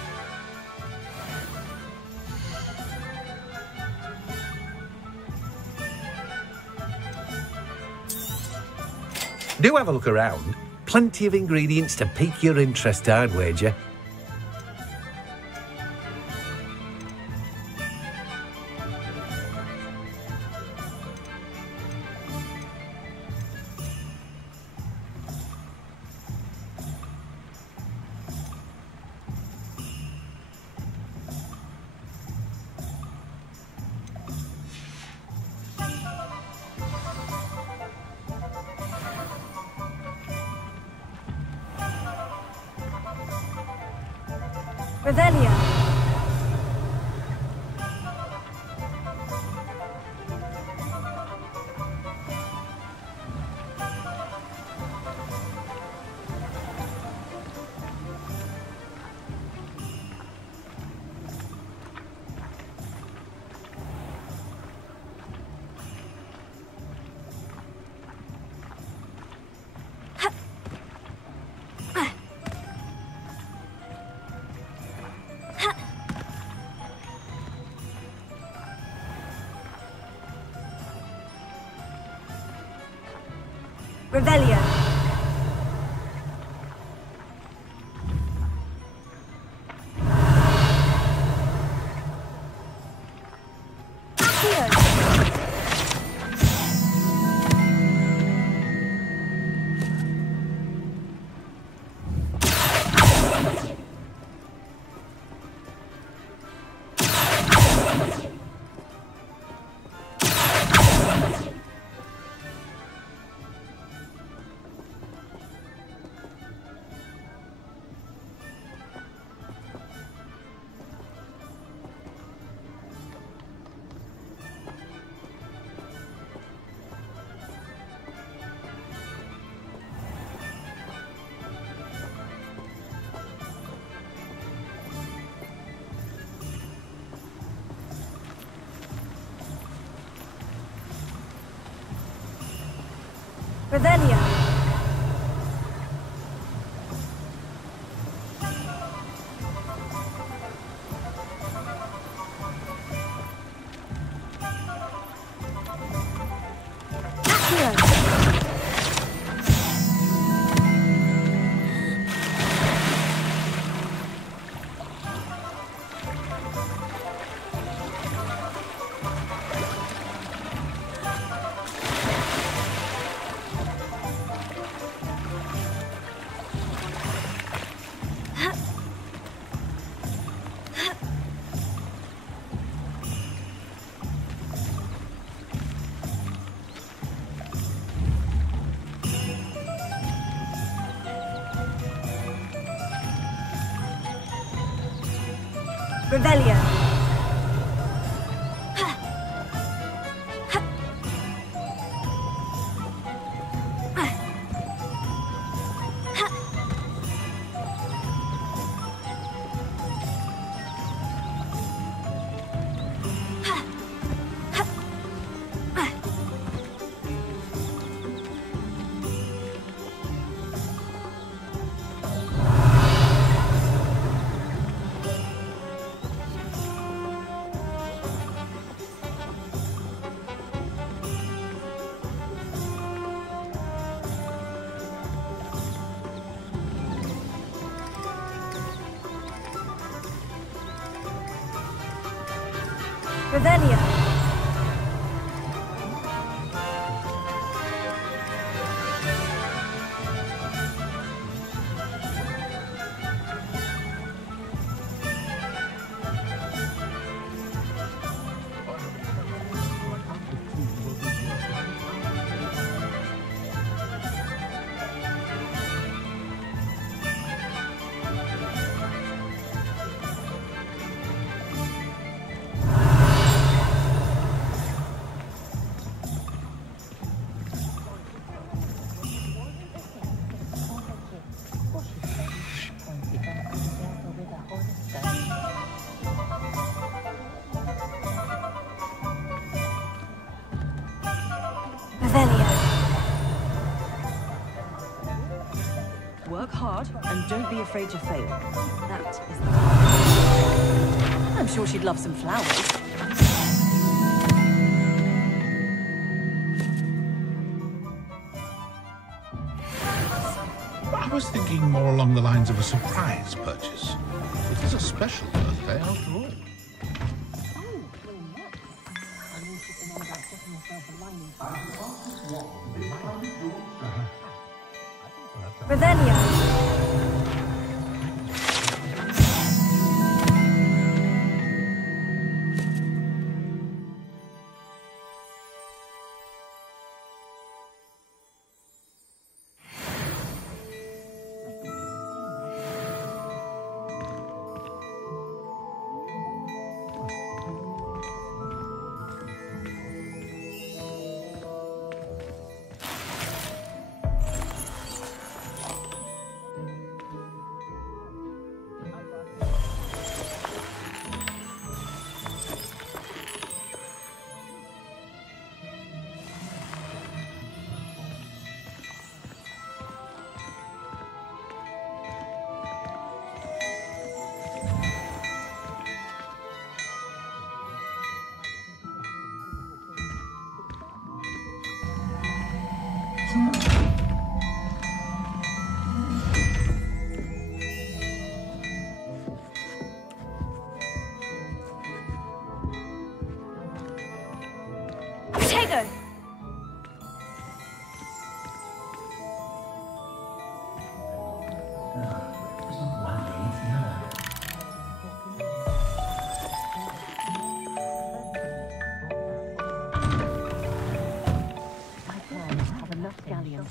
Do have a look around. Plenty of ingredients to pique your interest, I'd wager. Revelio. Revelio. Revelio. Revelio. Revelio. Work hard and don't be afraid to fail. That is the... I'm sure she'd love some flowers. I was thinking more along the lines of a surprise purchase. It is a special birthday after all. Revelio.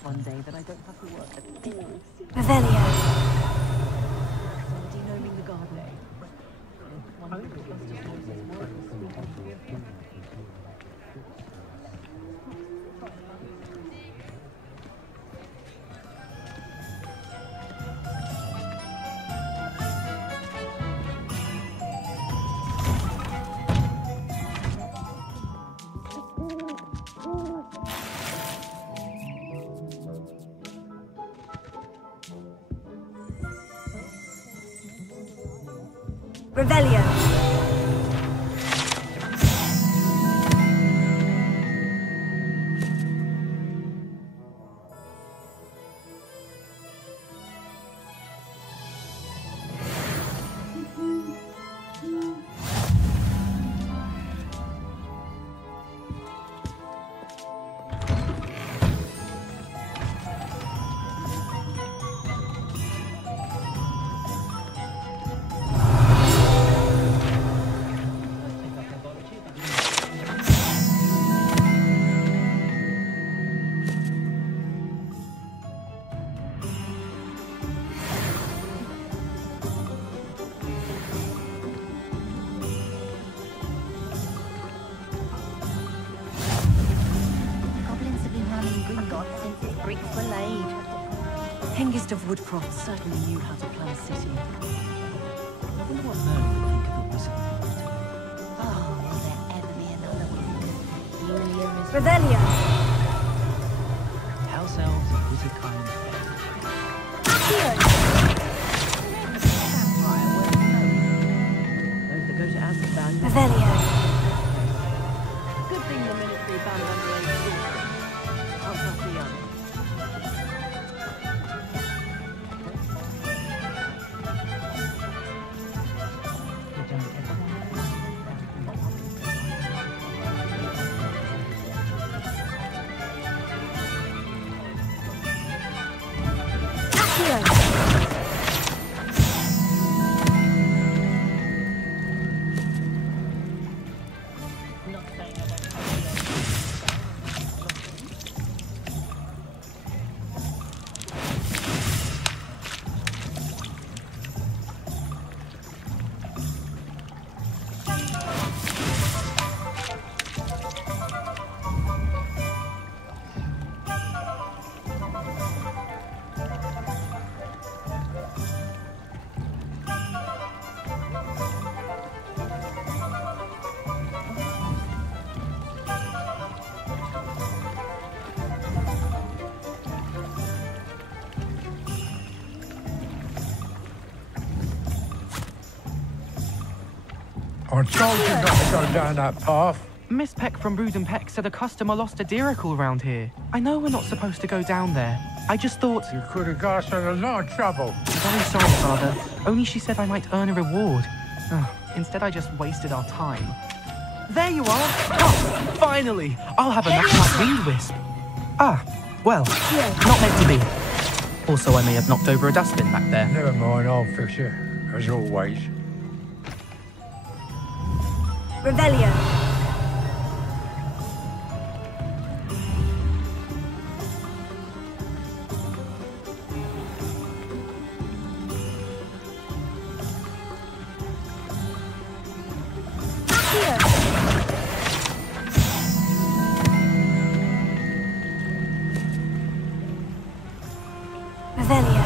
One day that I don't have to work at all. Revelio. Denoming the garden. Revelio. bricks were laid. Hengist of Woodcroft certainly knew how to plan a city. I wonder what Merlin would think of a wizard. Oh, will there ever be another one? Yulia is... Revelio! House elves and wizard kind. Those that go to Azkaban. Revelio! Good thing the military band underage sorcery. I'll trust the young. I told you not to go down that path. Miss Peck from Brood and Peck said a customer lost a diracle round here. I know we're not supposed to go down there. I just thought... You could have got us in a lot of trouble. Very sorry, Father. Only she said I might earn a reward. Instead, I just wasted our time. There you are! Oh, finally! I'll have a knock-knock wind wisp. Ah, well, not meant to be. Also, I may have knocked over a dustbin back there. Never mind, I'll fix it, as always. Revelio! Revelio.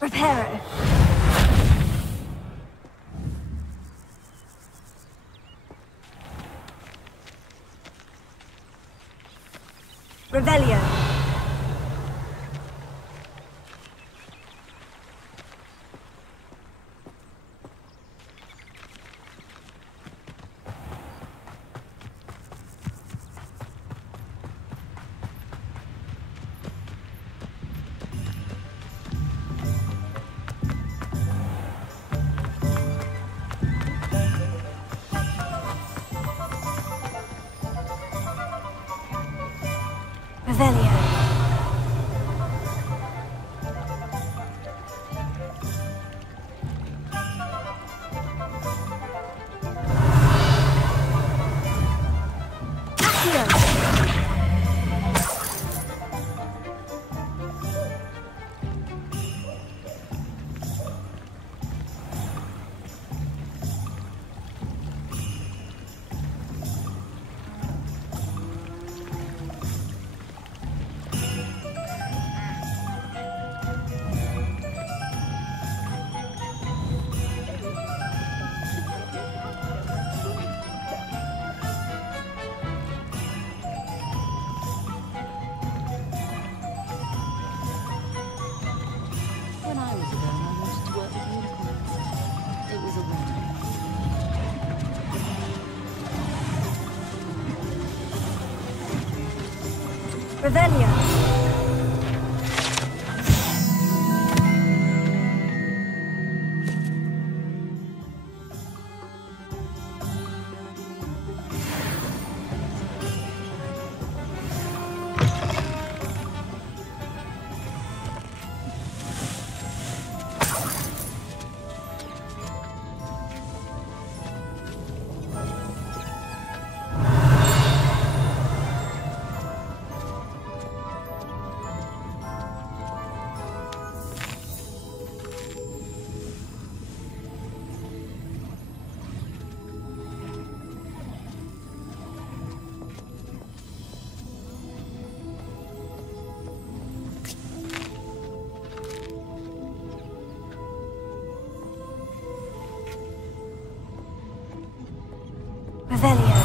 Reparo. Revelio. Revelio. When I was a girl, I wanted to work with unicorns. It was a wonder. Revelio. Revelio.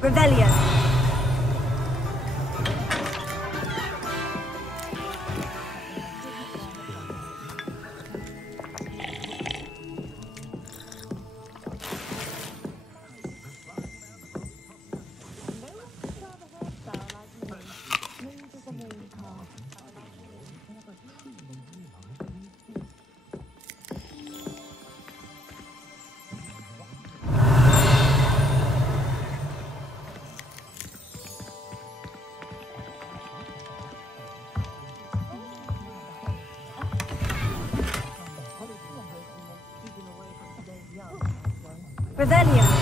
Revelio. Revelio.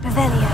Revelio.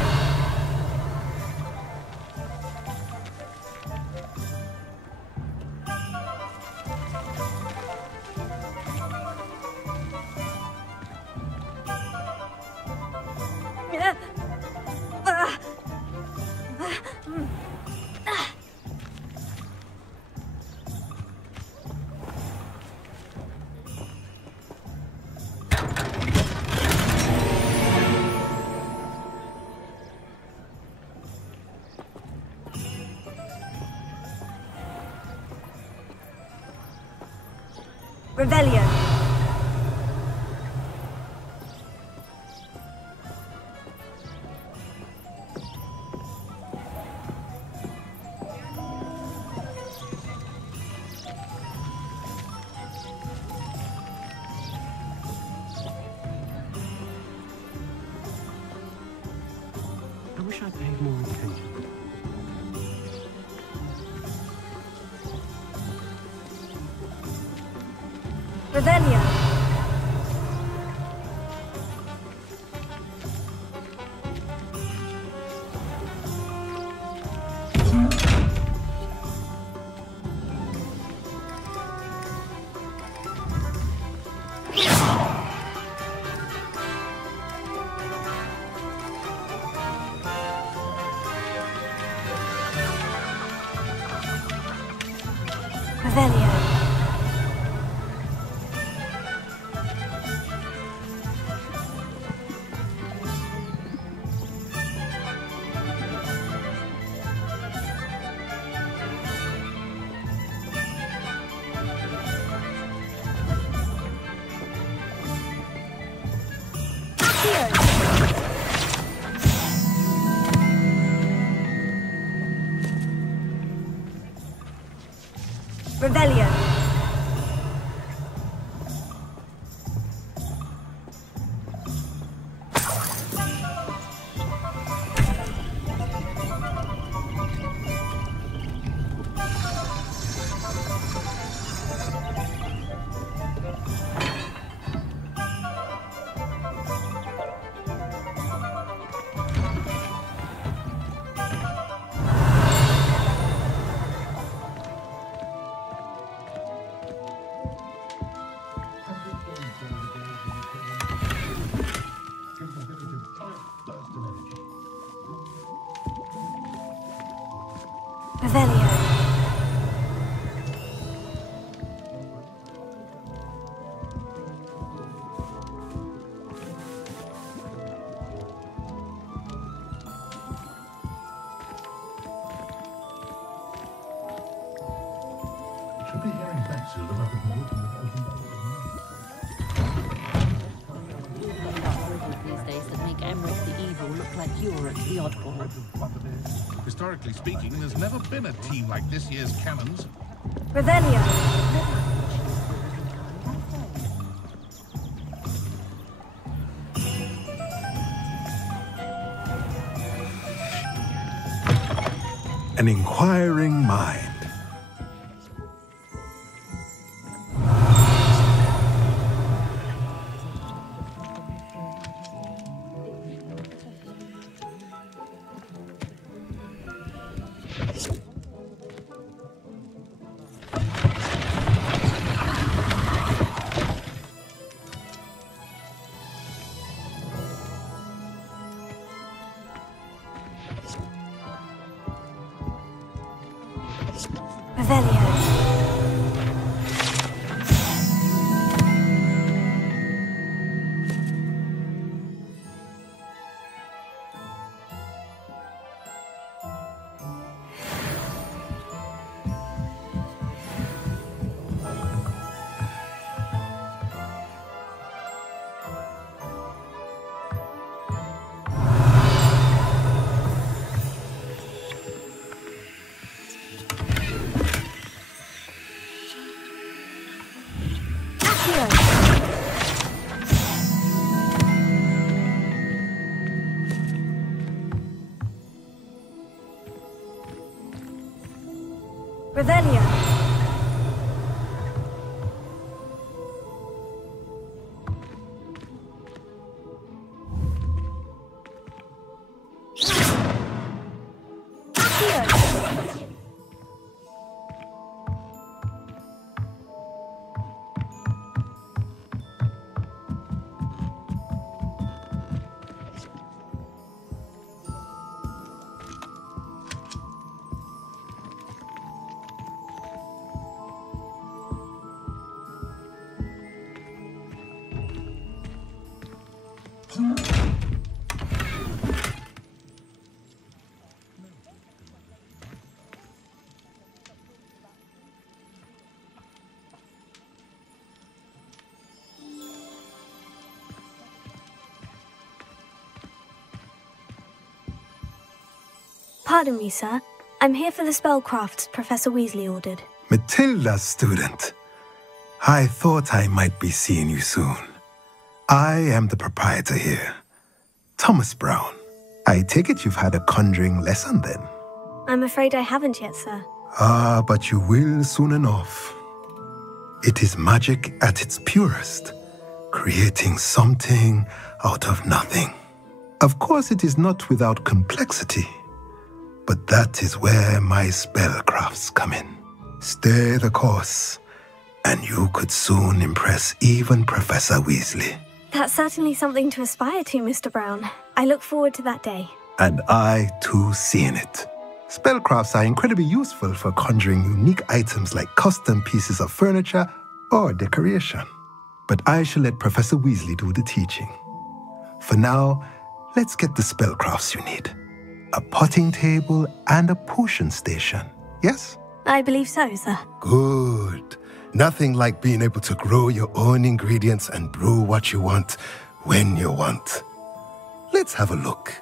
Revelio. I wish I'd paid more attention. Revelio. Revelio. These days that make Emerald the evil look like you're at the oddball. Historically speaking, there's never been a team like this year's Cannons. Revelio. An inquiring mind. Revelio. Pardon me, sir. I'm here for the spellcrafts Professor Weasley ordered. Matilda's student. I thought I might be seeing you soon. I am the proprietor here, Thomas Brown. I take it you've had a conjuring lesson then? I'm afraid I haven't yet, sir. Ah, but you will soon enough. It is magic at its purest, creating something out of nothing. Of course, it is not without complexity, but that is where my spellcrafts come in. Stay the course, and you could soon impress even Professor Weasley. That's certainly something to aspire to, Mr. Brown. I look forward to that day. And I, too, seeing it. Spellcrafts are incredibly useful for conjuring unique items like custom pieces of furniture or decoration. But I shall let Professor Weasley do the teaching. For now, let's get the spellcrafts you need. A potting table and a potion station, yes? I believe so, sir. Good. Nothing like being able to grow your own ingredients and brew what you want when you want. Let's have a look.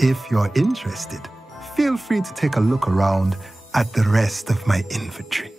If you're interested, feel free to take a look around at the rest of my inventory.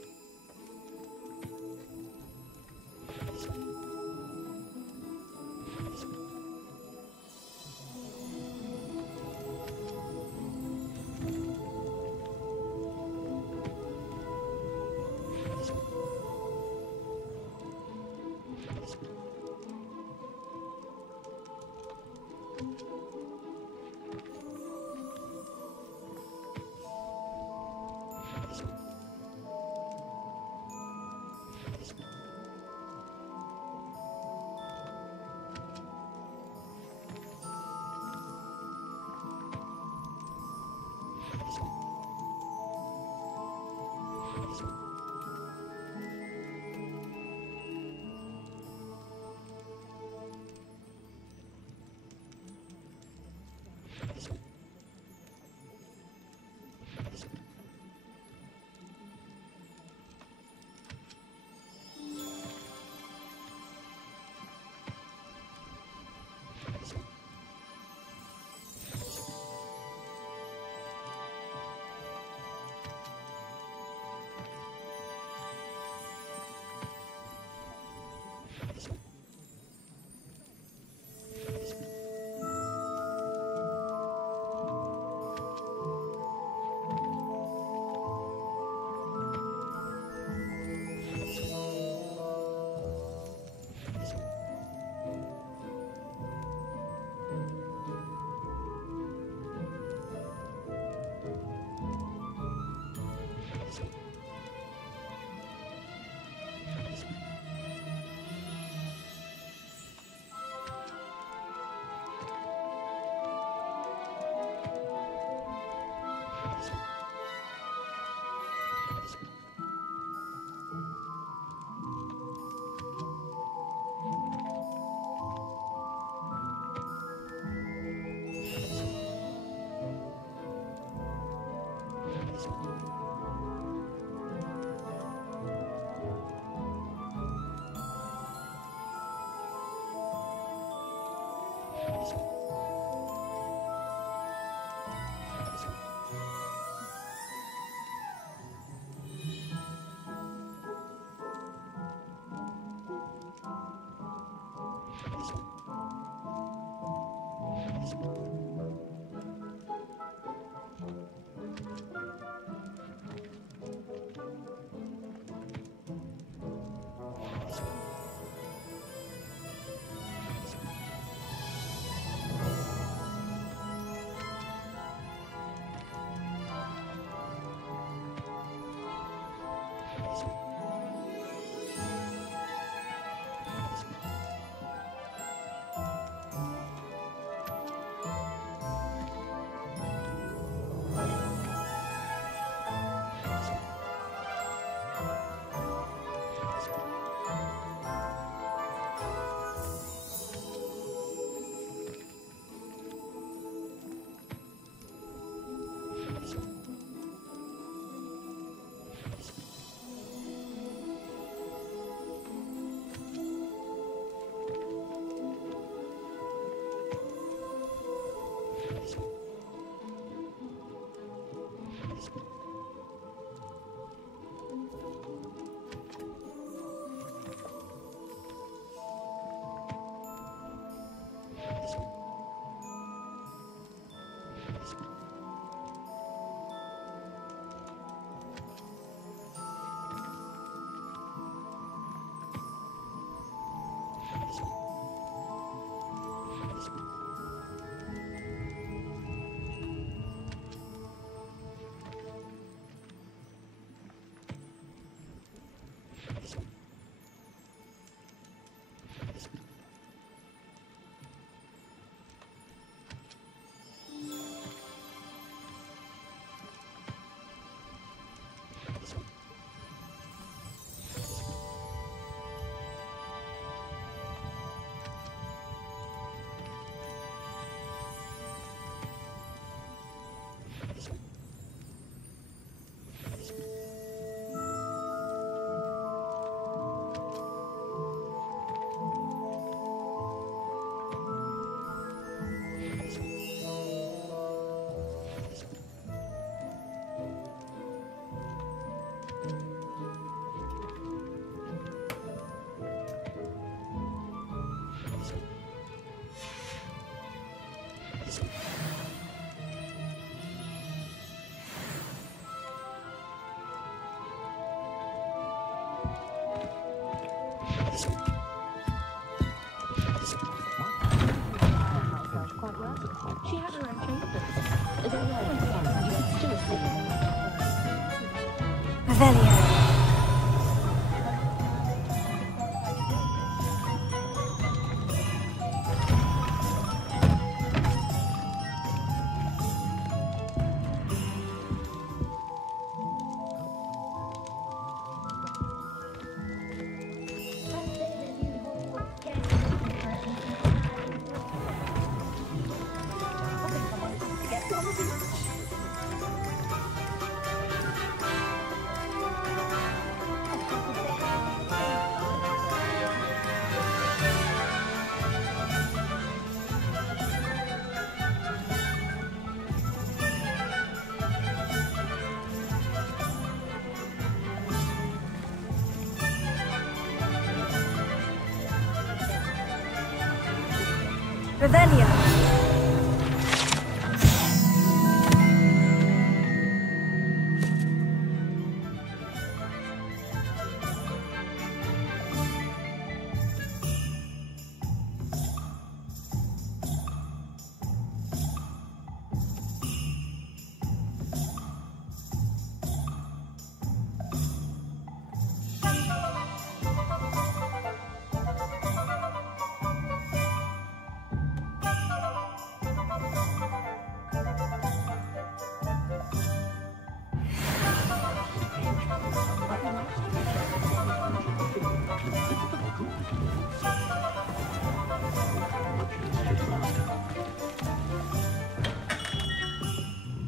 Revelio.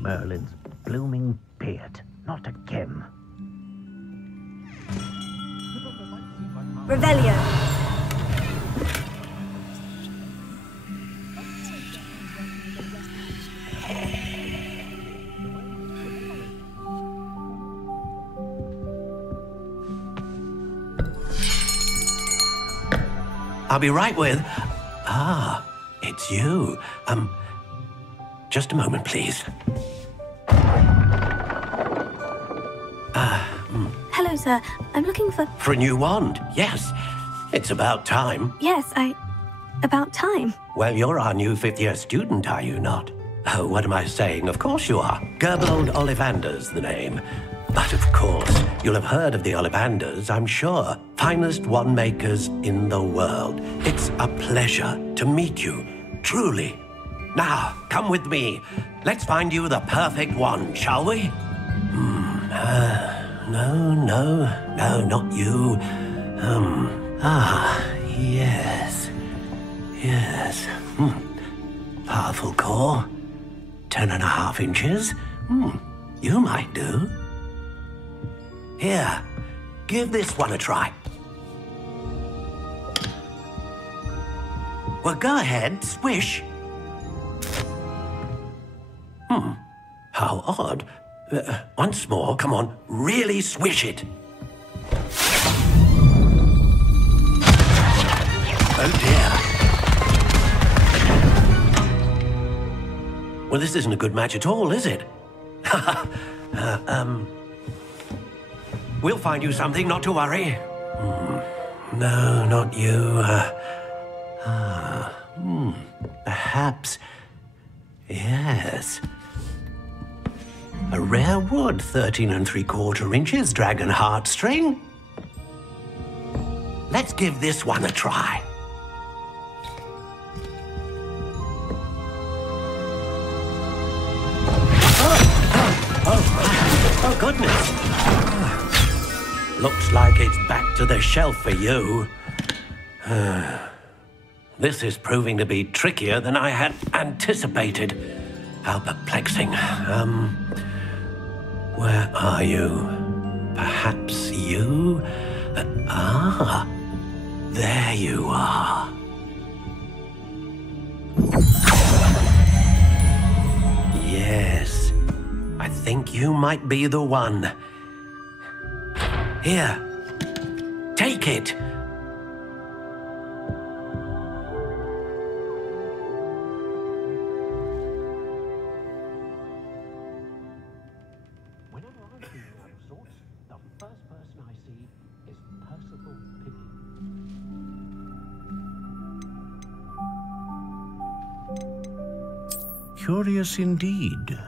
Merlin's blooming beard. Not again. Revelio. I'll be right with... Ah, it's you. Just a moment, please. Hello, sir. I'm looking for... For a new wand, yes. It's about time. Yes, about time. Well, you're our new fifth-year student, are you not? Oh, what am I saying? Of course you are. Gerbold Ollivander's the name. But of course, you'll have heard of the Ollivanders, I'm sure. Finest wand makers in the world. It's a pleasure to meet you, truly. Now, come with me. Let's find you the perfect wand, shall we? No, not you. Yes. Powerful core. 10.5 inches. You might do. Here, give this one a try. Well, go ahead, swish. How odd. Once more, come on, really swish it. Oh dear. Well, this isn't a good match at all, is it? We'll find you something, not to worry. No, not you. Perhaps. Yes. A rare wood, 13 3/4 inches, dragon heartstring. Let's give this one a try. Oh, goodness. Looks like it's back to the shelf for you. This is proving to be trickier than I had anticipated. How perplexing. Where are you? Perhaps you? There you are. Yes, I think you might be the one. Here, take it. Curious indeed.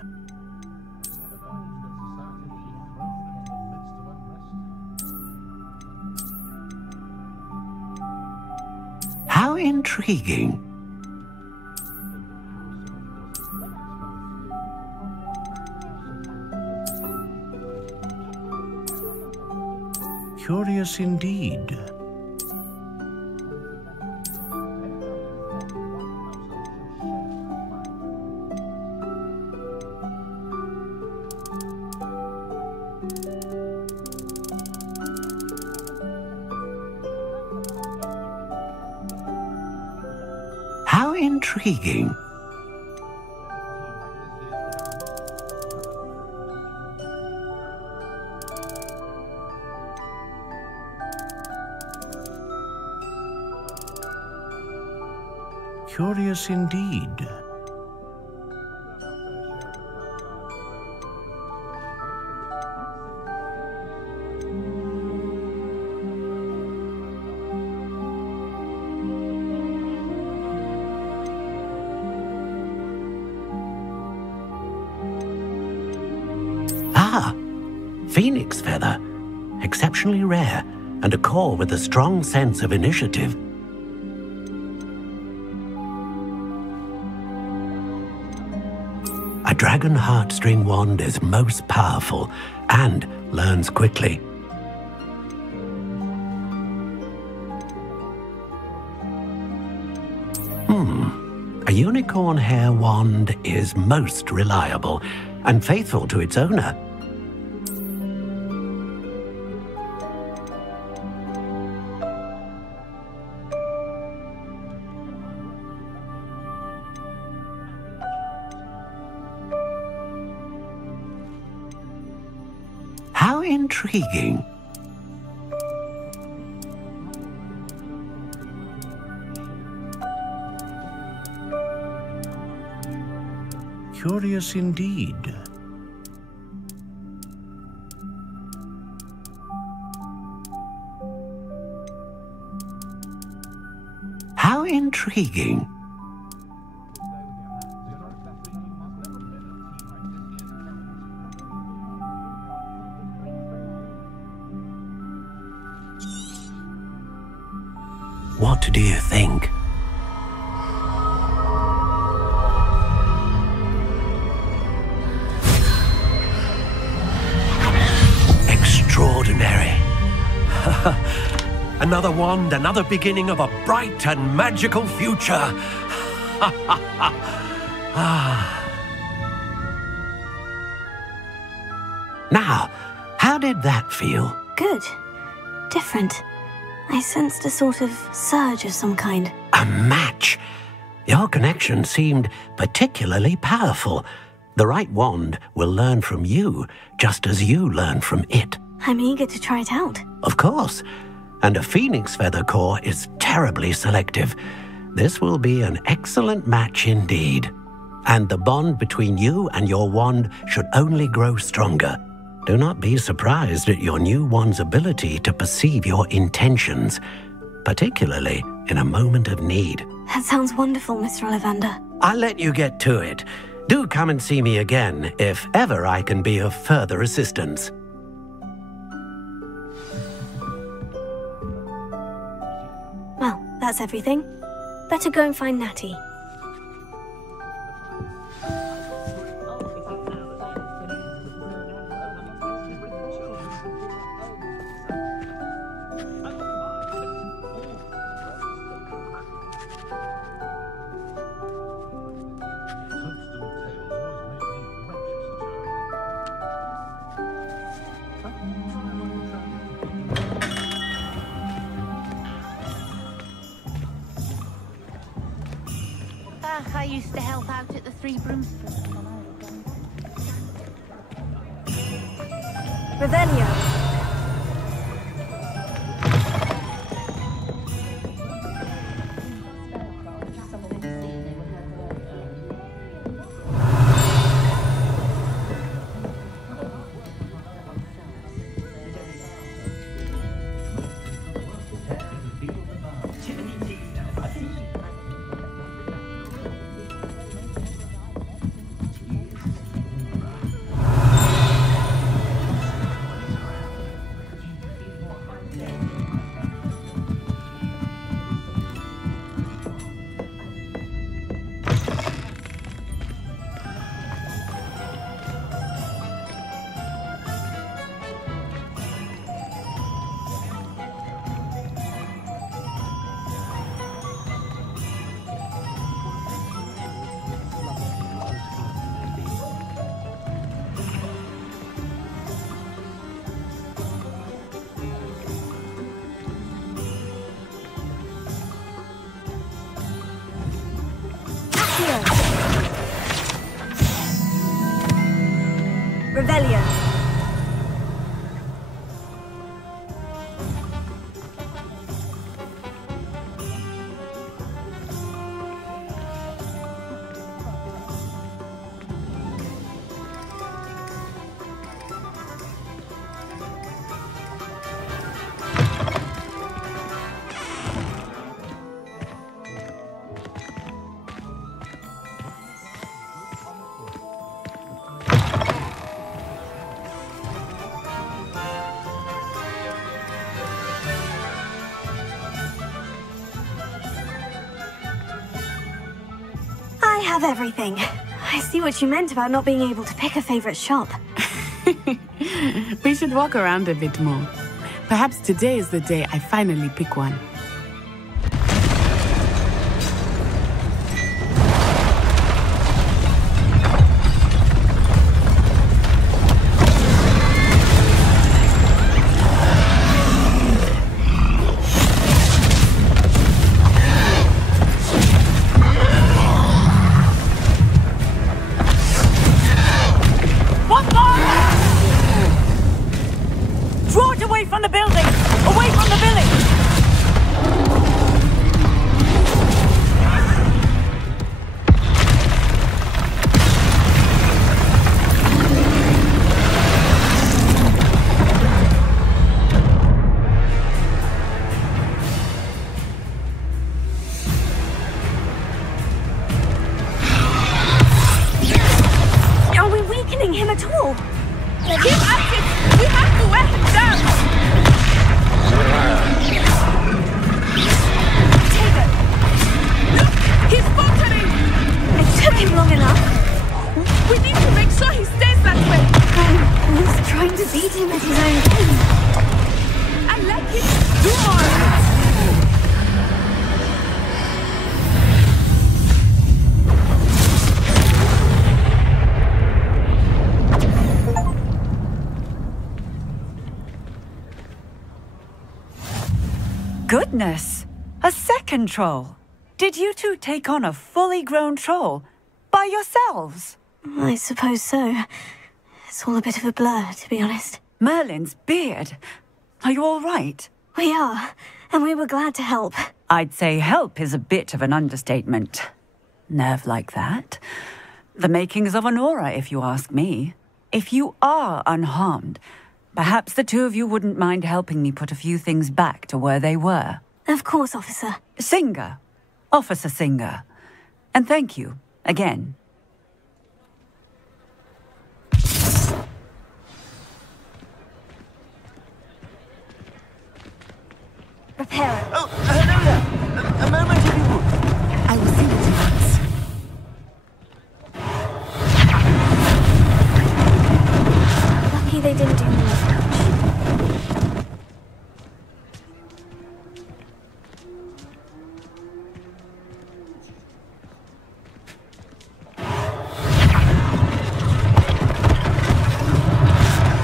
How intriguing. Curious indeed. How intriguing. Curious indeed. Ah, phoenix feather. Exceptionally rare, and a core with a strong sense of initiative. A dragon heartstring wand is most powerful and learns quickly. A unicorn hair wand is most reliable and faithful to its owner. How intriguing. Curious indeed. How intriguing. What do you think? Extraordinary. Another wand, another beginning of a bright and magical future. Now, how did that feel? Good. Different. I sensed a sort of surge of some kind. A match. Your connection seemed particularly powerful. The right wand will learn from you, just as you learn from it. I'm eager to try it out. Of course. And a phoenix feather core is terribly selective. This will be an excellent match indeed. And the bond between you and your wand should only grow stronger. Do not be surprised at your new wand's ability to perceive your intentions, particularly in a moment of need. That sounds wonderful, Mr. Ollivander. I'll let you get to it. Do come and see me again if ever I can be of further assistance. Well, that's everything. Better go and find Natty. I used to help out at the Three Broomsticks. Revelio. Revelio. have everything. I see what you meant about not being able to pick a favorite shop. We should walk around a bit more. Perhaps today is the day I finally pick one. Goodness! A second troll! Did you two take on a fully grown troll by yourselves? I suppose so. It's all a bit of a blur, to be honest. Merlin's beard. Are you all right? We are, and we were glad to help. I'd say help is a bit of an understatement. Nerve like that. The makings of an aura, if you ask me. If you are unharmed, perhaps the two of you wouldn't mind helping me put a few things back to where they were. Of course, officer. Singer. Officer Singer. And thank you, again. Prepare it. Oh, hello there. A moment if you would. I will see what he wants. Lucky they didn't do more damage.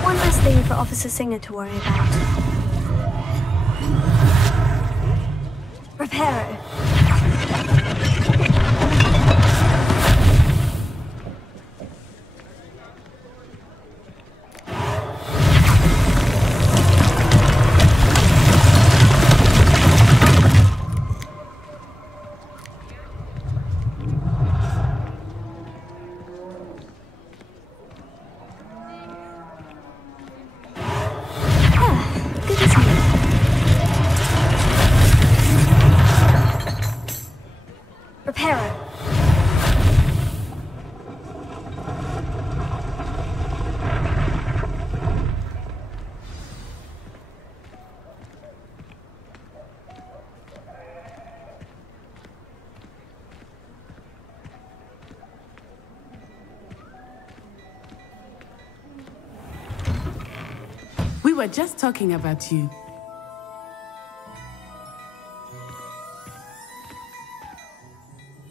One less thing for Officer Singer to worry about. Reparo. We were just talking about you.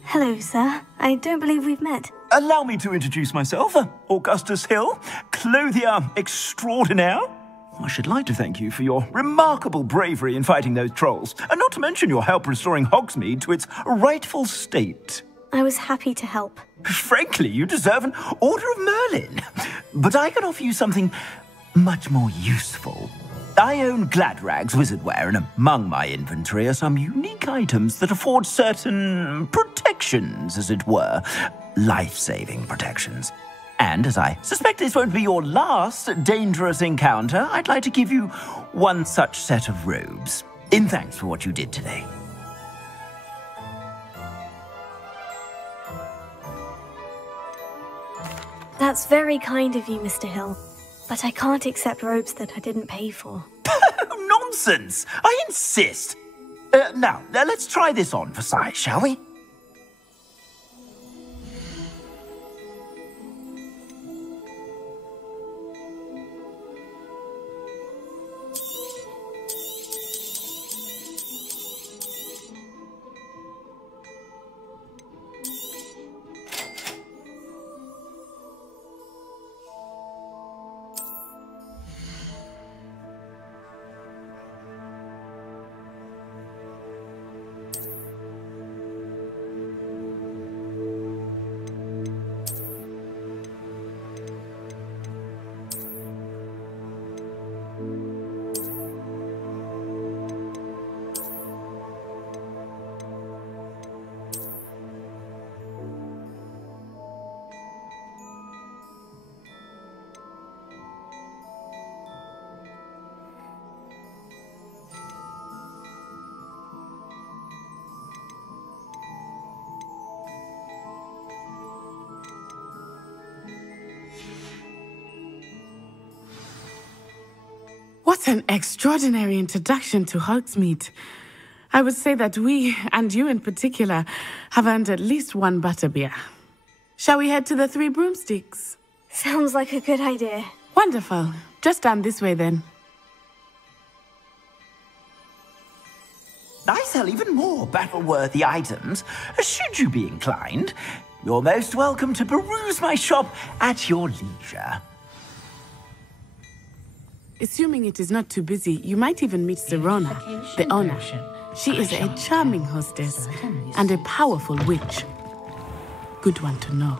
Hello, sir. I don't believe we've met. Allow me to introduce myself. Augustus Hill, clothier extraordinaire. I should like to thank you for your remarkable bravery in fighting those trolls, and not to mention your help restoring Hogsmeade to its rightful state. I was happy to help. Frankly, you deserve an Order of Merlin. But I can offer you something much more useful. I own Gladrag's wizardware, and among my inventory are some unique items that afford certain protections, as it were. Life-saving protections. And as I suspect this won't be your last dangerous encounter, I'd like to give you one such set of robes, in thanks for what you did today. That's very kind of you, Mr. Hill. But I can't accept robes that I didn't pay for. Nonsense! I insist! Now, let's try this on for size, shall we? What an extraordinary introduction to Hogsmeade. I would say that we, and you in particular, have earned at least one butterbeer. Shall we head to the Three Broomsticks? Sounds like a good idea. Wonderful. Just down this way then. I sell even more battle-worthy items, should you be inclined. You're most welcome to peruse my shop at your leisure. Assuming it is not too busy, you might even meet Serona, the owner. She is a charming hostess and a powerful witch. Good one to know.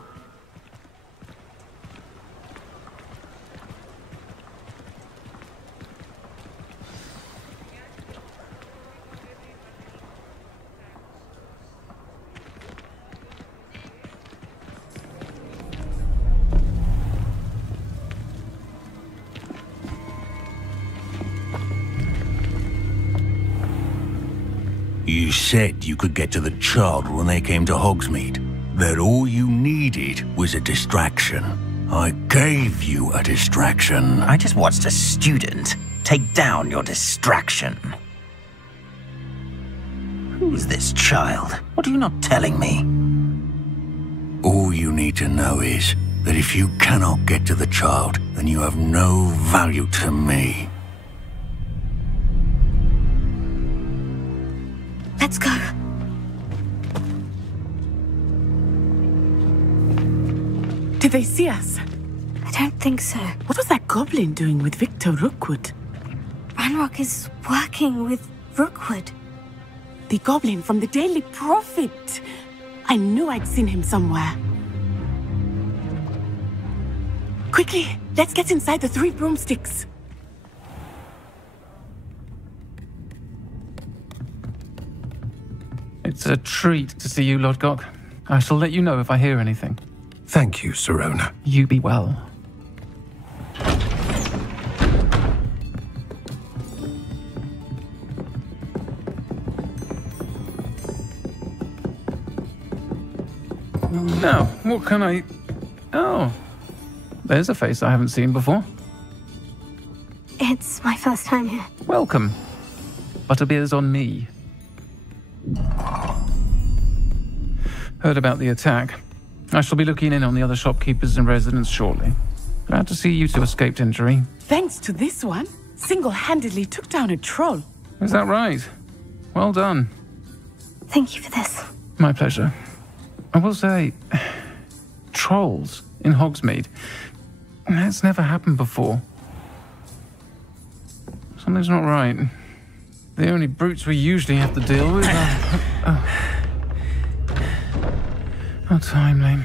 You said you could get to the child when they came to Hogsmeade. That all you needed was a distraction. I gave you a distraction. I just watched a student take down your distraction. Who's this child? What are you not telling me? All you need to know is that if you cannot get to the child, then you have no value to me. Let's go. Did they see us? I don't think so. What was that goblin doing with Victor Rookwood? Ranrock is working with Rookwood. The goblin from the Daily Prophet. I knew I'd seen him somewhere. Quickly, let's get inside the Three Broomsticks. It's a treat to see you, Lodgok. I shall let you know if I hear anything. Thank you, Serona. You be well. Now, what can I... Oh, there's a face I haven't seen before. It's my first time here. Welcome. Butterbeer's on me. Heard about the attack. I shall be looking in on the other shopkeepers and residents shortly. Glad to see you two escaped injury. Thanks to this one, single-handedly took down a troll. Is that right? Well done. Thank you for this. My pleasure. I will say, trolls in Hogsmeade. That's never happened before. Something's not right. The only brutes we usually have to deal with are... How timely.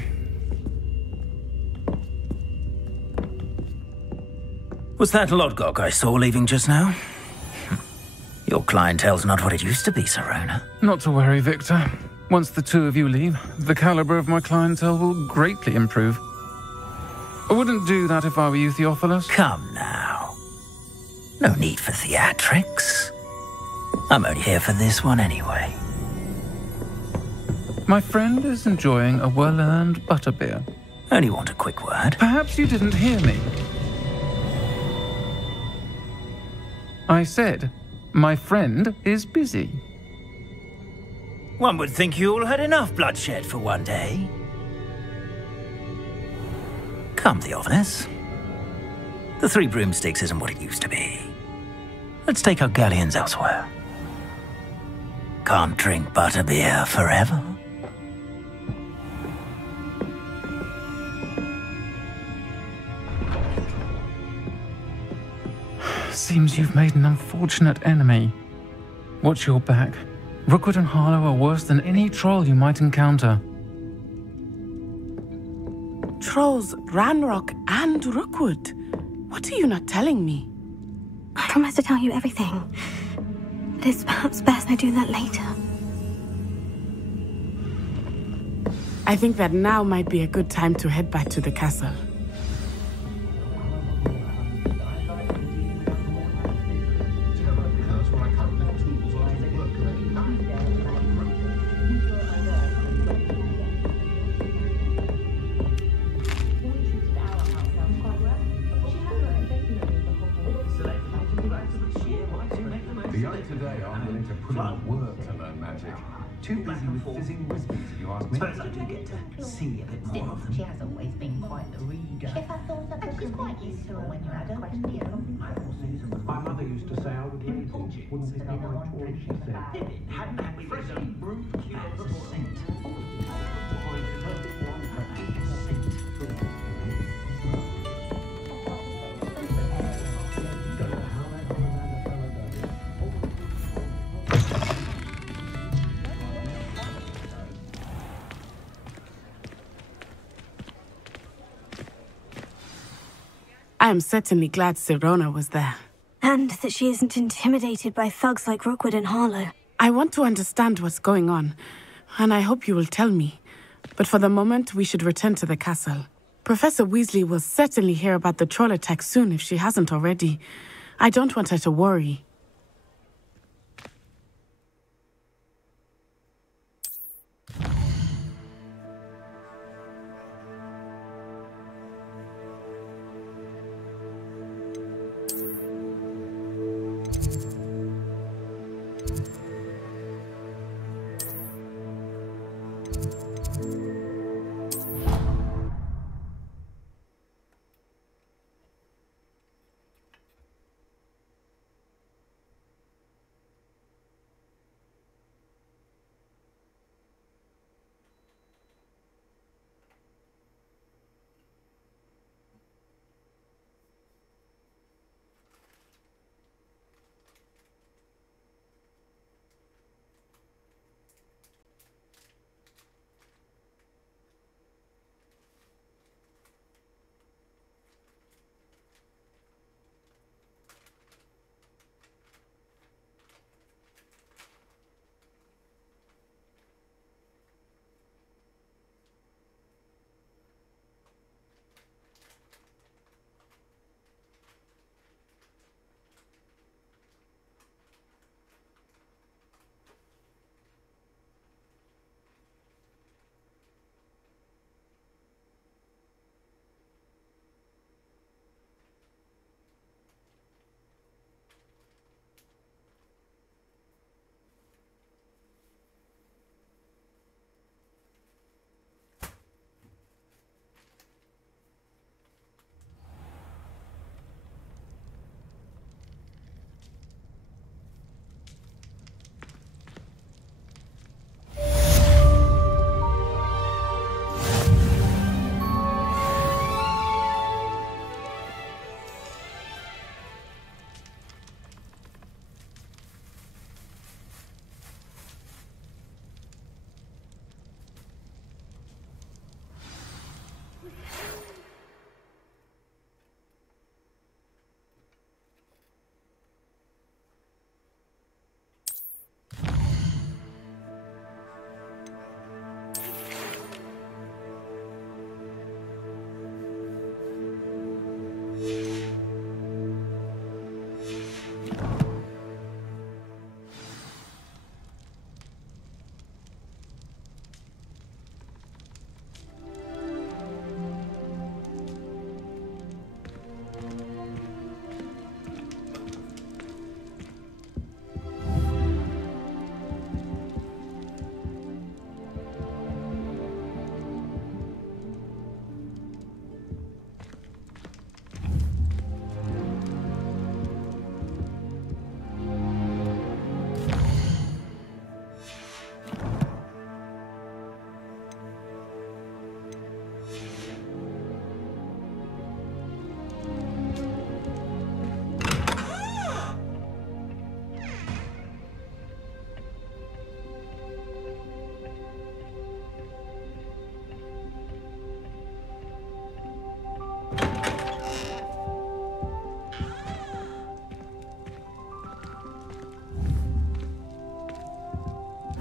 Was that Lodgok I saw leaving just now? Your clientele's not what it used to be, Serona. Not to worry, Victor. Once the two of you leave, the caliber of my clientele will greatly improve. I wouldn't do that if I were you, Theophilus. Come now. No need for theatrics. I'm only here for this one anyway. My friend is enjoying a well-earned butterbeer. Only want a quick word. Perhaps you didn't hear me. I said, my friend is busy. One would think you all had enough bloodshed for one day. Come, Theophilus. The Three Broomsticks isn't what it used to be. Let's take our galleons elsewhere. Can't drink butterbeer forever. Seems you've made an unfortunate enemy. Watch your back. Rookwood and Harlow are worse than any troll you might encounter. Trolls, Ranrock, and Rookwood. What are you not telling me? I promise to tell you everything. But it's perhaps best I do that later. I think that now might be a good time to head back to the castle. to put in the work to learn magic. Too busy with fizzing whispers, if you ask me. Suppose I do get to see a bit more of them. She has always been quite the reader. And she's quite useful when you're at a question. My mother used to say I would read it. Wouldn't pick up my toy, she said. Hadn't we freshly brewed I am certainly glad Sirona was there. And that she isn't intimidated by thugs like Rookwood and Harlow. I want to understand what's going on, and I hope you will tell me. But for the moment, we should return to the castle. Professor Weasley will certainly hear about the troll attack soon if she hasn't already. I don't want her to worry.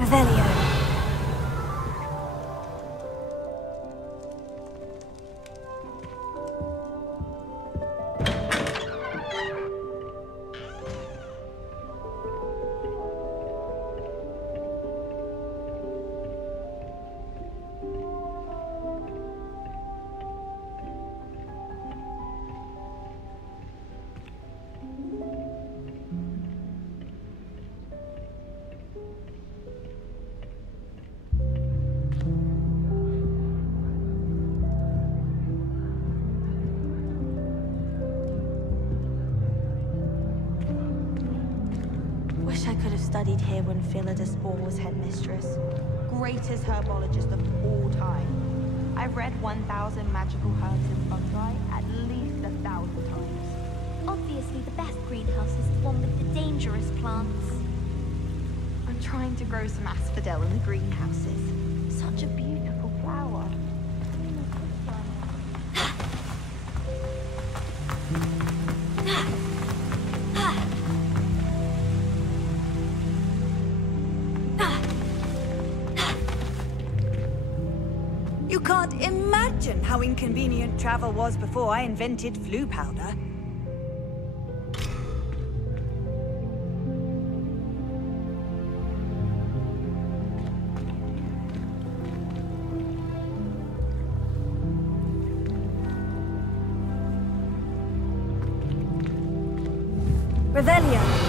Revelio. Wish I could have studied here when Philida Spore was headmistress. Greatest herbologist of all time. I've read 1,000 magical herbs and fungi at least 1,000 times. Obviously, the best greenhouse is the one with the dangerous plants. I'm trying to grow some asphodel in the greenhouses. Such a beautiful flower. You can't imagine how inconvenient travel was before I invented flu powder. Revelio.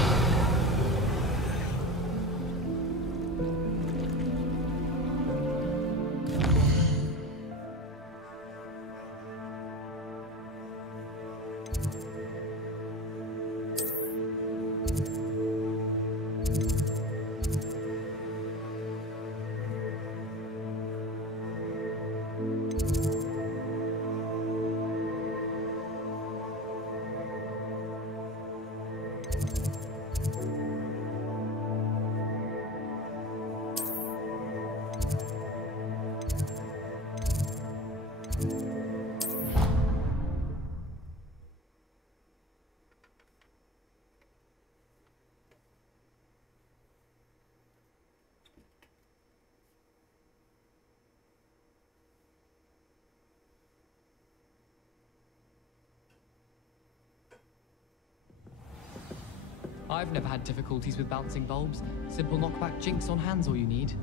I've never had difficulties with bouncing bulbs. Simple knockback jinx on hand's all you need.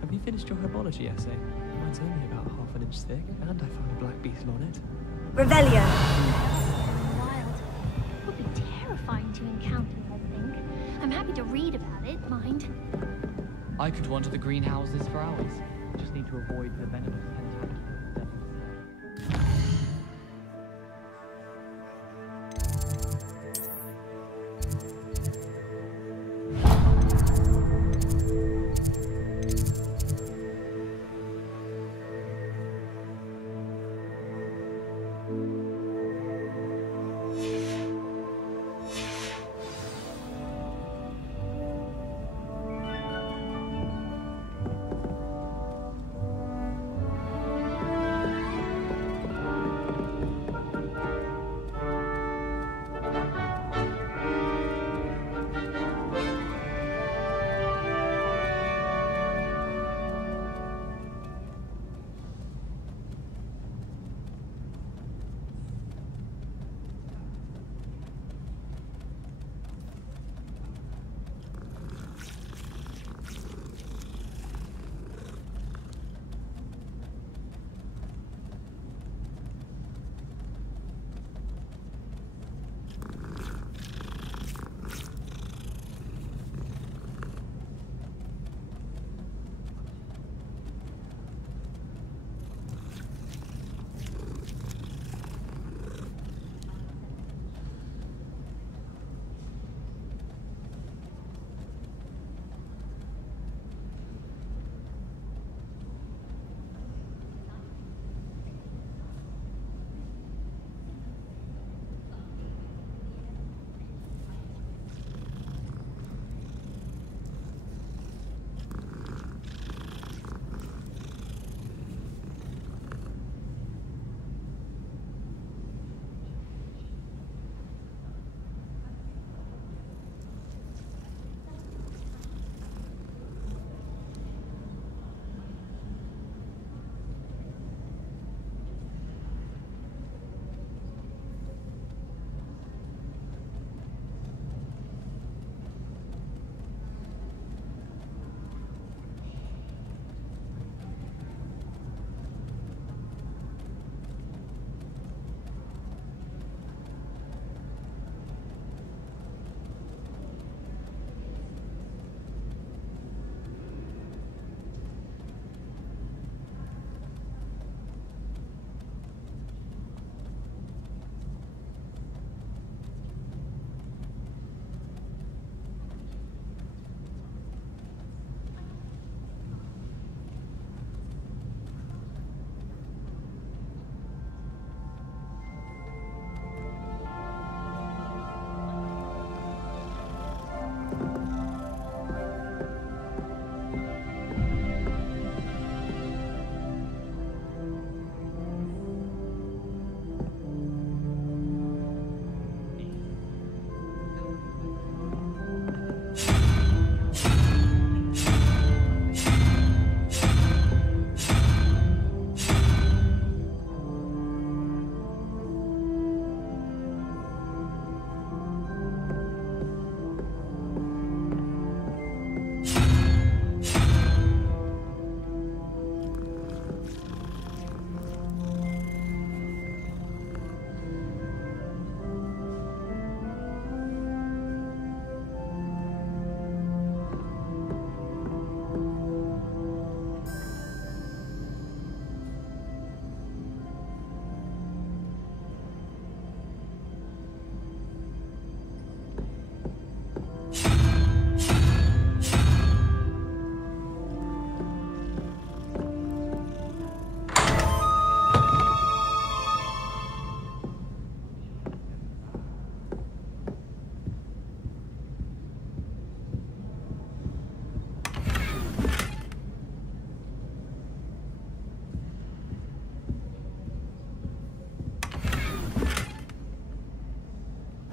Have you finished your herbology essay? Mine's only about ½ an inch thick, and I found a black beetle on it. Revelio. Wild. It would be terrifying to encounter, I think. I'm happy to read about it, mind. I could wander the greenhouses for hours. Just need to avoid the venomous tentacles.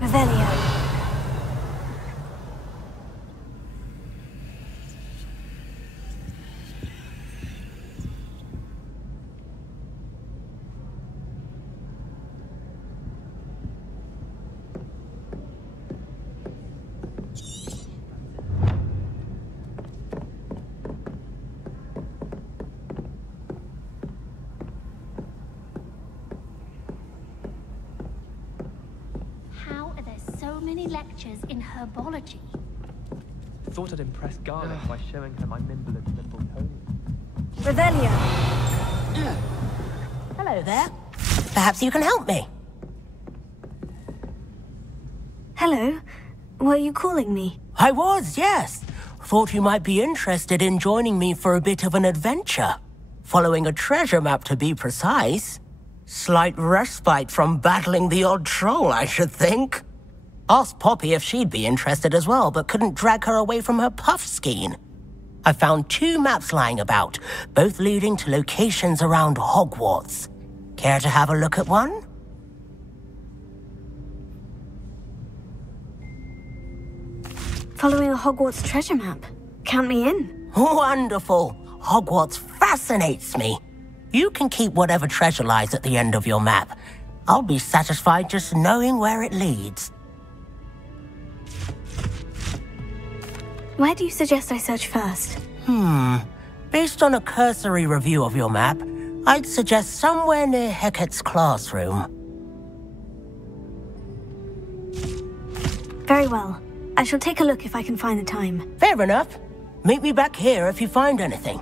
Revelio. So many lectures in herbology. Thought I'd impress Garlic by showing her my nimble and nimble pony. Revelio. Hello there. Perhaps you can help me. Hello. Were you calling me? I was, yes. Thought you might be interested in joining me for a bit of an adventure. Following a treasure map, to be precise. Slight respite from battling the odd troll, I should think. Asked Poppy if she'd be interested as well, but couldn't drag her away from her puff skein. I found 2 maps lying about, both leading to locations around Hogwarts. Care to have a look at one? Following a Hogwarts treasure map. Count me in. Wonderful. Hogwarts fascinates me. You can keep whatever treasure lies at the end of your map. I'll be satisfied just knowing where it leads. Where do you suggest I search first? Based on a cursory review of your map, I'd suggest somewhere near Hecat's classroom. Very well. I shall take a look if I can find the time. Fair enough. Meet me back here if you find anything.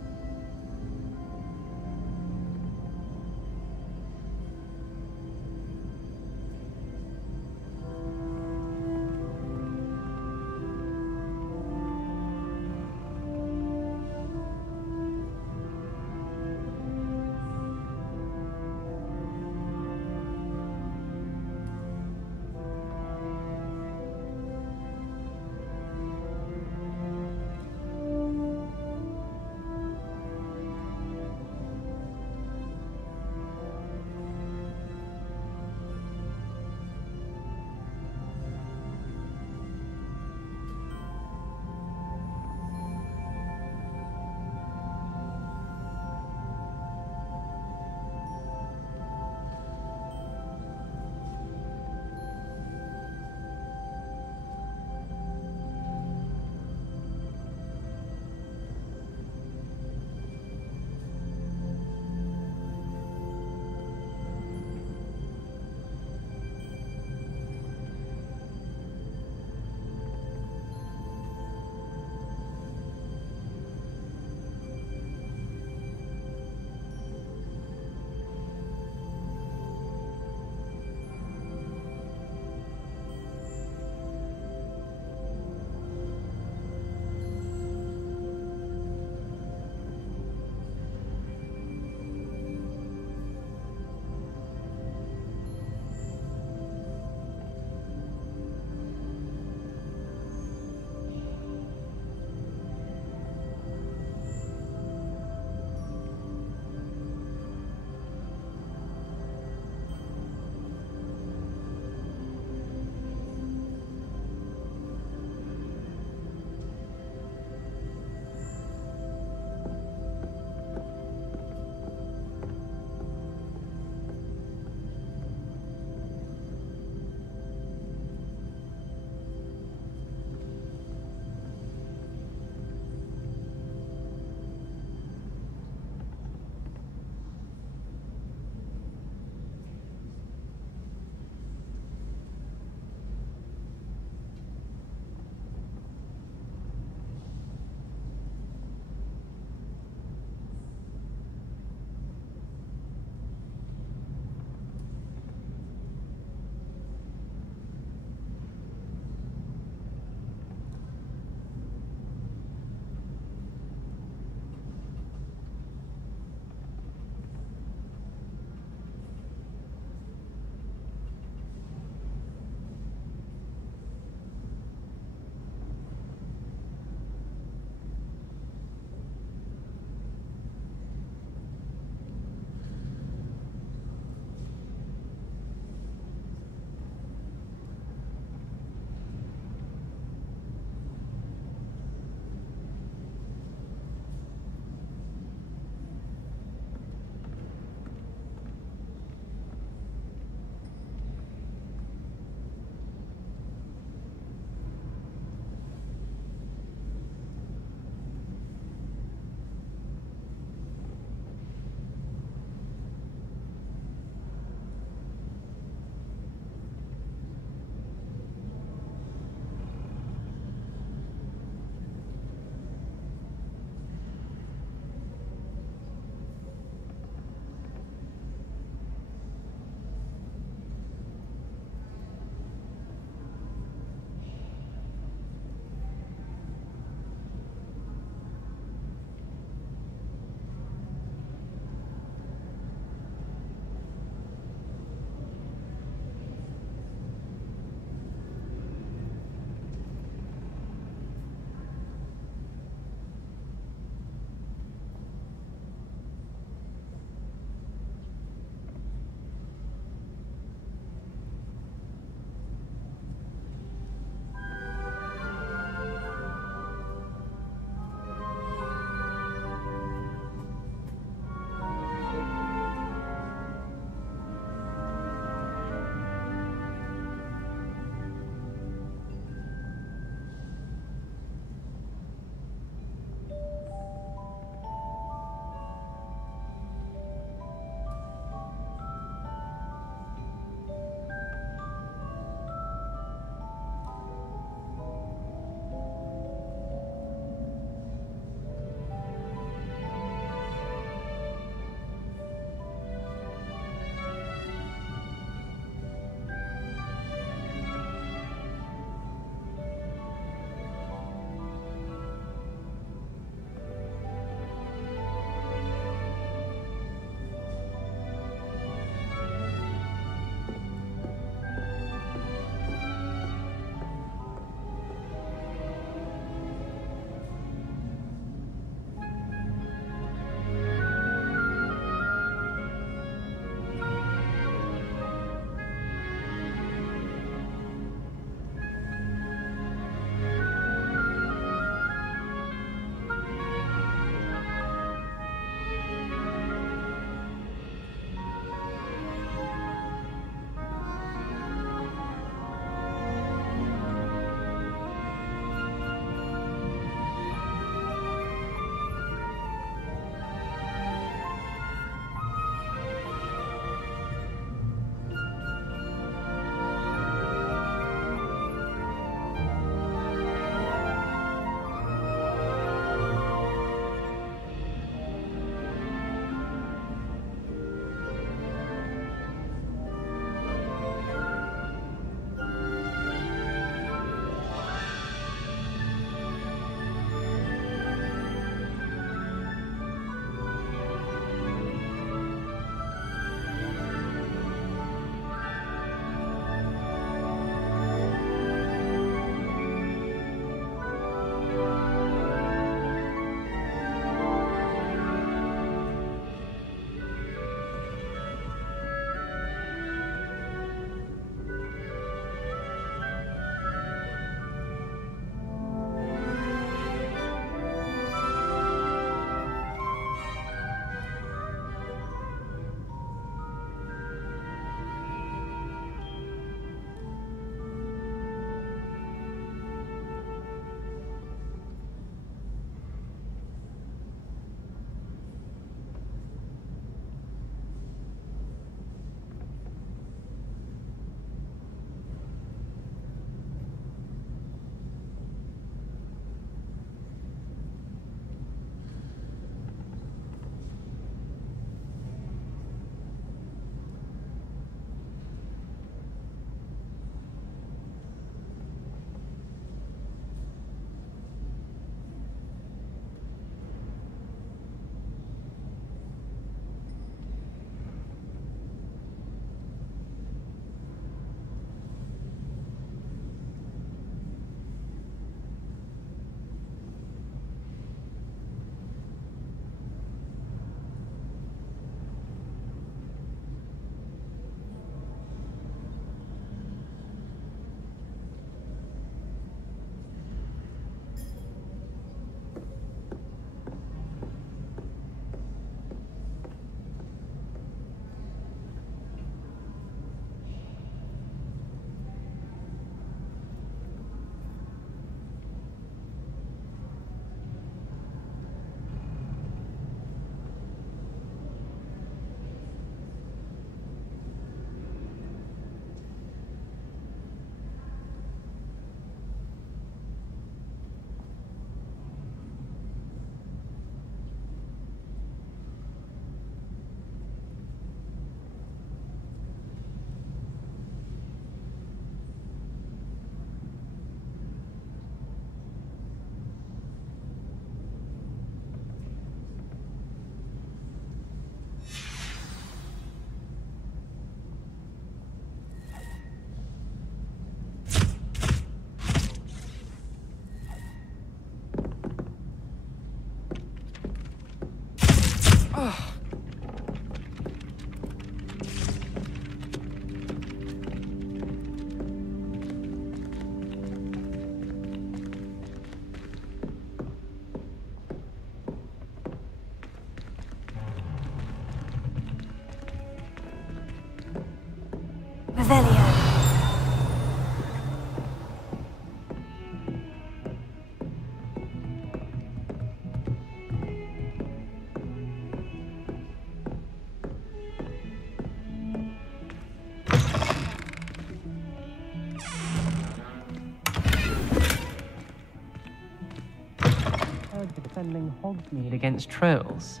Defending Hogsmeade against trolls.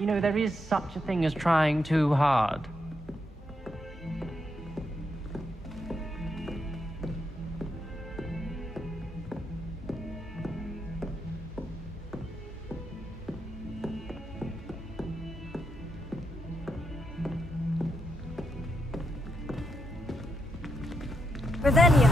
You know, there is such a thing as trying too hard. Revelio.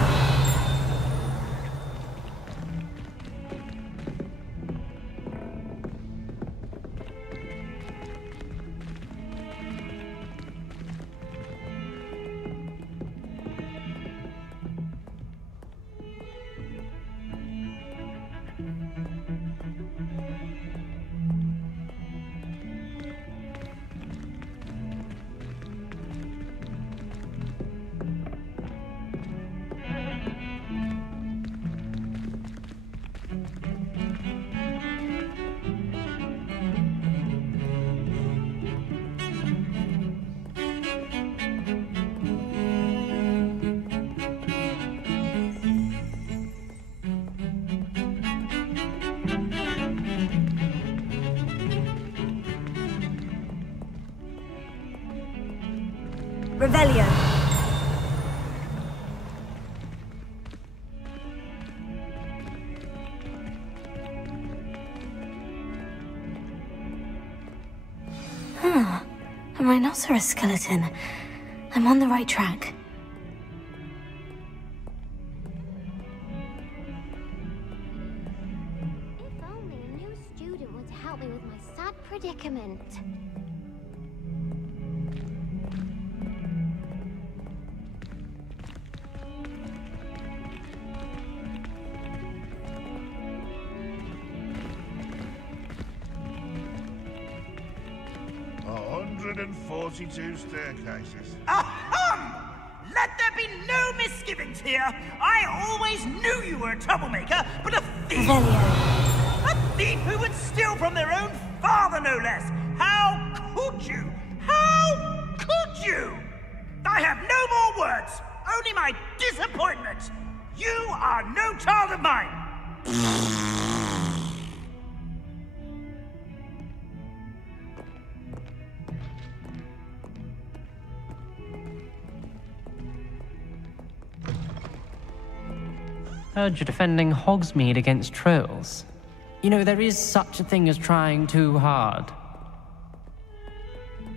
Revelio. A rhinoceros skeleton. I'm on the right track. If only a new student would help me with my sad predicament. And 42 staircases. Ahem! Let there be no misgivings here. I always knew you were a troublemaker, but a thief. A thief who would steal from their own father, no less. How could you? How could you? I have no more words. Only my disappointment. You are no child of mine. Heard you're defending Hogsmeade against trolls. You know, there is such a thing as trying too hard.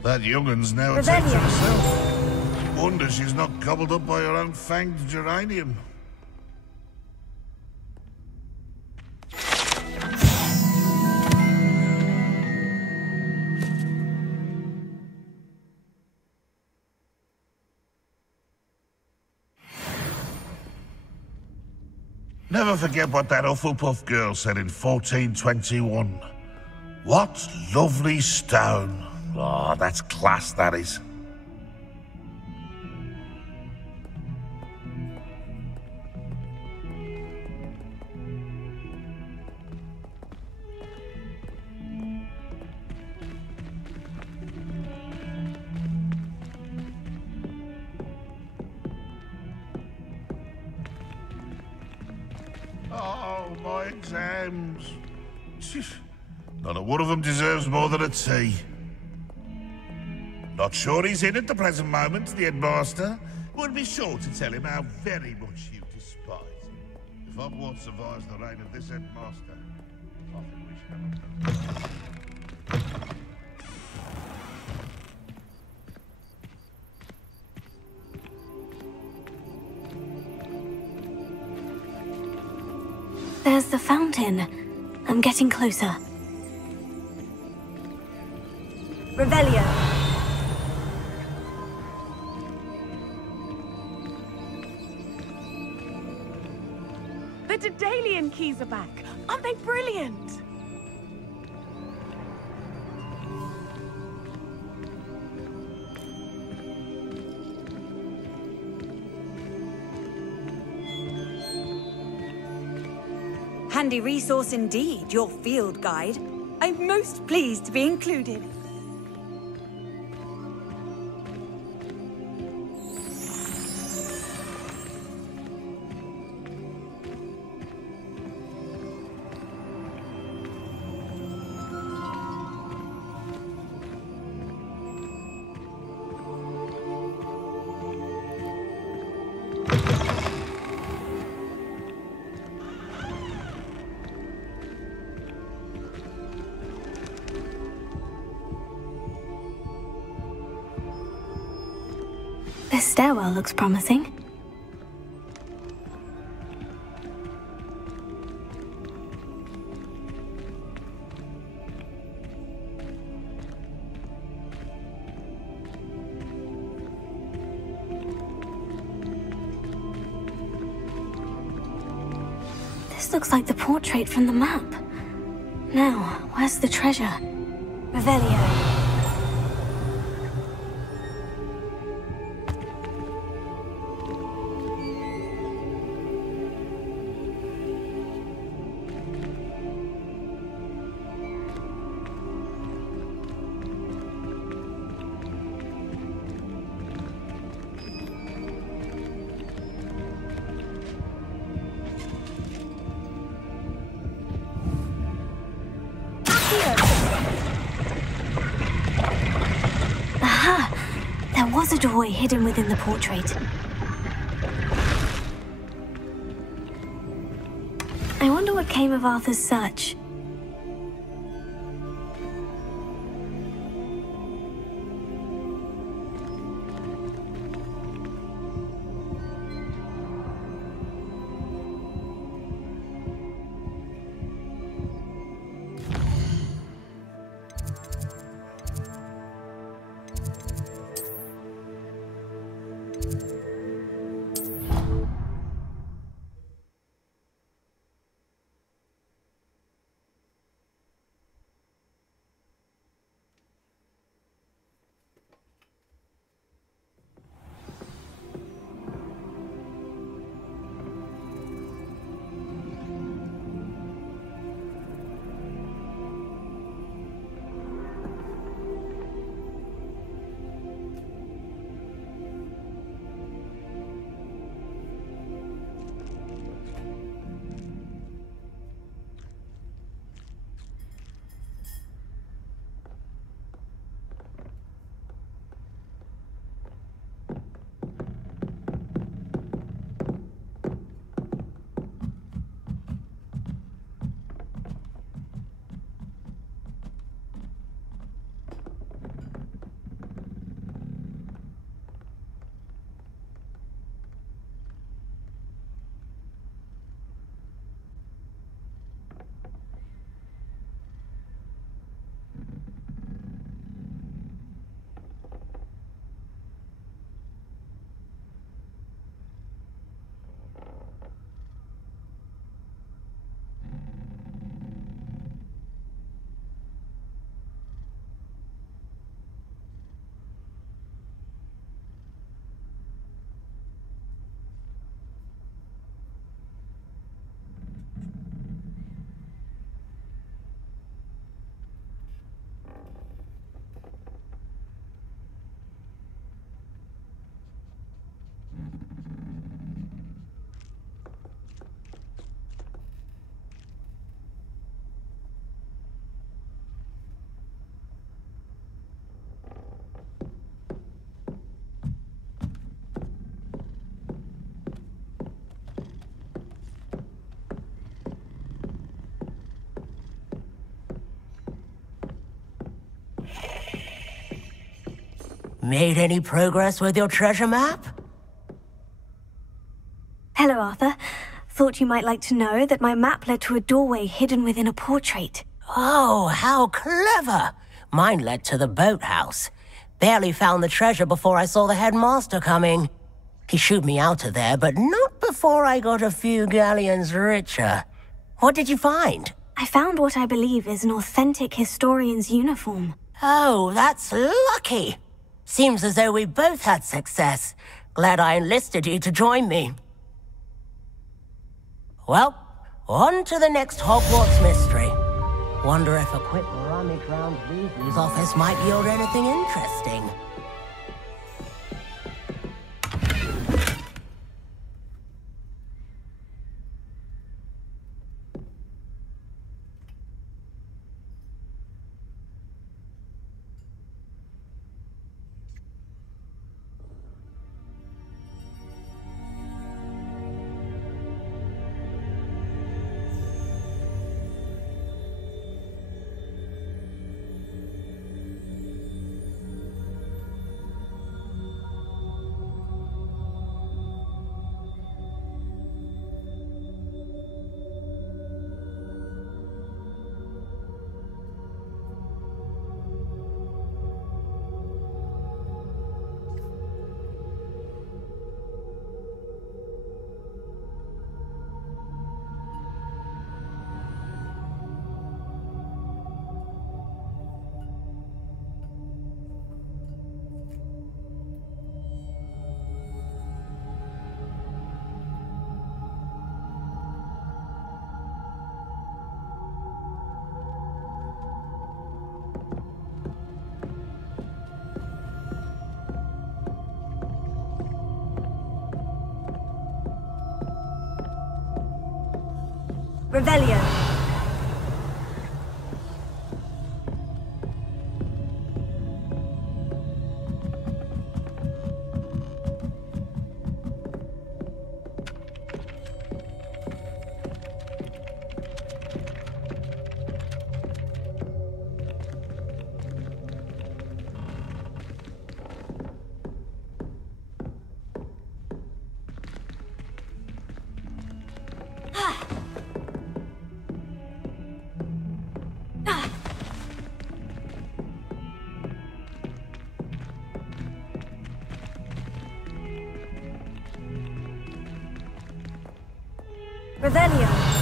That young'un's now a take to herself. Wonder she's not gobbled up by her own fanged geranium. Never forget what that Hufflepuff girl said in 1421. What lovely stone. Oh, that's class, that is. Oh, my exams. Not a one of them deserves more than a tea. Not sure he's in at the present moment, the headmaster. Would be sure to tell him how very much you despise him. If Hogwarts survives the reign of this headmaster, I think we should have a... There's the fountain. I'm getting closer. Revelio. The Daedalian keys are back. Aren't they brilliant? Handy resource indeed, your field guide. I'm most pleased to be included. This stairwell looks promising. This looks like the portrait from the map. Now, where's the treasure? Revelio. Aha! There was a doorway hidden within the portrait. I wonder what came of Arthur's search. Made any progress with your treasure map? Hello, Arthur. Thought you might like to know that my map led to a doorway hidden within a portrait. Oh, how clever! Mine led to the boathouse. Barely found the treasure before I saw the headmaster coming. He shooed me out of there, but not before I got a few galleons richer. What did you find? I found what I believe is an authentic historian's uniform. Oh, that's lucky. Seems as though we both had success. Glad I enlisted you to join me. Well, on to the next Hogwarts mystery. Wonder if a quick rummage round Weasley's office might yield anything interesting. Revelio. Revelio.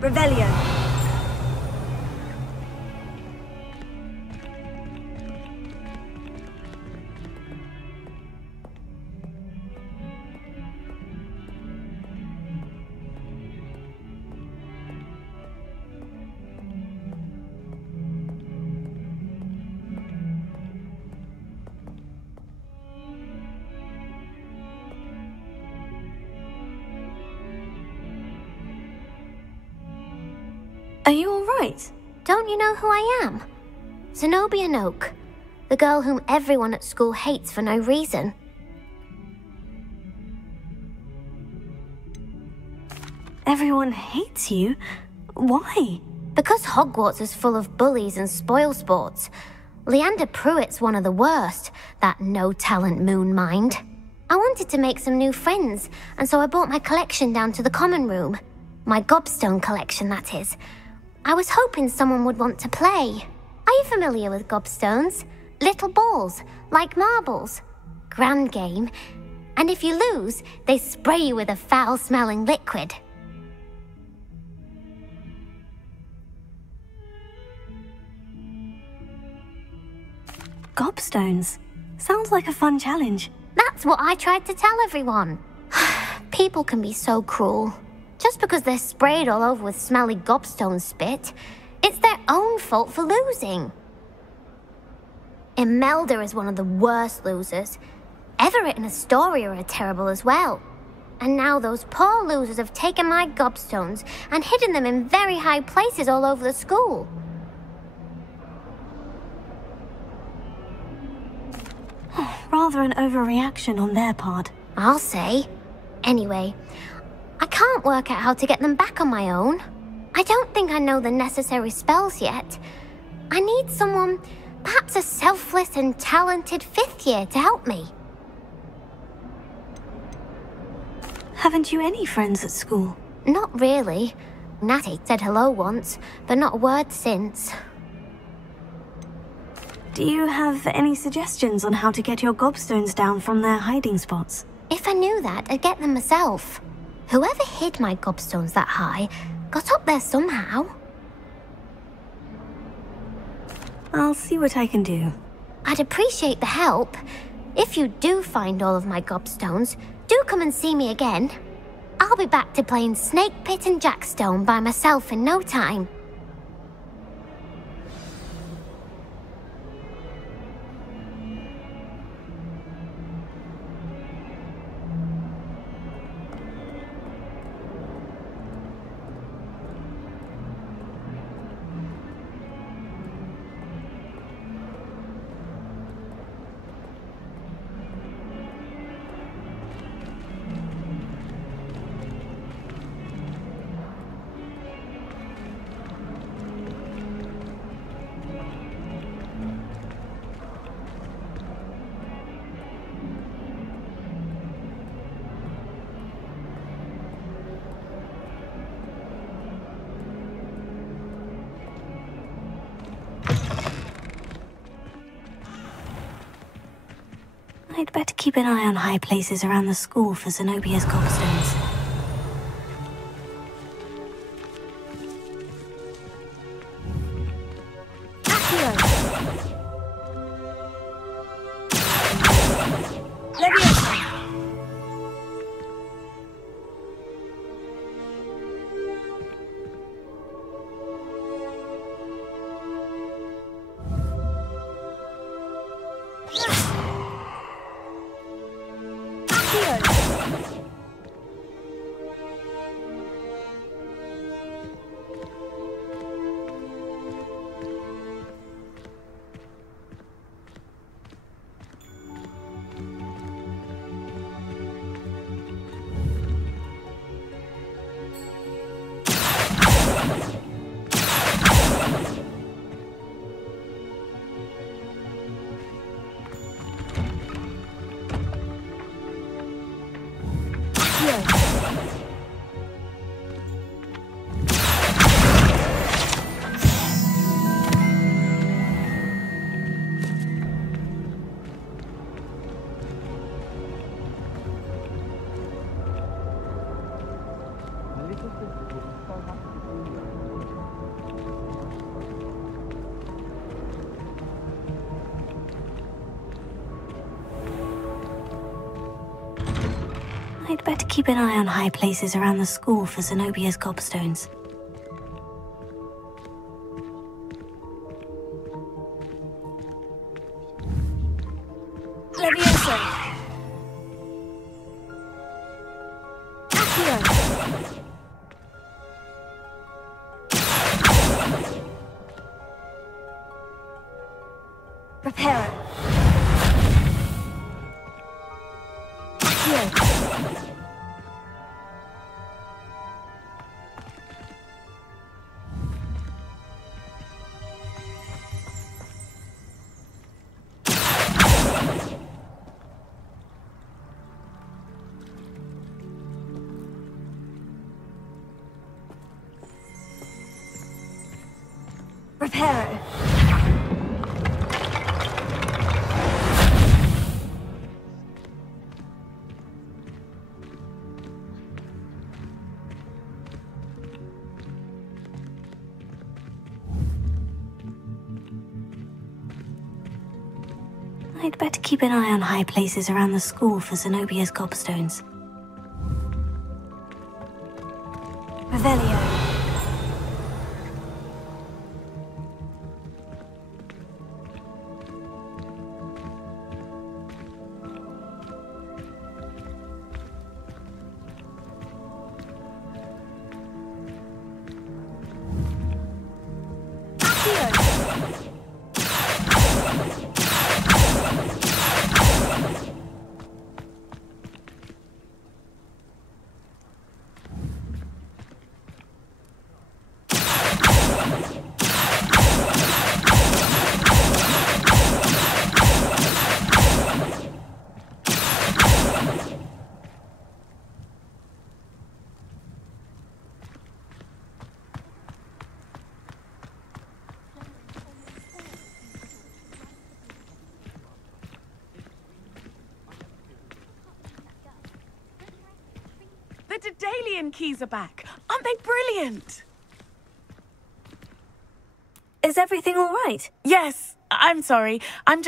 Revelio. Are you all right? Don't you know who I am? Zenobia Noak, the girl whom everyone at school hates for no reason. Everyone hates you? Why? Because Hogwarts is full of bullies and spoilsports. Leander Pruitt's one of the worst, that no-talent moon mind. I wanted to make some new friends, and so I brought my collection down to the common room. My gobstone collection, that is. I was hoping someone would want to play. Are you familiar with gobstones? Little balls, like marbles. Grand game. And if you lose, they spray you with a foul-smelling liquid. Gobstones. Sounds like a fun challenge. That's what I tried to tell everyone. People can be so cruel. Just because they're sprayed all over with smelly gobstone spit, it's their own fault for losing. Imelda is one of the worst losers. Everett and Astoria are terrible as well. And now those poor losers have taken my gobstones and hidden them in very high places all over the school. Rather an overreaction on their part. I'll say. Anyway, I can't work out how to get them back on my own. I don't think I know the necessary spells yet. I need someone, perhaps a selfless and talented 5th year to help me. Haven't you any friends at school? Not really. Natty said hello once, but not a word since. Do you have any suggestions on how to get your gobstones down from their hiding spots? If I knew that, I'd get them myself. Whoever hid my gobstones that high got up there somehow. I'll see what I can do. I'd appreciate the help. If you do find all of my gobstones, do come and see me again. I'll be back to playing Snake Pit and Jackstone by myself in no time. I'd better keep an eye on high places around the school for Zenobia's gobstones. I'd better keep an eye on high places around the school for Zenobia's gobstones. Levioso! Reparo! Preparo. I'd better keep an eye on high places around the school for Zenobia's gobstones. Revelio. The Daedalian keys are back. Aren't they brilliant? Is everything all right? Yes. I'm sorry. I'm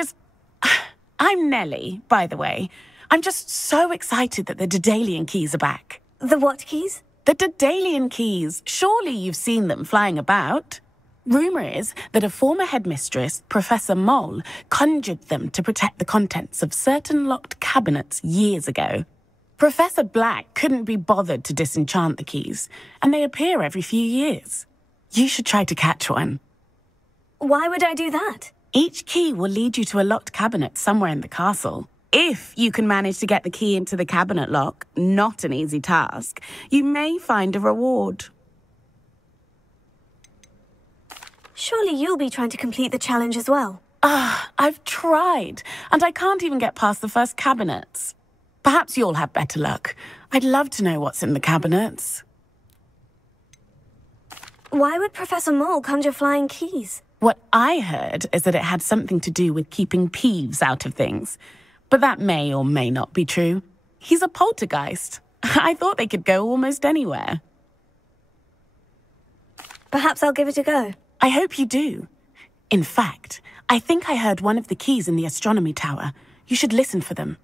Nellie, by the way. I'm just so excited that the Daedalian keys are back. The what keys? The Daedalian keys. Surely you've seen them flying about. Rumour is that a former headmistress, Professor Mole, conjured them to protect the contents of certain locked cabinets years ago. Professor Black couldn't be bothered to disenchant the keys, and they appear every few years. You should try to catch one. Why would I do that? Each key will lead you to a locked cabinet somewhere in the castle. If you can manage to get the key into the cabinet lock, not an easy task, you may find a reward. Surely you'll be trying to complete the challenge as well. I've tried, and I can't even get past the first cabinets. Perhaps you'll have better luck. I'd love to know what's in the cabinets. Why would Professor Mole conjure flying keys? What I heard is that it had something to do with keeping Peeves out of things. But that may or may not be true. He's a poltergeist. I thought they could go almost anywhere. Perhaps I'll give it a go. I hope you do. In fact, I think I heard one of the keys in the astronomy tower. You should listen for them.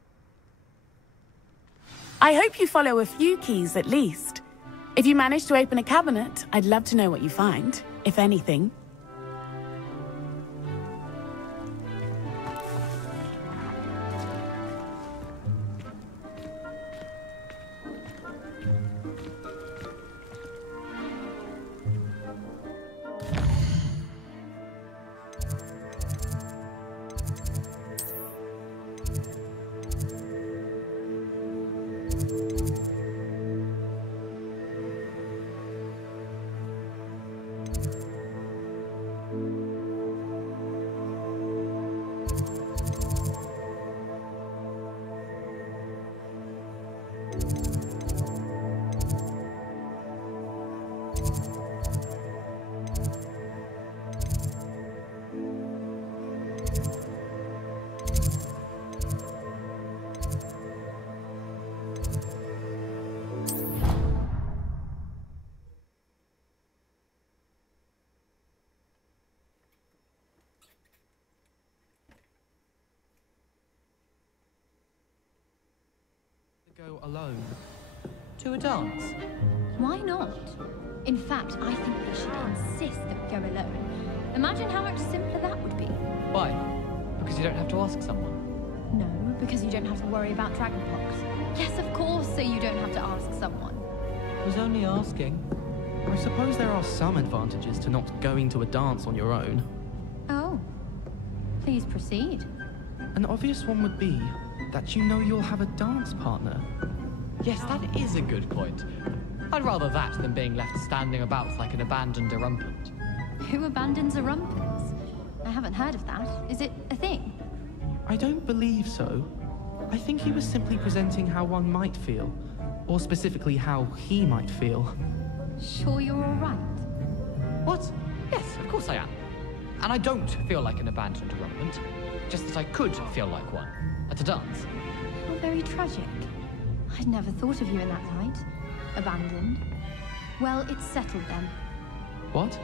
I hope you follow a few keys at least. If you manage to open a cabinet, I'd love to know what you find, if anything. Go alone to a dance. Why not? In fact, I think they should insist that we go alone. Imagine how much simpler that would be. Why? Because you don't have to ask someone. No, because you don't have to worry about dragonpox. Yes, of course, so you don't have to ask someone. I was only asking. I suppose there are some advantages to not going to a dance on your own. Oh. Please proceed. An obvious one would be that you know you'll have a dance partner. Yes, that is a good point. I'd rather that than being left standing about like an abandoned erumpent. Who abandons erumpents? I haven't heard of that. Is it a thing? I don't believe so. I think he was simply presenting how one might feel, or specifically how he might feel. Sure you're all right? What? Yes, of course I am. And I don't feel like an abandoned irrelevant, just that I could feel like one at a dance. How very tragic. I'd never thought of you in that light. Abandoned. Well, it's settled then. What?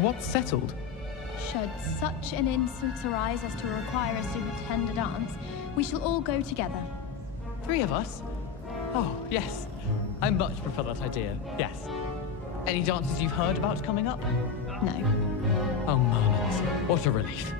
What's settled? Should such an instance arise as to require us to attend a dance, we shall all go together. 3 of us? Oh, yes. I much prefer that idea, yes. Any dances you've heard about coming up? No. Oh, Merlins. What a relief.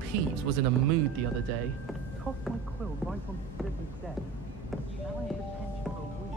Peeves was in a mood the other day. Tossed my quill right onto Slippy's desk. Now I have attention for a week.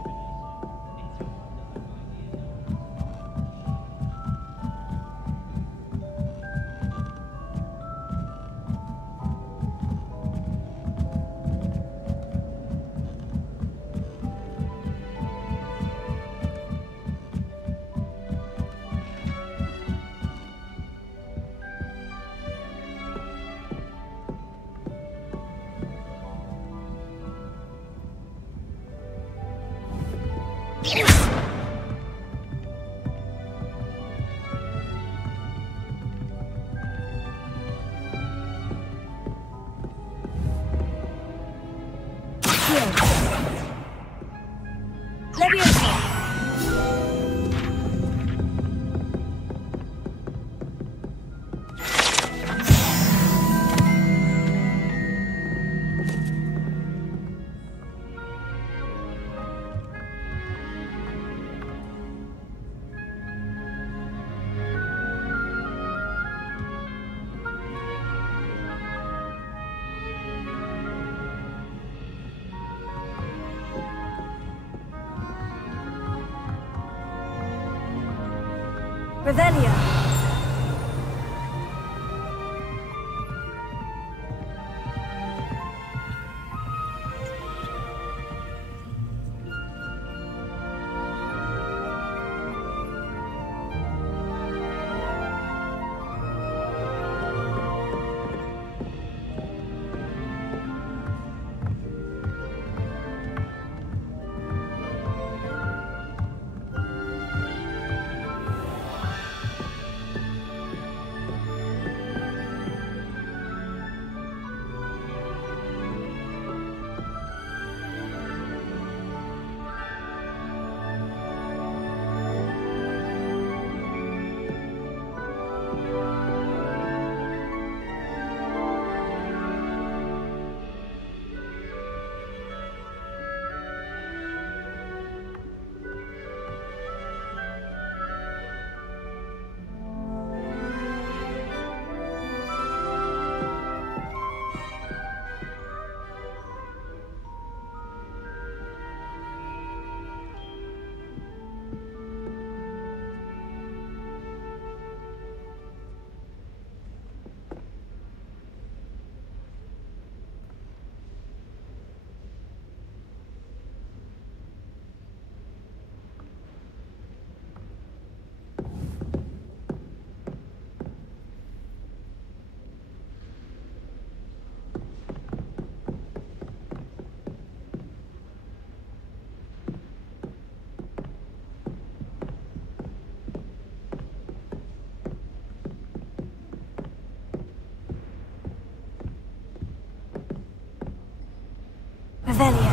Revelio. Revelio.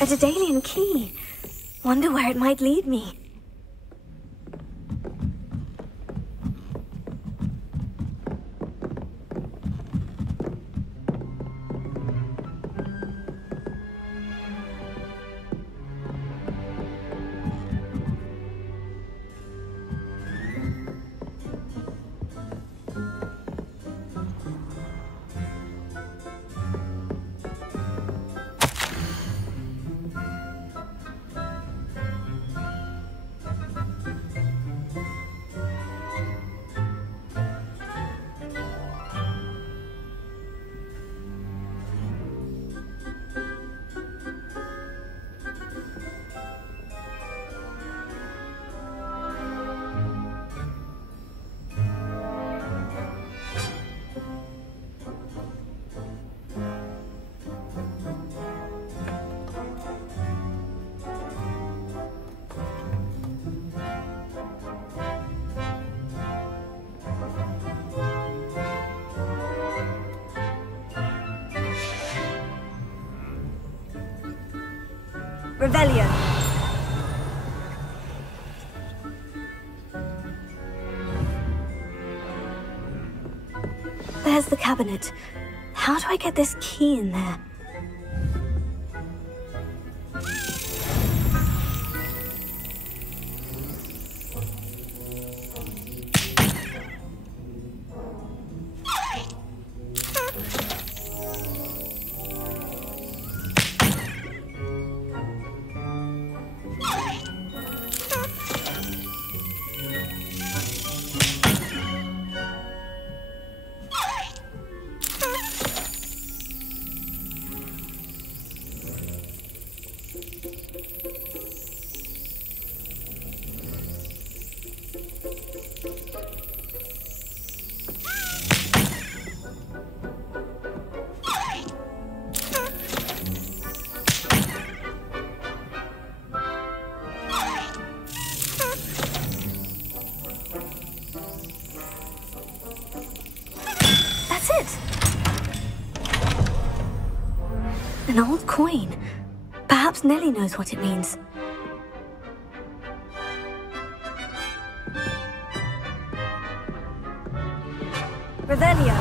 A Daedalian key. Wonder where it might lead me. Revelio. There's the cabinet. How do I get this key in there? An old coin. Perhaps Nellie knows what it means. Revelio.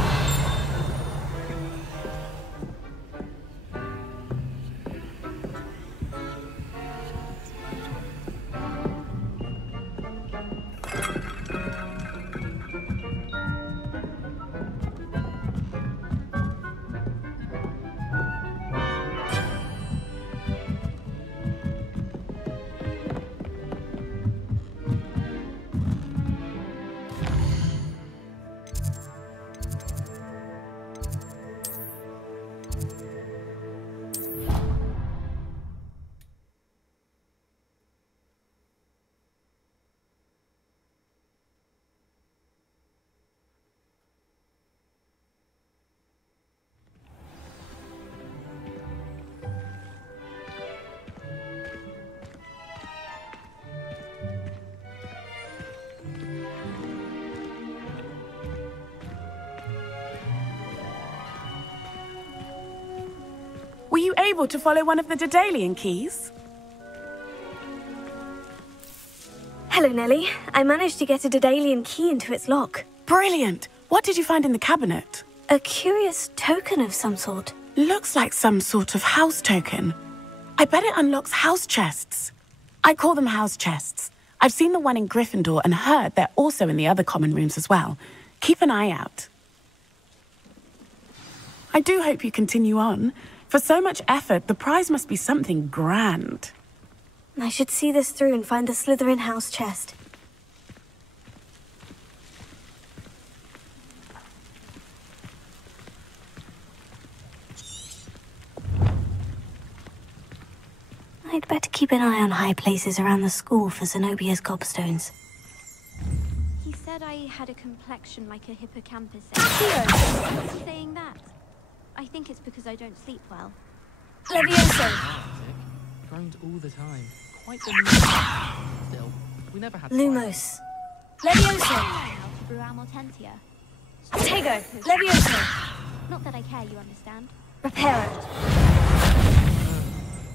Were you able to follow one of the Daedalian keys? Hello, Nellie. I managed to get a Daedalian key into its lock. Brilliant! What did you find in the cabinet? A curious token of some sort. Looks like some sort of house token. I bet it unlocks house chests. I call them house chests. I've seen the one in Gryffindor and heard they're also in the other common rooms as well. Keep an eye out. I do hope you continue on. For so much effort, the prize must be something grand. I should see this through and find the Slytherin house chest. I'd better keep an eye on high places around the school for Zenobia's gobstones. He said I had a complexion like a hippocampus. What's he saying that? I think it's because I don't sleep well. Levioso! Groaned all the time. Quite the still. We never had Lumos. Levioso! Bruamortentia. Tego! Levioso! Not that I care, you understand. Reparo.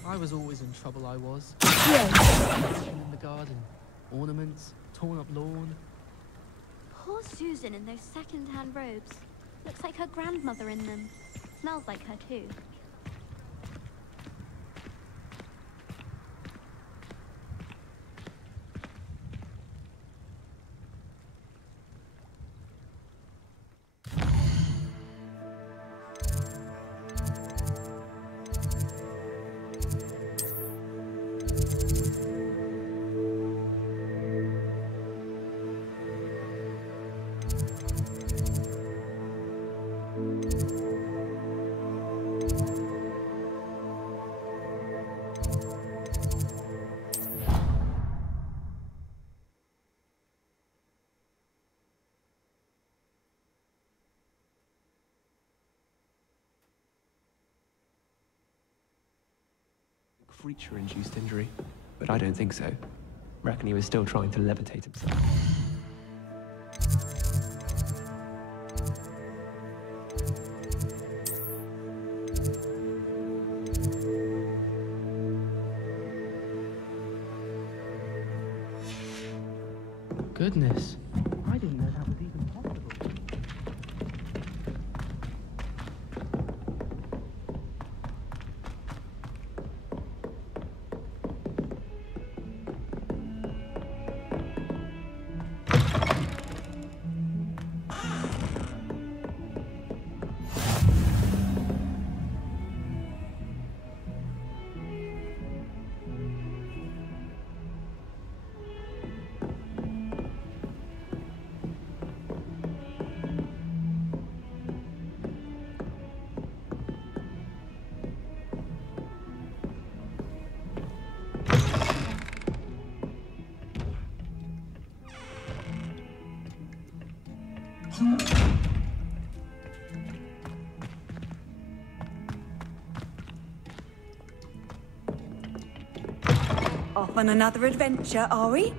I was always in trouble, I was. Yes. In the garden. Ornaments, torn up lawn. Poor Susan in those second-hand robes. Looks like her grandmother in them. Smells like her too. Creature-induced injury, but I don't think so. Reckon he was still trying to levitate himself. Goodness, I didn't know that was even possible. Off on another adventure, are we?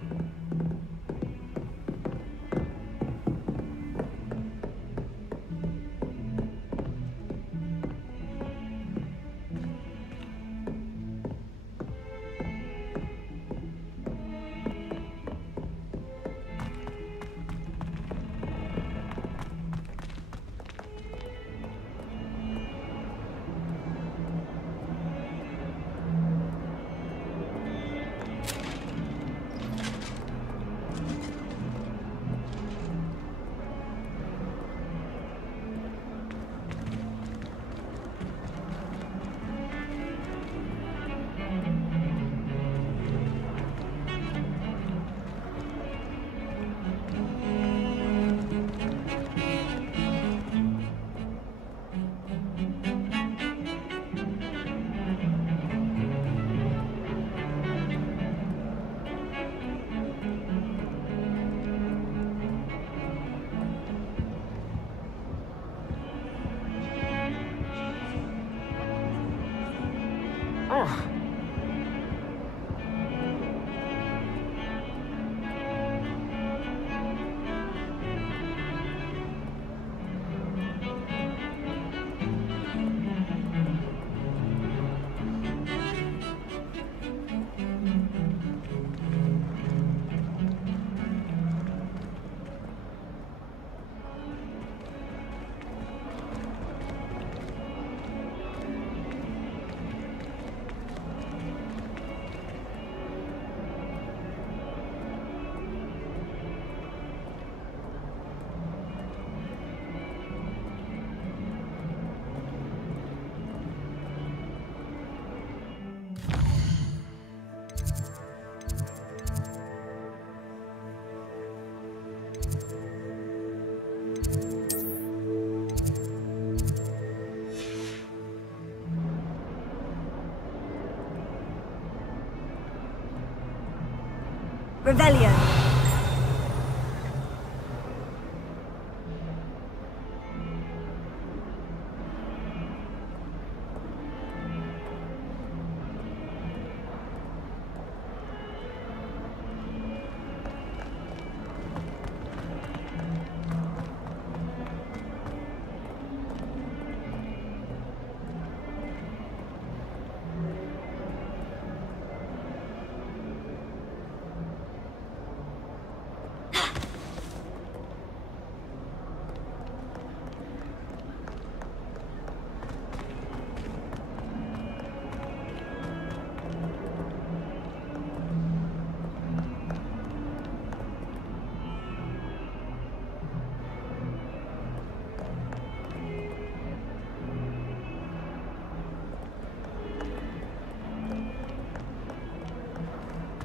Revelio.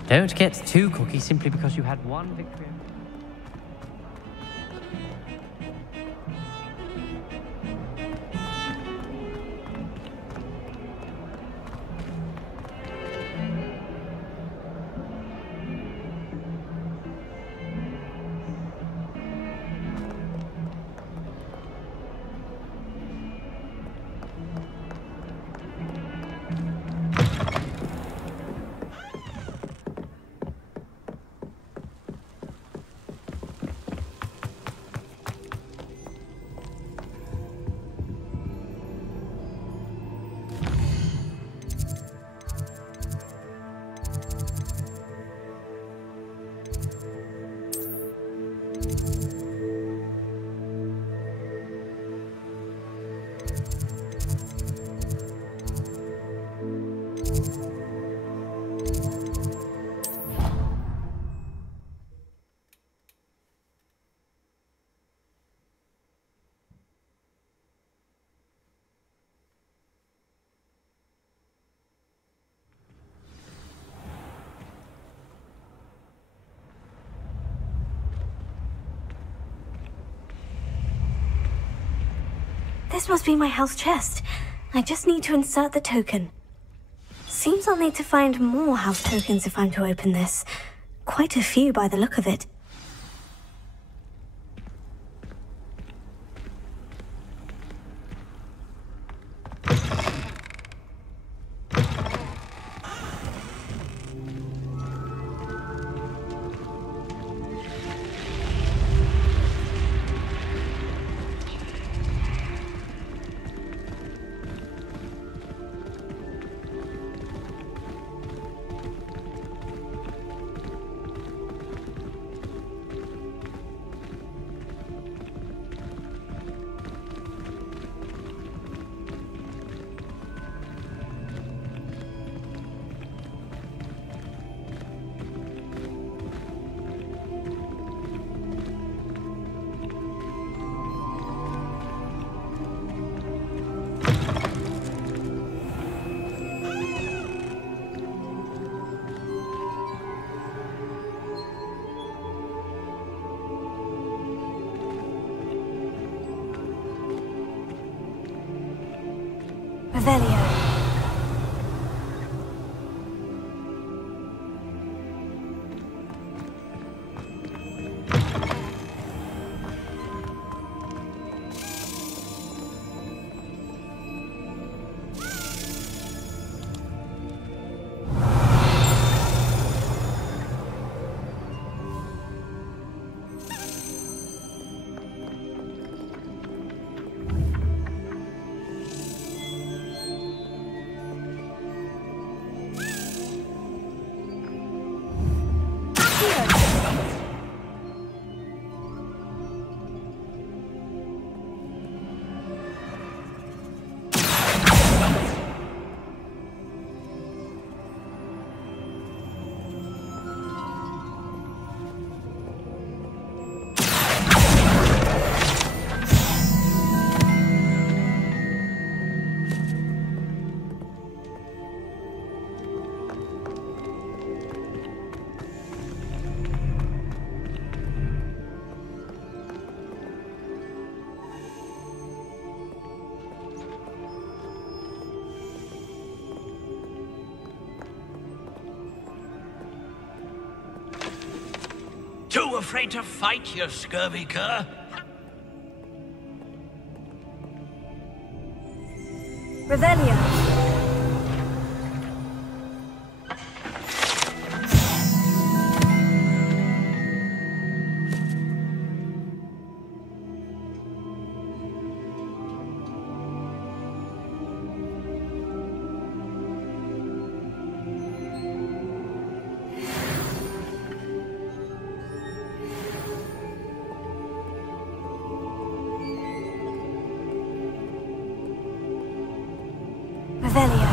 Don't get too cocky simply because you had one victory. This must be my house chest. I just need to insert the token. Seems I'll need to find more house tokens if I'm to open this. Quite a few by the look of it. Revelio. Too afraid to fight, you scurvy cur? Revelio. Revelio.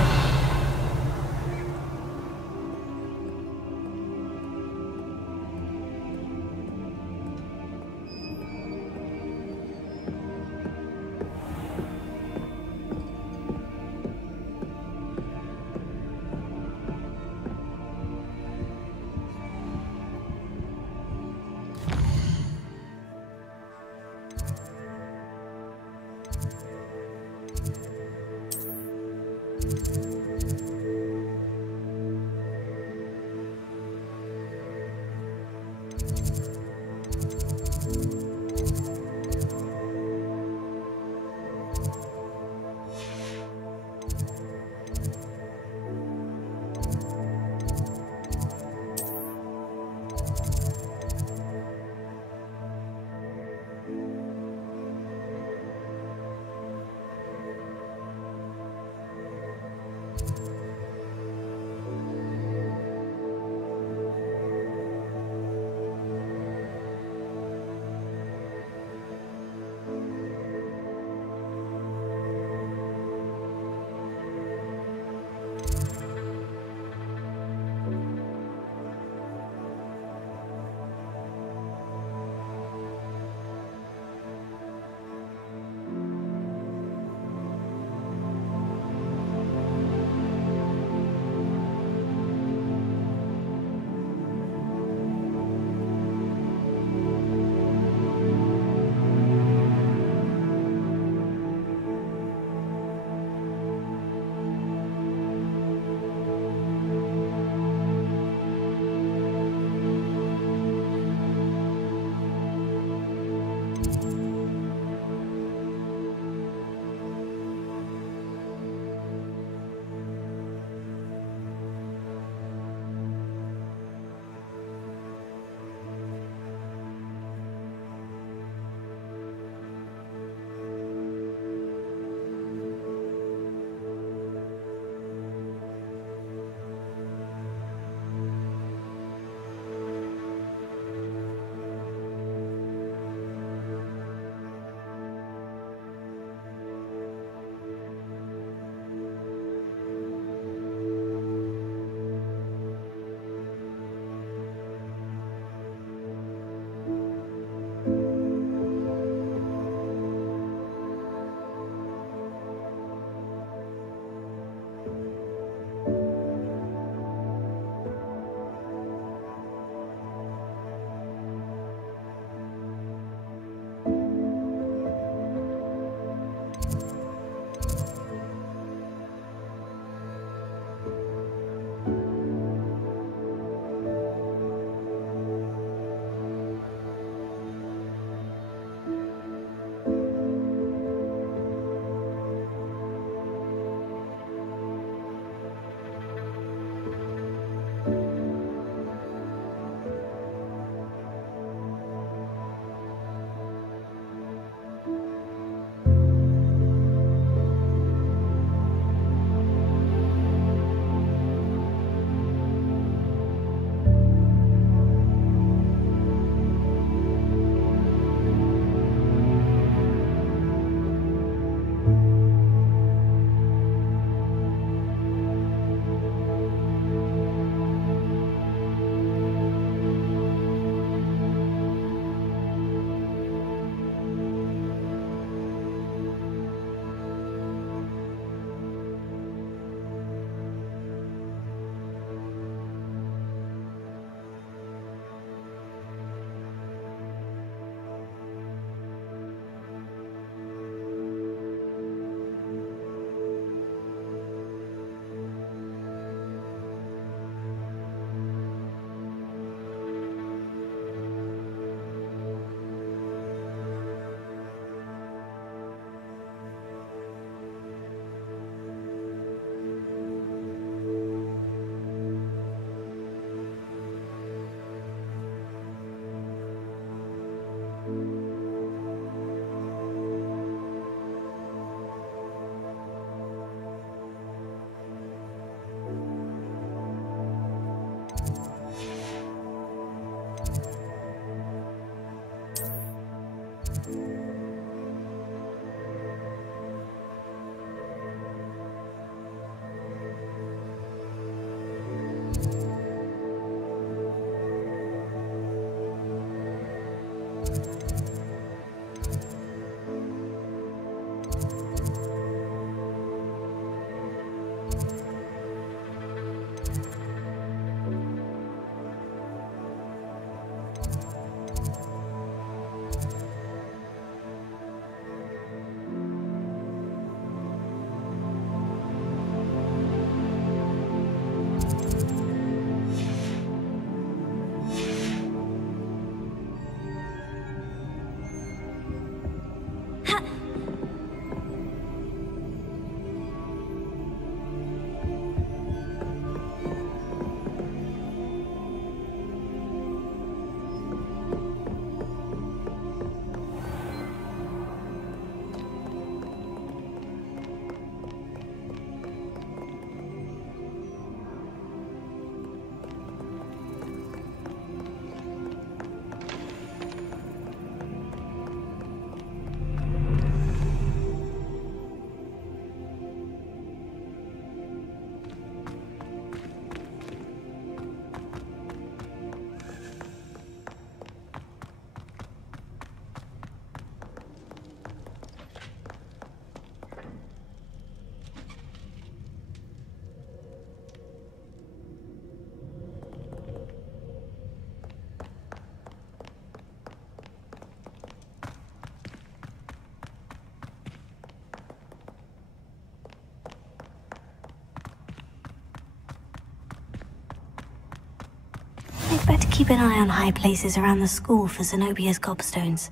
I'd better keep an eye on high places around the school for Zenobia's gobstones.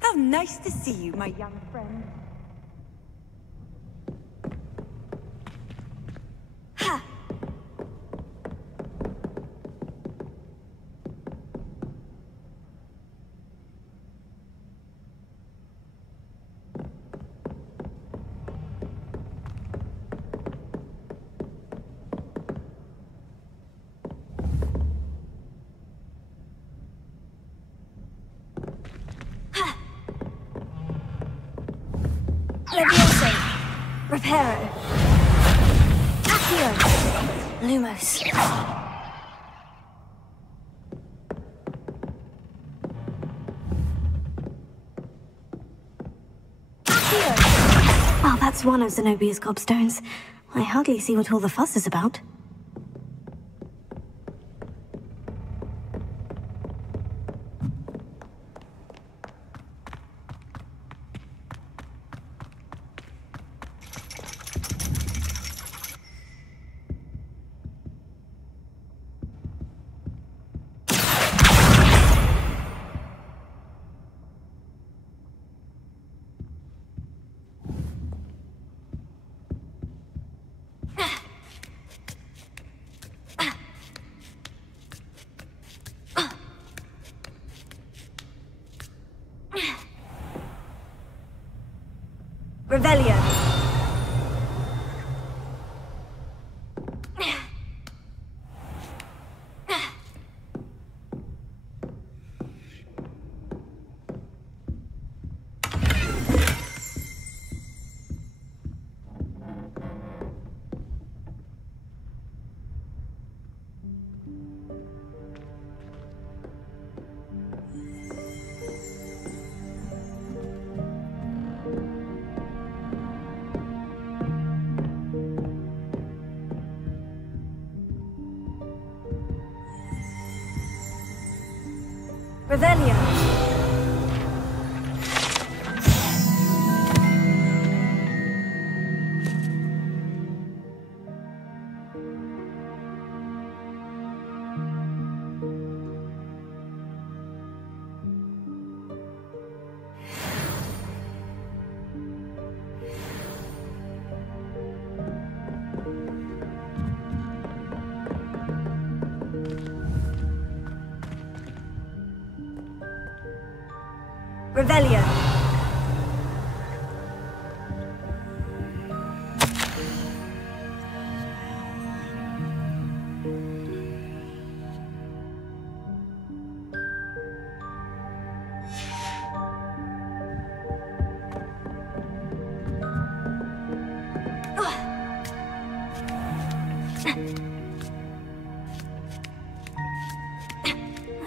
How nice to see you, my young friend. Ha! Leviosa, Reparo, Accio, Lumos. Oh, that's one of Zenobia's gobstones. I hardly see what all the fuss is about. Revelio. Revelio. Revelio.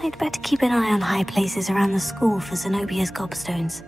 I'd better keep an eye on high places around the school for Zenobia's gobstones.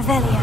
Revelio.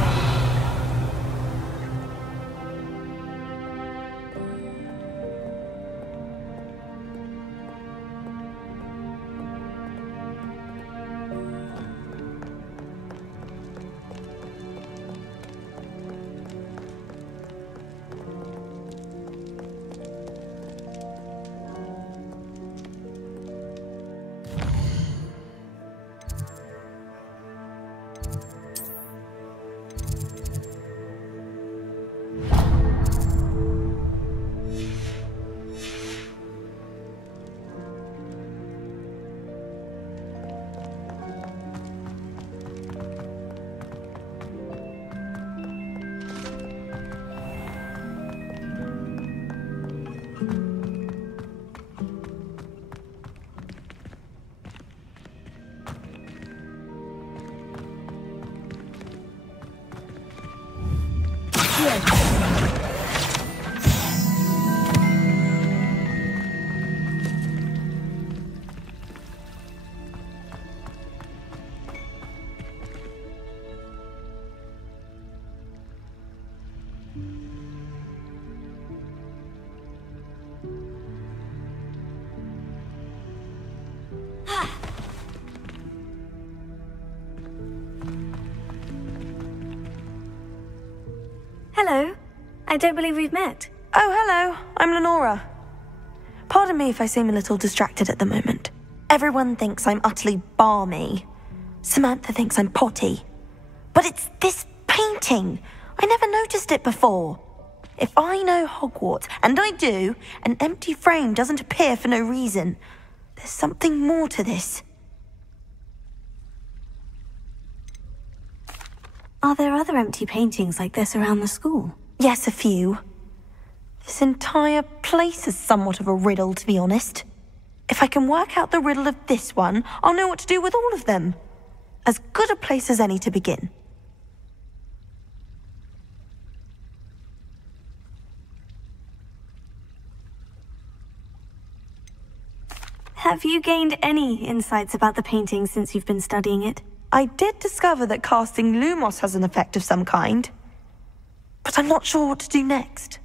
Hello. I don't believe we've met. Oh, hello. I'm Lenora. Pardon me if I seem a little distracted at the moment. Everyone thinks I'm utterly balmy. Samantha thinks I'm potty. But it's this painting. I never noticed it before. If I know Hogwarts, and I do, an empty frame doesn't appear for no reason. There's something more to this. Are there other empty paintings like this around the school? Yes, a few. This entire place is somewhat of a riddle, to be honest. If I can work out the riddle of this one, I'll know what to do with all of them. As good a place as any to begin. Have you gained any insights about the painting since you've been studying it? I did discover that casting Lumos has an effect of some kind, but I'm not sure what to do next.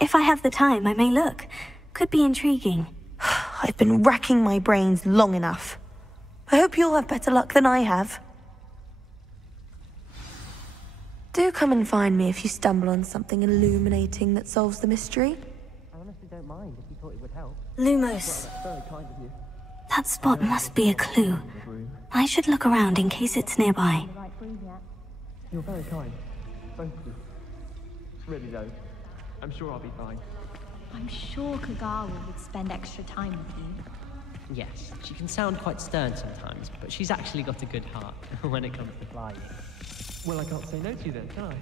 If I have the time, I may look. Could be intriguing. I've been racking my brains long enough. I hope you'll have better luck than I have. Do come and find me if you stumble on something illuminating that solves the mystery. I honestly don't mind if you thought it would help. Lumos. Very kind of you. That spot must be a clue. I should look around in case it's nearby. You're very kind. Thank you. Really though, I'm sure I'll be fine. I'm sure Kagawa would spend extra time with you. Yes, she can sound quite stern sometimes, but she's actually got a good heart when it comes to flying. Well, I can't say no to you then, can I?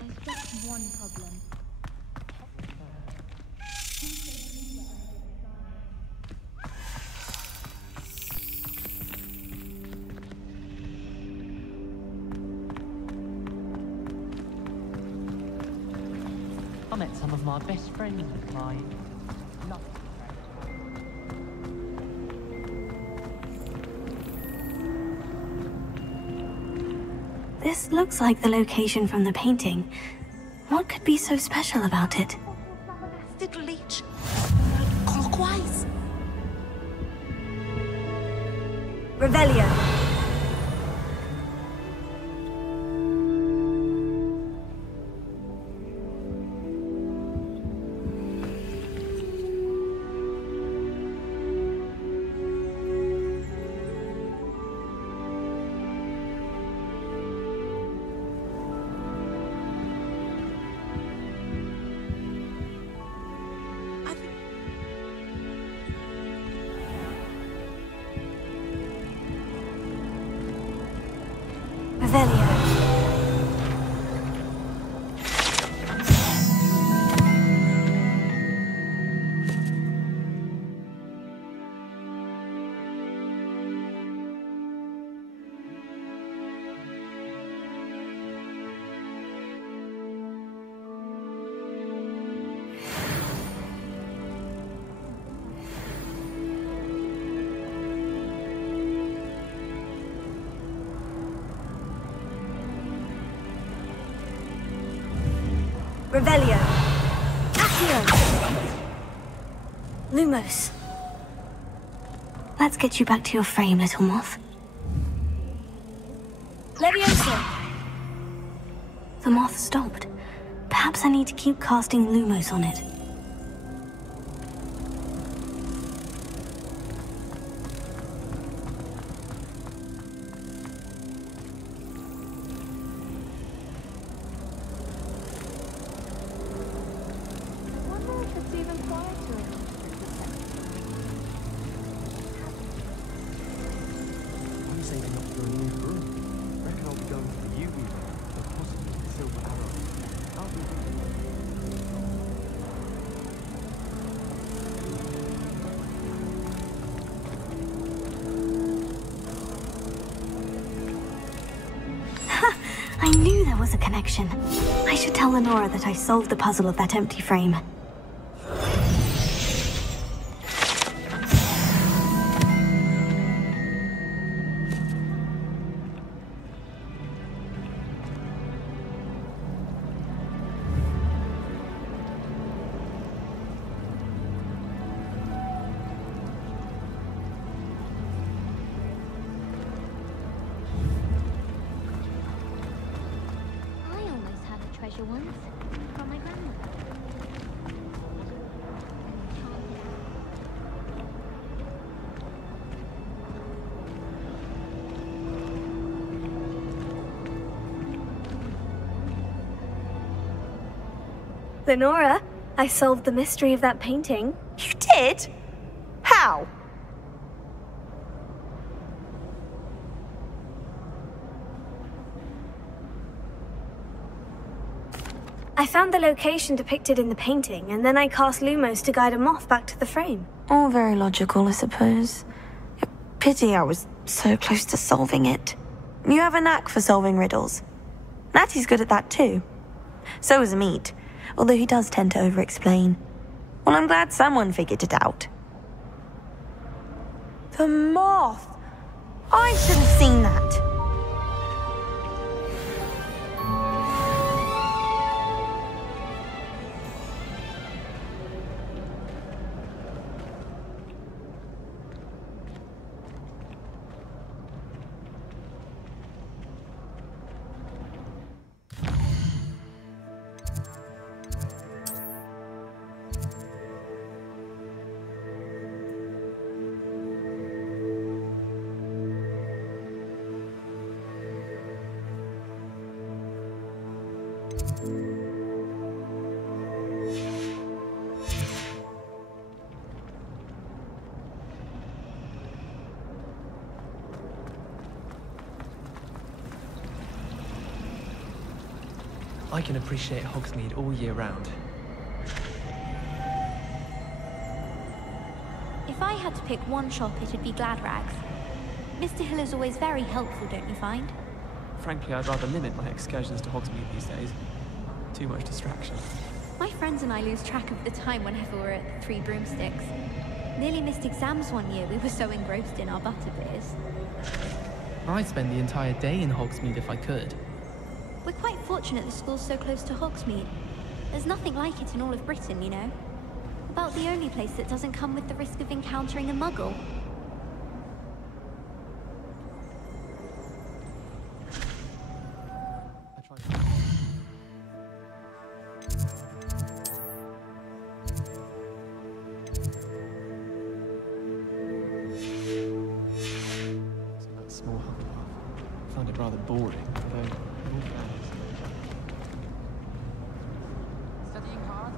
There's just one problem. I met some of my best friends with flying. Love it. This looks like the location from the painting. What could be so special about it? Little leech. Clockwise. Revelio. Revelio. Accio. Lumos. Let's get you back to your frame, little moth. Levioso. The moth stopped. Perhaps I need to keep casting Lumos on it. I knew there was a connection. I should tell Lenora that I solved the puzzle of that empty frame. Once from my grandmother. Lenora, I solved the mystery of that painting. You did? How? I found the location depicted in the painting, and then I cast Lumos to guide a moth back to the frame. All very logical, I suppose. Pity I was so close to solving it. You have a knack for solving riddles. Natty's good at that too. So is Amit, although he does tend to over-explain. Well, I'm glad someone figured it out. The moth! I should have seen that. I can appreciate Hogsmeade all year round. If I had to pick one shop, it'd be Gladrags. Mr. Hill is always very helpful, don't you find? Frankly, I'd rather limit my excursions to Hogsmeade these days. Too much distraction. My friends and I lose track of the time whenever we're at the Three Broomsticks. Nearly missed exams one year, we were so engrossed in our butterbeers. I'd spend the entire day in Hogsmeade if I could. We're quite fortunate the school's so close to Hogsmeade. There's nothing like it in all of Britain, you know. About the only place that doesn't come with the risk of encountering a muggle. That small Hufflepuff. I found it rather boring, although all flowers. Studying hard?